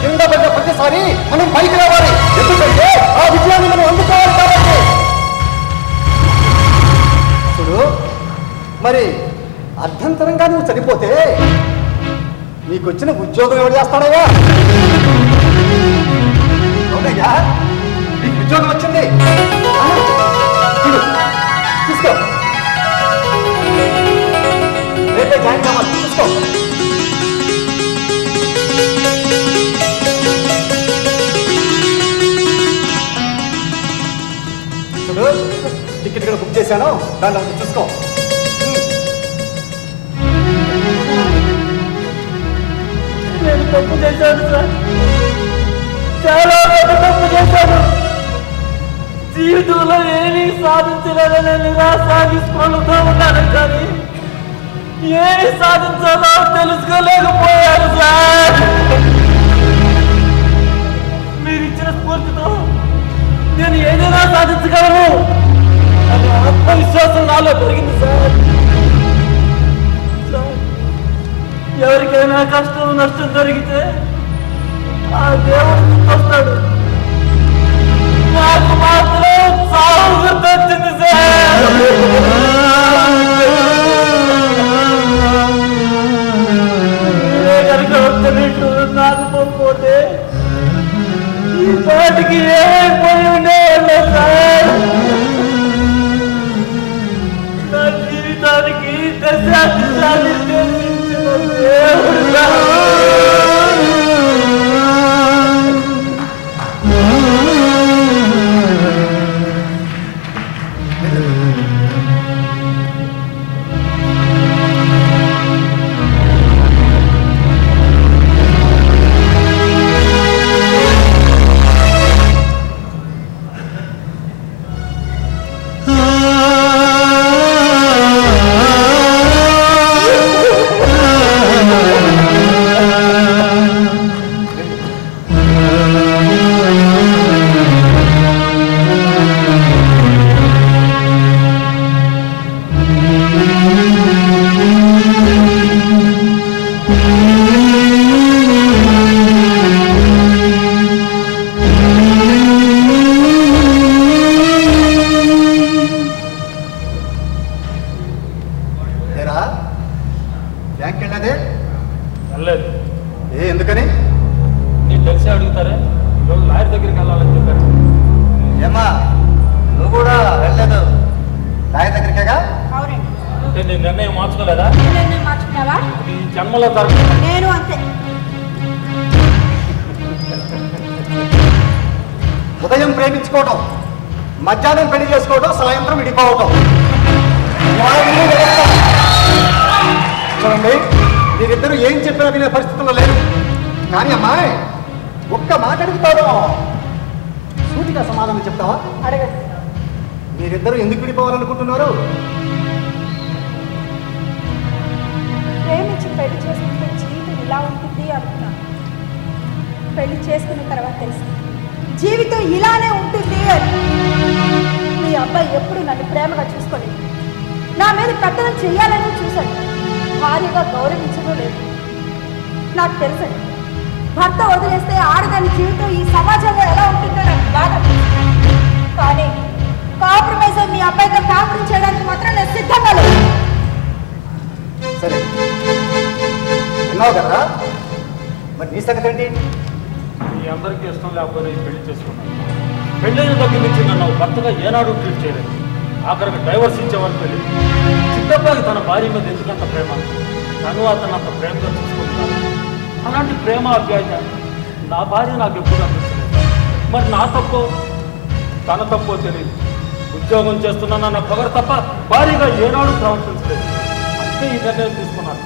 కింద పడ్డ ప్రతిసారి మనం పైకి రావాలి, ఎందుకంటే ఆ విజయాన్ని మనం అందుకోవాలి కాబట్టి. చూడు, మరి అర్థంతరంగా నువ్వు చనిపోతే నీకు వచ్చిన ఉద్యోగం ఎవరు చేస్తాడయ్యా? అవునయ్యా, నీకు ఉద్యోగం వచ్చింది. చూడు, తీసుకో, రేపే జాయిన్ కావాలి, తీసుకో. చూడు, టికెట్ ఇక్కడ బుక్ చేశాను, దాన్ని ఒకటి చూసుకో. నేను తప్పు చేశాను సార్, చాలా తప్పు చేశాను. జీవితంలో ఏమీ సాధించలేదని నిరాశ నిస్పృహలతో ఉన్నాను, కానీ ఏమి సాధించాలో తెలుసుకోలేకపోయాను సార్. మీరు ఇచ్చిన స్ఫూర్తితో నేను ఏదైనా సాధించగలను అని ఆత్మవిశ్వాసం నాలో పెరిగింది సార్. ఎవరికైనా కష్టం నష్టం జరిగితే ఆ దేవుడు గుర్తొస్తాడు, నాకు మాత్రం చావు గుర్తొచ్చింది సార్. కనుక ఒక్కనిట్లు నాకపోతే ఈ పాటికి ఏమైపోయి ఉండేవాళ్ళు సార్. నా జీవితానికి దశాదిశాలు బ్యాంక్ వెళ్ళదే వెళ్ళలేదు. ఎందుకని నీకు తెలిసి అడుగుతారే, ఈరోజు లాయర్ దగ్గరికి వెళ్ళాలని చెప్పారు. ఏమ్మా, నువ్వు కూడా వెళ్ళలేదు లాయర్ దగ్గరికేగా? అవునండి. అంటే నీ నిర్ణయం మార్చుకోలేదా? నిర్ణయం మార్చుకున్నావా? ఈ జన్మలో తరగతి నేను అంతే. ఉదయం ప్రేమించుకోవటం, మధ్యాహ్నం పెళ్లి చేసుకోవటం, సాయంత్రం విడిపోవటం. చూడండి, మీరిద్దరూ ఏం చెప్పినా వినే పరిస్థితుల్లో లేదు. కానీ అమ్మాయి, ఒక్క మాట అడుగుతాను, సూటిగా సమాధానం చెప్తావా? అడగండి. మీరిద్దరూ ఎందుకు విడిపోవాలనుకుంటున్నారు? ప్రేమించి పెళ్లి చేసుకుంటే జీవితం ఇలా ఉంటుంది అనుకున్నాను. పెళ్లి చేసుకున్న తర్వాత తెలిసింది జీవితం ఇలానే ఉంటుంది అని. మీ అబ్బాయి ఎప్పుడు నన్ను ప్రేమగా చూసుకోలేదు, నా మీద పెద్దలు చెయ్యాలని చూశాడు, భార్యగా గౌరవించడం లేదు. నాకు తెలుసండి, భర్త వదిలేస్తే ఆడదాని జీవితం ఈ సమాజంలో ఎలా ఉంటుందో నాకు బాగా తెలుసు. కానీ కాంప్రమైజ్ మీ అబ్బాయితో కాపురం చేయడానికి మాత్రం నేను సిద్ధంగా లేదు. సరే, విన్నావు కదా, మరి నీ సంగతి ఏంటి? మీ అందరికీ ఇష్టం లేకపోతే ఈ పెళ్లి చేసుకున్నాను. పెళ్ళైన దగ్గర నుంచి నన్ను భర్తగా ఏనాడు ట్రీట్ చేయలేదు. ఆఖరికి డైవర్స్ ఇచ్చేవాళ్ళు పెళ్ళి. చిన్నప్పటికి తన భార్య మీద ఎందుకంత ప్రేమ, తను అతను అంత ప్రేమగా చూసుకుంటున్నాను. అలాంటి ప్రేమ అభ్యాస నా భార్య నాకు ఎప్పుడు అనిపించలేదు. మరి నా తప్పు తన తప్పు తెలియదు. ఉద్యోగం చేస్తున్నానన్న పొగరు తప్ప భార్యగా ఏనాడు ప్రవర్తించలేదు. అందుకే ఈ నిర్ణయం తీసుకున్నాను.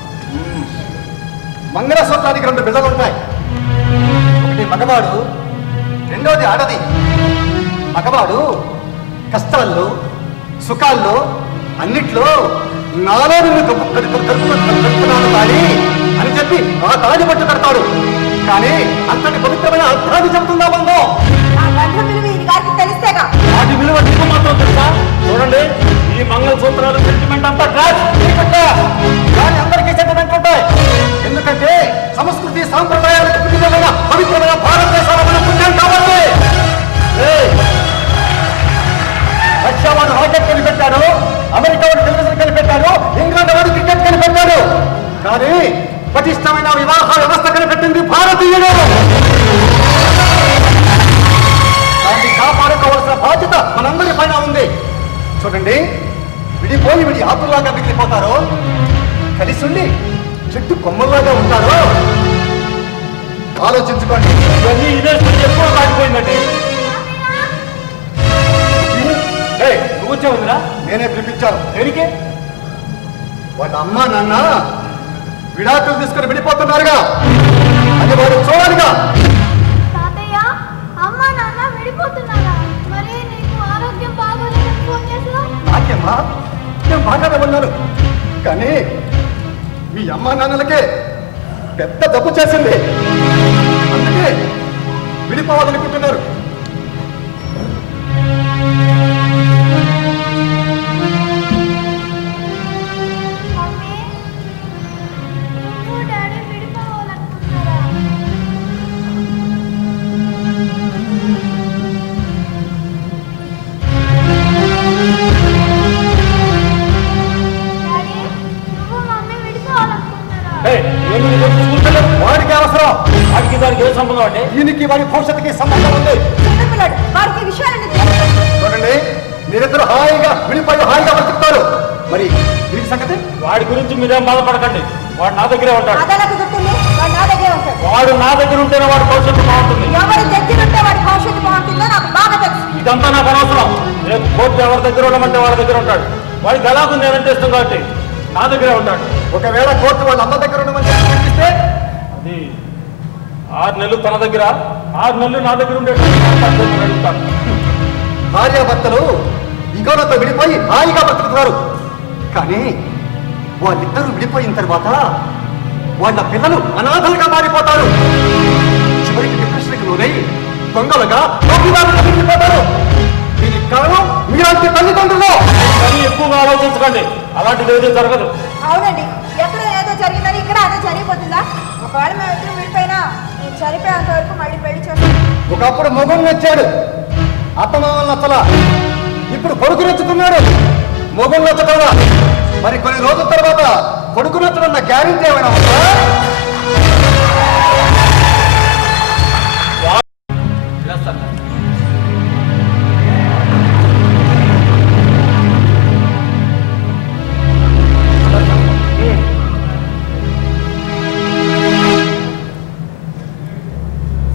మంగళసూత్రానికి 2 బిళ్ళలు ఉంటాయి. ఒకటి మగవాడు, రెండోది ఆడది. మగవాడు కష్టాల్లో సుఖాల్లో అన్నిట్లో నాలో కలుపుకున్నాను తాడి అని చెప్పి ఆ తాడి పట్టు కడతాడు. కానీ అంతటి పవిత్రమైన అర్థాన్ని చెబుతుందా బంధం? నా బంధం విలువ ఈ గారికి తెలిస్తేగా. వాటి విలువ నీకు మాత్రం తెలుసా? చూడండి, ఈ మంగళసూత్రాలు సెంటిమెంట్ అంతా కాదు. కనిపెట్టాడు, అమెరికా వాడు టెలివిజన్ కనిపెట్టాడు, ఇంగ్లాండ్ వాడు క్రికెట్ కనిపెట్టాడు. కానీ పటిష్టమైన వివాహ వ్యవస్థ కనిపెట్టింది భారతీయుడు. దాన్ని కాపాడుకోవాల్సిన బాధ్యత మనందరి పైన ఉంది. చూడండి, విడిపోయి విడి ఆకుల్లాగా మిగిలిపోతారో, కలిసి ఉండి చెట్టు కొమ్మల్లాగా ఉంటారో ఆలోచించుకోండి. ఇవన్నీ ఇదే ఎప్పుడో దాటిపోయిందండి. నువ్వు వచ్చావుందిరా? నేనే పిలిపించాను. దేనికే? వాళ్ళ అమ్మ నాన్న విడాకులు తీసుకుని విడిపోతున్నారుగా, అది వాడు చూడాలిగా. తాతయ్య, అమ్మ నాన్న విడిపోతున్నారా? మరి నీకు ఆరోగ్యం బాగోలేదని ఫోన్ చేసావు? నాకేమ్మా, నేను బాగానే ఉన్నాను. కానీ మీ అమ్మ నాన్నలకే పెద్ద తప్పు చేసింది, అందుకే విడిపోవాలనుకుంటున్నారు. మమ్మీ, నువ్వు డాడీ విడిపోవాలనుకుంటున్నారా? డాడీ, నువ్వు మమ్మీ విడిపోవాలనుకుంటున్నారా? వాడికి అవసరం, వాడికి దానికి ఏ సంబంధం అంటే? దీనికి వాడి భవిష్యత్తుకి సంబంధం ఉంది. చిన్నపిల్లాడు, వాడికి ఈ విషయాలన్నీ తెలియదు. చూడండి, మీరిద్దరు హాయిగా విడిపోయి హాయిగా బతుకుతారు. మరి వీడి సంగతి? వాడి గురించి మీరేం బాధపడకండి, వాడు నా దగ్గరే ఉంటాడు. అదెలా కుదురుతుంది? వాడు నా దగ్గరే ఉంటాడు. వాడు నా దగ్గర ఉంటేనే వాడి భవిష్యత్తు బాగుంటుంది. ఎవరి దగ్గర ఉంటే వాడి భవిష్యత్తు బాగుంటుందో నాకు బాగా తెలుసు. ఇదంతా నాకు అనవసరం. రేపు కోర్టు ఎవరి దగ్గర ఉండమంటే వాళ్ళ దగ్గర ఉంటాడు. వాడికి ఎలాగో నేనంటే ఇష్టం కాబట్టి నా దగ్గరే ఉంటాడు. ఒకవేళ కోర్టు వాళ్ళ అమ్మ దగ్గర ఉండమని అనిపిస్తే అది 6 నెలలు తన దగ్గర, 6 నెలలు నా దగ్గర ఉండేది అడుగుతాను. భార్యాభర్తలు ఇగోలతో విడిపోయి హాయిగా బతుకుతున్నారు. కానీ వాళ్ళిద్దరూ విడిపోయిన తర్వాత వాళ్ళ పిల్లలు అనాథలుగా మారిపోతారు. చివరికి డిప్రెషన్కి లోనై దొంగలుగా దొంగదారులుగా మిగిలిపోతారు. దీనికి కారణం మీలాంటి తల్లిదండ్రులు. కానీ ఎక్కువగా ఆలోచించకండి, అలాంటిది ఏదో జరగదు. అవునండి, ఎక్కడ ఏదో జరిగిందని ఇక్కడ అదే జరిగిపోతుందా? ఒకవేళ మేము ఇద్దరు విడిపోయినా నేను చనిపోయేంత వరకు మళ్ళీ పెళ్లి చేస్తాను. ఒకప్పుడు మొగుడు నచ్చాడు, అత్తమామలు నచ్చలా. ఇప్పుడు కొడుకు నచ్చుతున్నాడు, మొగుడు నచ్చటలా. మరి కొన్ని రోజుల తర్వాత కొడుకు నచ్చడం గ్యారెంటీ ఏమైనా ఉందా?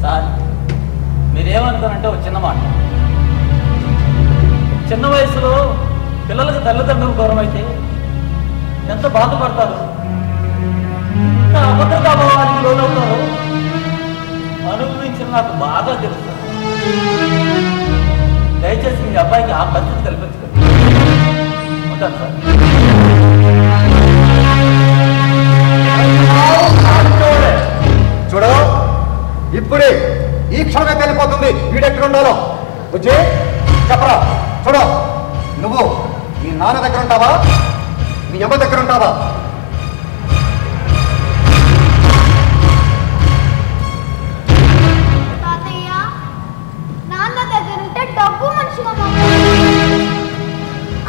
సార్, మీరేమనుకోనంటే ఒక చిన్న మాట. చిన్న వయసులో పిల్లలకు తల్లిదండ్రులు దూరం అయితే ఎంత బాధపడతారు, ఎంత అభద్రతాభావానికి లోనవుతారో అనుభవించిన నాకు బాగా తెలుసు. దయచేసి మీ అబ్బాయికి ఆ పరిస్థితి కల్పించకండి. ఉంటాను సార్. చూడు, ఇప్పుడే ఈ క్షణమే తెలిపోతుంది వీడెక్కడ ఉండాలో. వచ్చి చెప్పరా. చూడు, నువ్వు మీ నాన్న దగ్గర ఉంటావా, మీ అమ్మ దగ్గర ఉంటావా? తాతయ్య, నాన్న దగ్గర ఉంటే డబ్బు మనిషిగా మారుతాను,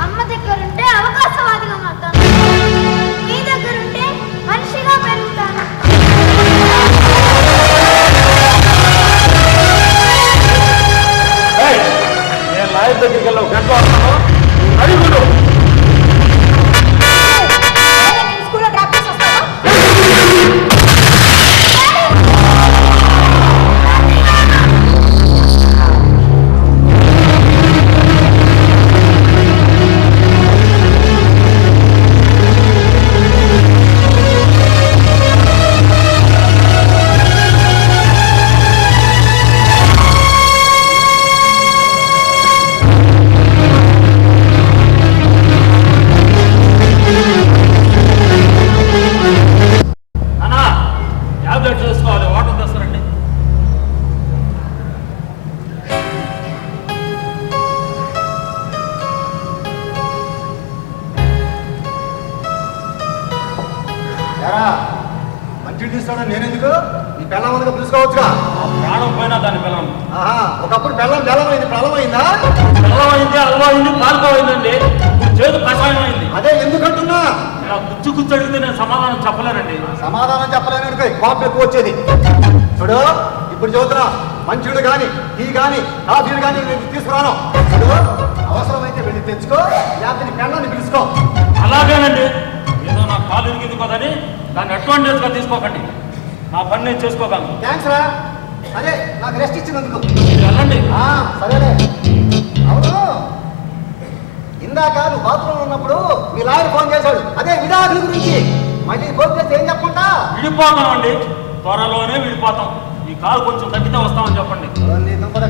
అమ్మ దగ్గర ఉంటే అవకాశవాదిగా మారుతాను, మీ దగ్గర ఉంటే మనిషిగా పెరుగుతాను. నేను లాయర్ దగ్గరికి వెళ్ళి ఒక గంట వస్తాను, అడుగుడు. స్కూల్లో డ్రాప్ చేసి వస్తావా? అన్నా, ట్యాబ్లెట్ చేసుకోవాలి, వాటర్ తెస్తారండి. ఎరా, మంచిగా తీసుకోవడం నేనెందుకు? నీ పెళ్ళం ఉందిగా పిలుచుకోవచ్చుగా. ప్రాణం పోయినా దాని పిల్లం. ఒకప్పుడు పెళ్ళం బెల్లమైంది, ప్రళమైందా? పిల్లమైంది, అలవైంది, పాల్పోయిందండి. చేదు కషాయం అయింది. అదే ఎందుకంటున్నా, ఇలా గుచ్చు అడిగితే నేను సమాధానం చెప్పలేనండి. సమాధానం చెప్పలేను, కోపం ఎక్కువ వచ్చేది. చూడు, ఇప్పుడు చదువుతున్నా, మంచిడు కానీ టీ కానీ కాఫీలు కానీ నేను తీసుకురాను. చూడు, అవసరమైతే వెళ్ళి తెచ్చుకో, లేకపోతే నీ పెళ్ళాన్ని పిలుచుకో. అలాగేనండి. ఏదో నా కాలు ఇరిగింది కదని దాన్ని అడ్వాంటేజ్గా తీసుకోకండి. నా పని నేను చేసుకోగలను. థ్యాంక్స్ రా. అదే నాకు రెస్ట్ ఇచ్చినందుకు. వెళ్ళండి. సరేలే. అవును, ఇందాక నువ్వు బాత్రూమ్ ఉన్నప్పుడు మీ లాయర్ ఫోన్ చేశాడు, అదే విడాకుల గురించి. మళ్ళీ ఫోన్ చేస్తే ఏం చెప్పకుండా? విడిపోతామండి, త్వరలోనే విడిపోతాం. ఈ కాలు కొంచెం తగ్గితే వస్తామని చెప్పండి.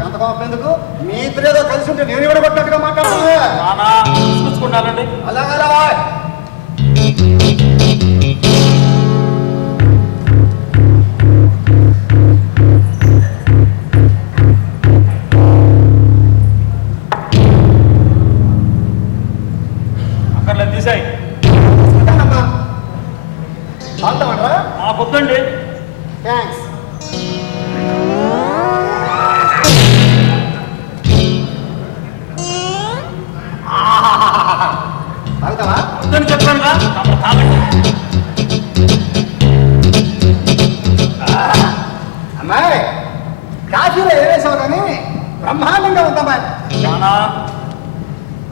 అంత కోపం ఎందుకు? మీ ఇద్దరేదో కలిసి ఉంటే నేను విడగొట్టినట్టుగా మాట్లాడుతున్నా. నానా చూసుకుంటానండి. అలాగలా అక్కర్లేదు, తీసాయి. అంటామంటారా? మా పొద్దండి. థ్యాంక్స్. తాగుతావా? పొద్దుని చెప్పానుగా, తమరు తాగండి. అమ్మాయి, కాఫీలో ఏవేసావు కానీ బ్రహ్మాండంగా ఉందమ్మాయి. నానా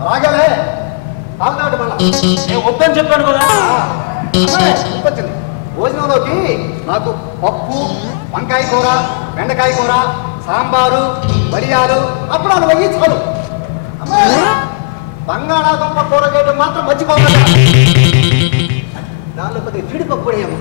రాగలే తాగుతాడు మళ్ళా. నేను వద్దని చెప్పాను కదా. వచ్చింది భోజనంలోకి నాకు పప్పు, వంకాయ కూర, బెండకాయ కూర, సాంబారు, వడియాలు, అప్పుడాలు వెయ్యి చాలు. అమ్మాయి, బంగాళాదుంప కూర చేయడం మాత్రం మర్చిపోవాలి. దానిలో కొద్దిగా జీడిపప్పు కూడా ఏమో.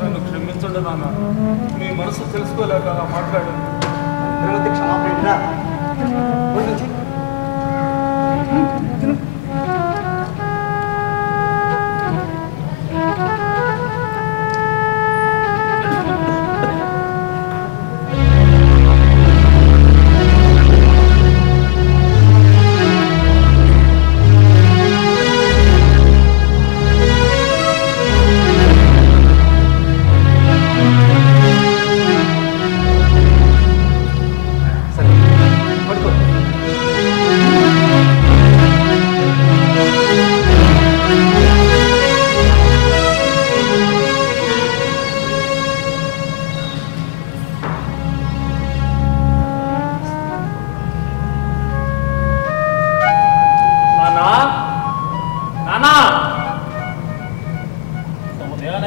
నన్ను క్షమించండి నాన్న, మీ మనసు తెలుసుకోలేక అలా మాట్లాడాను. క్షమాపణ.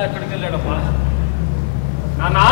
ఎక్కడికి వెళ్ళాడమ్మా నానా?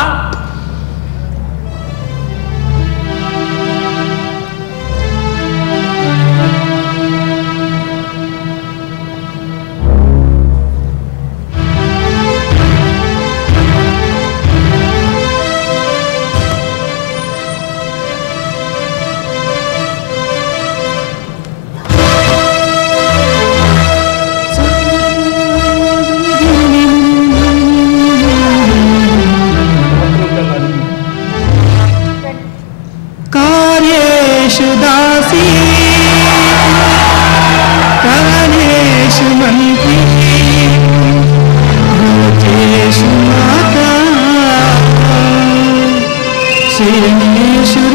कार्येषु दासी कालेषु मन्त्री भूतेषु माता श्रीषु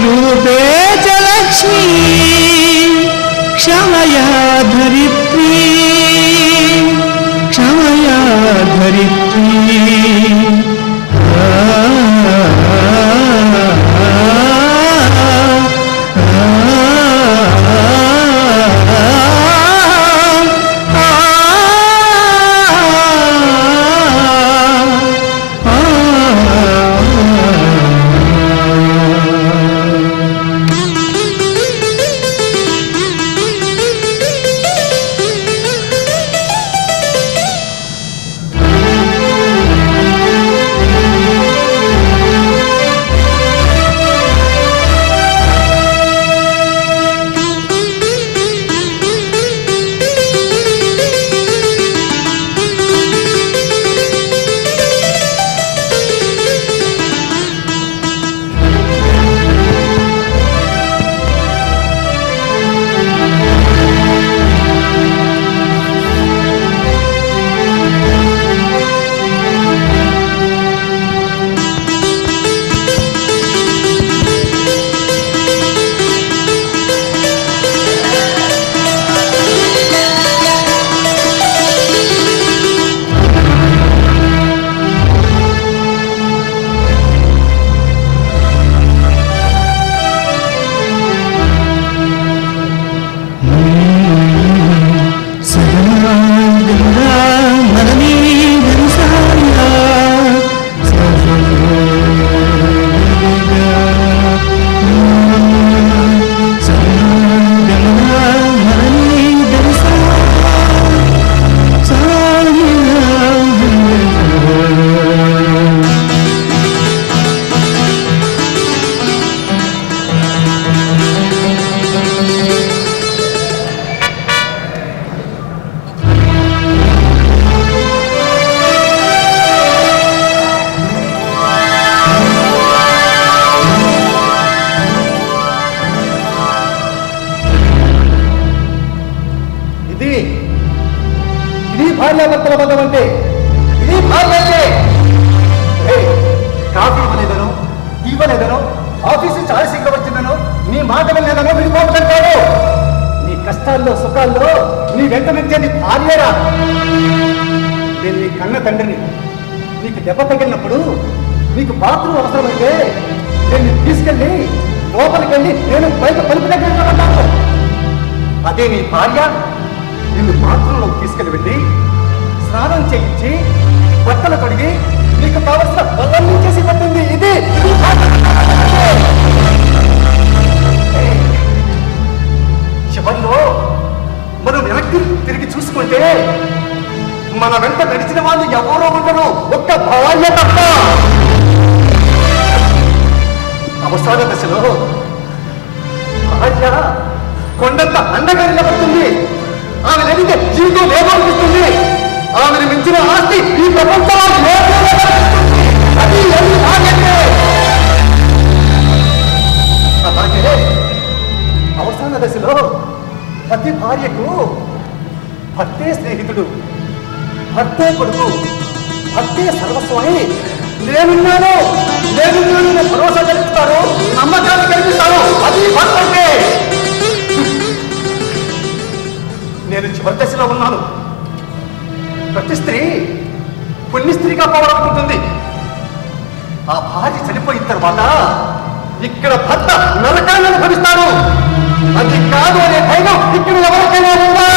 रूपे च लक्ष्मी क्षमया धरित्री क्षमया धरित्री భార్యాభర్తల బంధం అంటే ఇది భార్య అంటే. కాఫీ ఇవ్వలేదనో ఇవ్వలేదనో ఆఫీసు నుంచి ఆలస్యంగా వచ్చిందనో నీ మాట వెళ్ళలేదనో విడిపోతుంటాడు. నీ కష్టాల్లో సుఖాల్లో నీ వెంట నిలిచే నీ భార్యరా. నేను నీ కన్న తండ్రిని. నీకు దెబ్బ తగిలినప్పుడు నీకు బాత్రూమ్ అవసరమైతే నేను తీసుకెళ్ళి లోపలికి వెళ్ళి నేను బయట పలుపు దగ్గర. అదే నీ భార్య నిన్ను బాత్రూంలోకి తీసుకెళ్ళి వెళ్ళి స్నానం చేయించి బట్టలు కడిగి నీకు కావలసిన పనులన్నీ చేసి పెట్టింది. ఇది చివరిలో మనం వెనక్కి తిరిగి చూసుకుంటే మన వెంట నడిచిన వాళ్ళు ఎవరో ఉండరు, ఒక్క భార్య తప్ప. అవసర దశలో భార్య కొండంత అండగా నిలబడుతుంది. ఆమె నడితే జీవితం లేవనిపిస్తుంది. ఆమెను మించిన ఆస్తి ఈ ప్రపంచంలో అది అలాగే అవసాన దశలో ప్రతి భార్యకు భర్తే స్నేహితుడు, భర్తే కొడుకు, భర్తే సర్వస్వమై నేనున్నాను భరోసా కల్పిస్తారు, నమ్మకాన్ని కల్పిస్తారు. అది భర్త అంటే. నేను చివరి దశలో ఉన్నాను. ప్రతి స్త్రీ పుణ్య స్త్రీగా పోవాలనుకుంటుంది. ఆ భార్య చనిపోయిన తర్వాత ఇక్కడ భర్త నరకాన్ని అనుభవిస్తాడు. అది కాదు అనే ధైర్యం ఇక్కడ ఎవరికైనా ఉందా?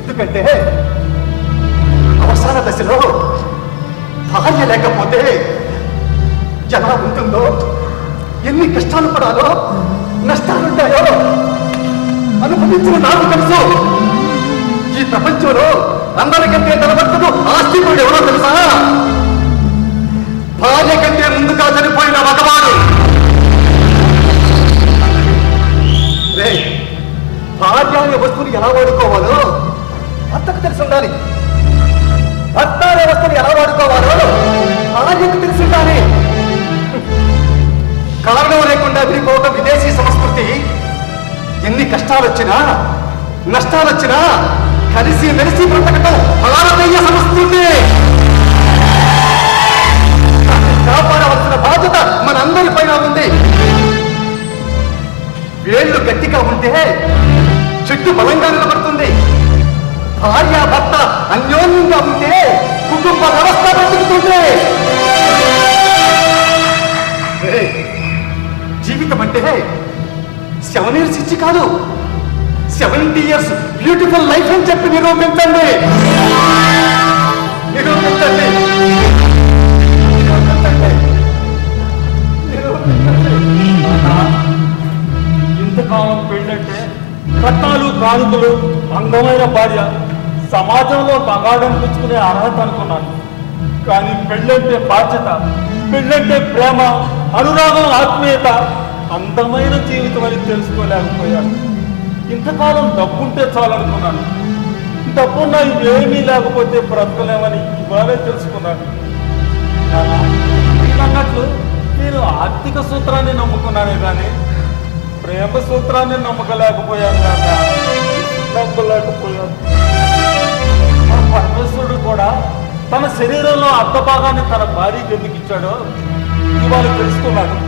ఎందుకంటే అవసాన దశలో భార్య లేకపోతే ఎలా ఉంటుందో, ఎన్ని కష్టాలు పడాలో, నష్టాలుంటాయో అనుభవించిన నాకు తెలుసు. ఈ ప్రపంచంలో అందరికంటే తన భర్తకు ఆస్తి కూడా ఎవరో తెలుసా? భార్య కంటే ముందుగా చనిపోయిన మగవాడు. రే, భార్య అనే వస్తువుని ఎలా వాడుకోవాలో భర్తకు తెలిసి ఉండాలి. భర్త అనే వస్తువుని ఎలా వాడుకోవాలో భార్యకు తెలిసి ఉండాలి. కారణం లేకుండా విడిపోవడం విదేశీ సంస్కృతి. ఎన్ని కష్టాలొచ్చినా నష్టాలొచ్చినా కలిసి మెలిసి బ్రతకటం భారతీయ సంస్కృతి. కాపాడవలసిన బాధ్యత మనందరి పైన ఉంది. ఇల్లు బలంగా నిలబడుతుంది. భార్య భర్త అన్యోన్యంగా ఉంటే కుటుంబ వ్యవస్థ బతుకుతుంది. జీవితం అంటే 7 years ఇచ్చి కాదు, 70 years బ్యూటిఫుల్ లైఫ్ అని చెప్పి నిరూపించండి. ఇంతకాలం పెళ్ళంటే కట్నాలు కానుకలు అందమైన భార్య సమాజంలో మగాడనిపించుకునే అర్హత అనుకున్నాను. కానీ పెళ్ళంటే బాధ్యత, పెళ్ళంటే ప్రేమ, అనురాగం, ఆత్మీయత, అందమైన జీవితం అని తెలుసుకోలేకపోయాను. ఇంతకాలం డబ్బుంటే చాలనుకున్నాను. డబ్బున్నా ఏమీ లేకపోతే బ్రతకలేమని ఇవాళే తెలుసుకున్నాను. మీరు అన్నట్లు నేను ఆర్థిక సూత్రాన్ని నమ్ముకున్నానే కానీ ప్రేమ సూత్రాన్ని నమ్మకలేకపోయాను. నమ్మలేకపోయాను. మన పరమేశ్వరుడు కూడా తన శరీరంలో అర్ధభాగాన్ని తన భార్యకి ఎందుకు ఇచ్చాడో ఇవాళ తెలుసుకున్నాను.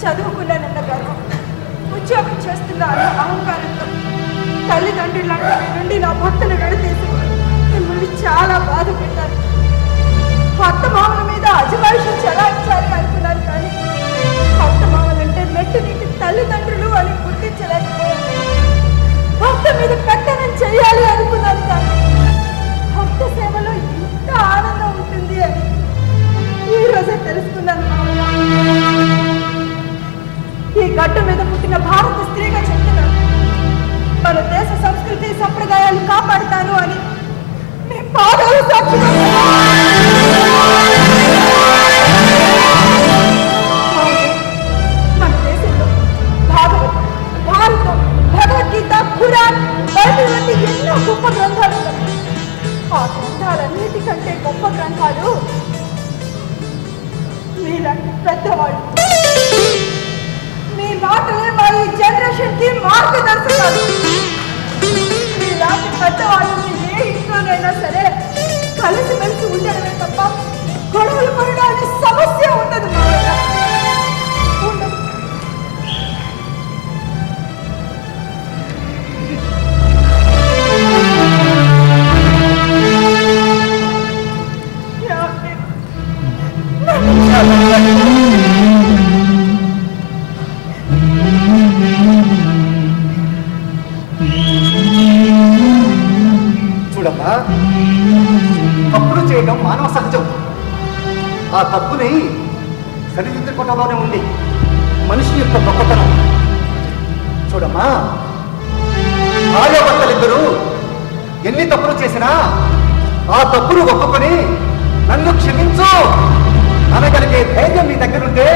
చదువుకున్నానన్న గర్వం, ఉద్యోగం చేస్తున్నాను అహంకారంతో తల్లిదండ్రుల నుండి నా భర్తను విడతీసి మిమ్మల్ని చాలా బాధ పెట్టాను. అత్తమామల మీద అజమాయిషం చెలాయించాలి అనుకున్నాను. కానీ అత్తమామలంటే మెట్టు నీటి తల్లిదండ్రులు అని గుర్తించలేకపోయాను. భర్త మీద పెత్తనం చేయాలి అనుకున్నాను. కానీ భర్త సేవలో ఇంత ఆనందం ఉంటుంది అని ఈ రోజే తెలుసుకున్నాను. ఈ గడ్డ మీద పుట్టిన భారత స్త్రీగా చెప్తున్నాను. మన దేశ సంస్కృతి సంప్రదాయాలు కాపాడుతాను అని మీ పాదాలు సాక్షిగా మన దేశంలో భాగవతం, భారతం, భగవద్గీత, ఖురాన్, బైబిల్ వంటి ఎన్నో గొప్ప గ్రంథాలు ఉన్నాయి. ఆ గ్రంథాలన్నిటికంటే గొప్ప గ్రంథాలు మీలాంటి పెద్దవాళ్ళు. మీ మాటలే మా ఈ జనరేషన్ కి మార్గదర్శకాలు. మీలాంటి పెద్దవాళ్ళని ఏ ఇంట్లోనైనా సరే కలిసిమెలిసి ఉండడమే తప్ప గొడవలు పడడానికి సమస్య ఉండదు. ఉండదు. చూడమ్మా, తప్పులు చేయడం మానవ సహజం. ఆ తప్పుని సరిదిద్దుకోవడంలోనే ఉంది మనిషి యొక్క గొప్పతనం. చూడమ్మా, భార్యాభర్తలిద్దరూ ఎన్ని తప్పులు చేసినా ఆ తప్పును ఒప్పుకొని నన్ను క్షమించు అనగలిగే ధైర్యం మీ దగ్గరుంటే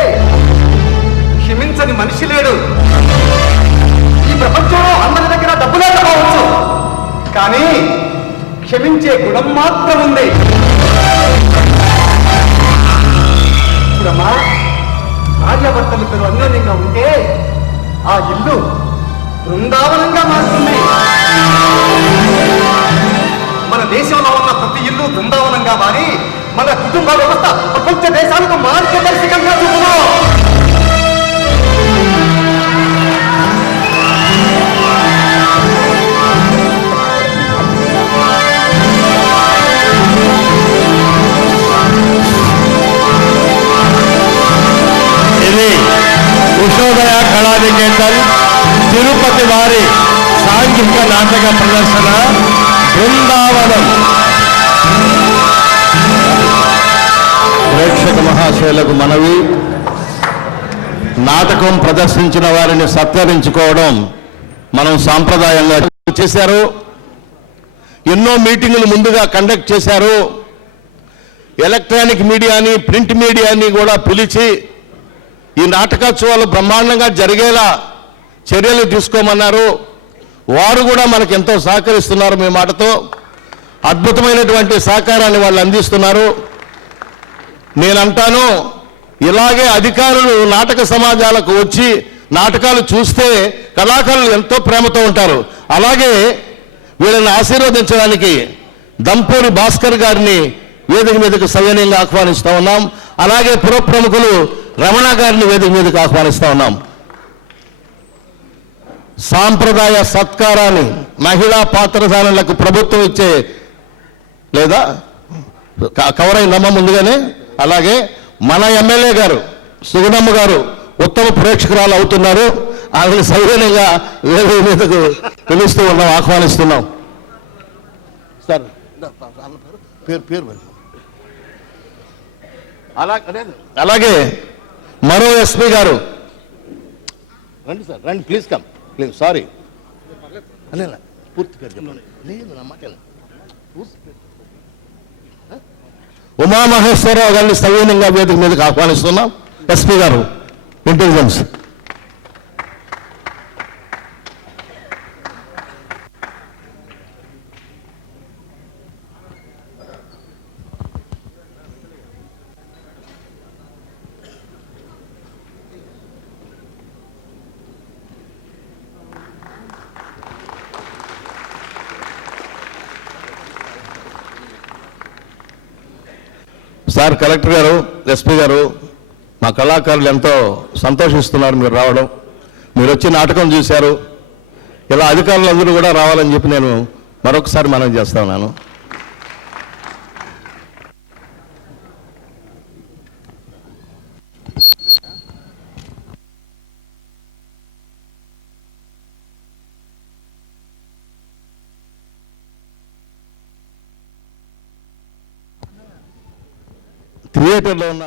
క్షమించని మనిషి లేడు. ఈ ప్రపంచంలో అందరి దగ్గర డబ్బు లేకపోవచ్చు, కానీ క్షమించే గుణం మాత్రం ఉంది. చూడమ్మా, భార్యాభర్తలిద్దరూ అన్యోన్యంగా ఉంటే ఆ ఇల్లు బృందావనంగా మారుతుంది. మన దేశంలో ఉన్న ప్రతి ఇల్లు బృందావనంగా మారి మన కుటుంబ వ్యవస్థ ప్రపంచ దేశాలకు మార్గదర్శకంగా చూపుతాం. ఇది ఉషోదయ కళానికేతన్ తిరుపతి వారి సాంఘిక నాటక ప్రదర్శన బృందావనం. ప్రేక్షక మహాశయులకు మనవి, నాటకం ప్రదర్శించిన వారిని సత్కరించుకోవడం మనం సాంప్రదాయంగా చేశారు. ఎన్నో మీటింగులు ముందుగా కండక్ట్ చేశారు. ఎలక్ట్రానిక్ మీడియాని, ప్రింట్ మీడియాని కూడా పిలిచి ఈ నాటకోత్సవాలు బ్రహ్మాండంగా జరిగేలా చర్యలు తీసుకోమన్నారు. వారు కూడా మనకు ఎంతో సహకరిస్తున్నారు. మీ మాటతో అద్భుతమైనటువంటి సహకారాన్ని వాళ్ళు అందిస్తున్నారు. నేనంటాను, ఇలాగే అధికారులు నాటక సమాజాలకు వచ్చి నాటకాలు చూస్తే కళాకారులు ఎంతో ప్రేమతో ఉంటారు. అలాగే వీళ్ళని ఆశీర్వదించడానికి దంపూరి భాస్కర్ గారిని వేదిక మీదకు సవినయంగా ఆహ్వానిస్తూ ఉన్నాం. అలాగే పురప్రముఖులు రమణ గారిని వేదిక మీదకు ఆహ్వానిస్తూ ఉన్నాం. సాంప్రదాయ సత్కారాన్ని మహిళా పాత్రధారులకు ప్రభుత్వం ఇచ్చే లేదా కవర్ అయిందమ్మా ముందుగానే. అలాగే మన ఎమ్మెల్యే గారు సుగుణమ్మ గారు ఉత్తమ ప్రేక్షకురాలు అవుతున్నారు. ఆమెను సౌజన్యంగా వేదిక మీదకు పిలుస్తూ ఉన్నాం, ఆహ్వానిస్తున్నాం. సార్ అలాగే మరో ఎస్పీ గారు రండి సార్, రండి, ప్లీజ్ కమ్, ప్లీజ్. సారీ పూర్తిగా చెప్పండి. లేదు నా మాట ఉమామహేశ్వరరావు గారిని సవినయంగా వేదిక మీదకి ఆహ్వానిస్తున్నాం. ఎస్పీ గారు ఇంటెలిజెన్స్. సార్ కలెక్టర్ గారు, ఎస్పీ గారు, మా కళాకారులు ఎంతో సంతోషిస్తున్నారు మీరు రావడం. మీరు వచ్చి నాటకం చూశారు. ఇలా అధికారులందరూ కూడా రావాలని చెప్పి నేను మరొకసారి మనవి చేస్తా ఉన్నాను. థియేటర్లో ఉన్న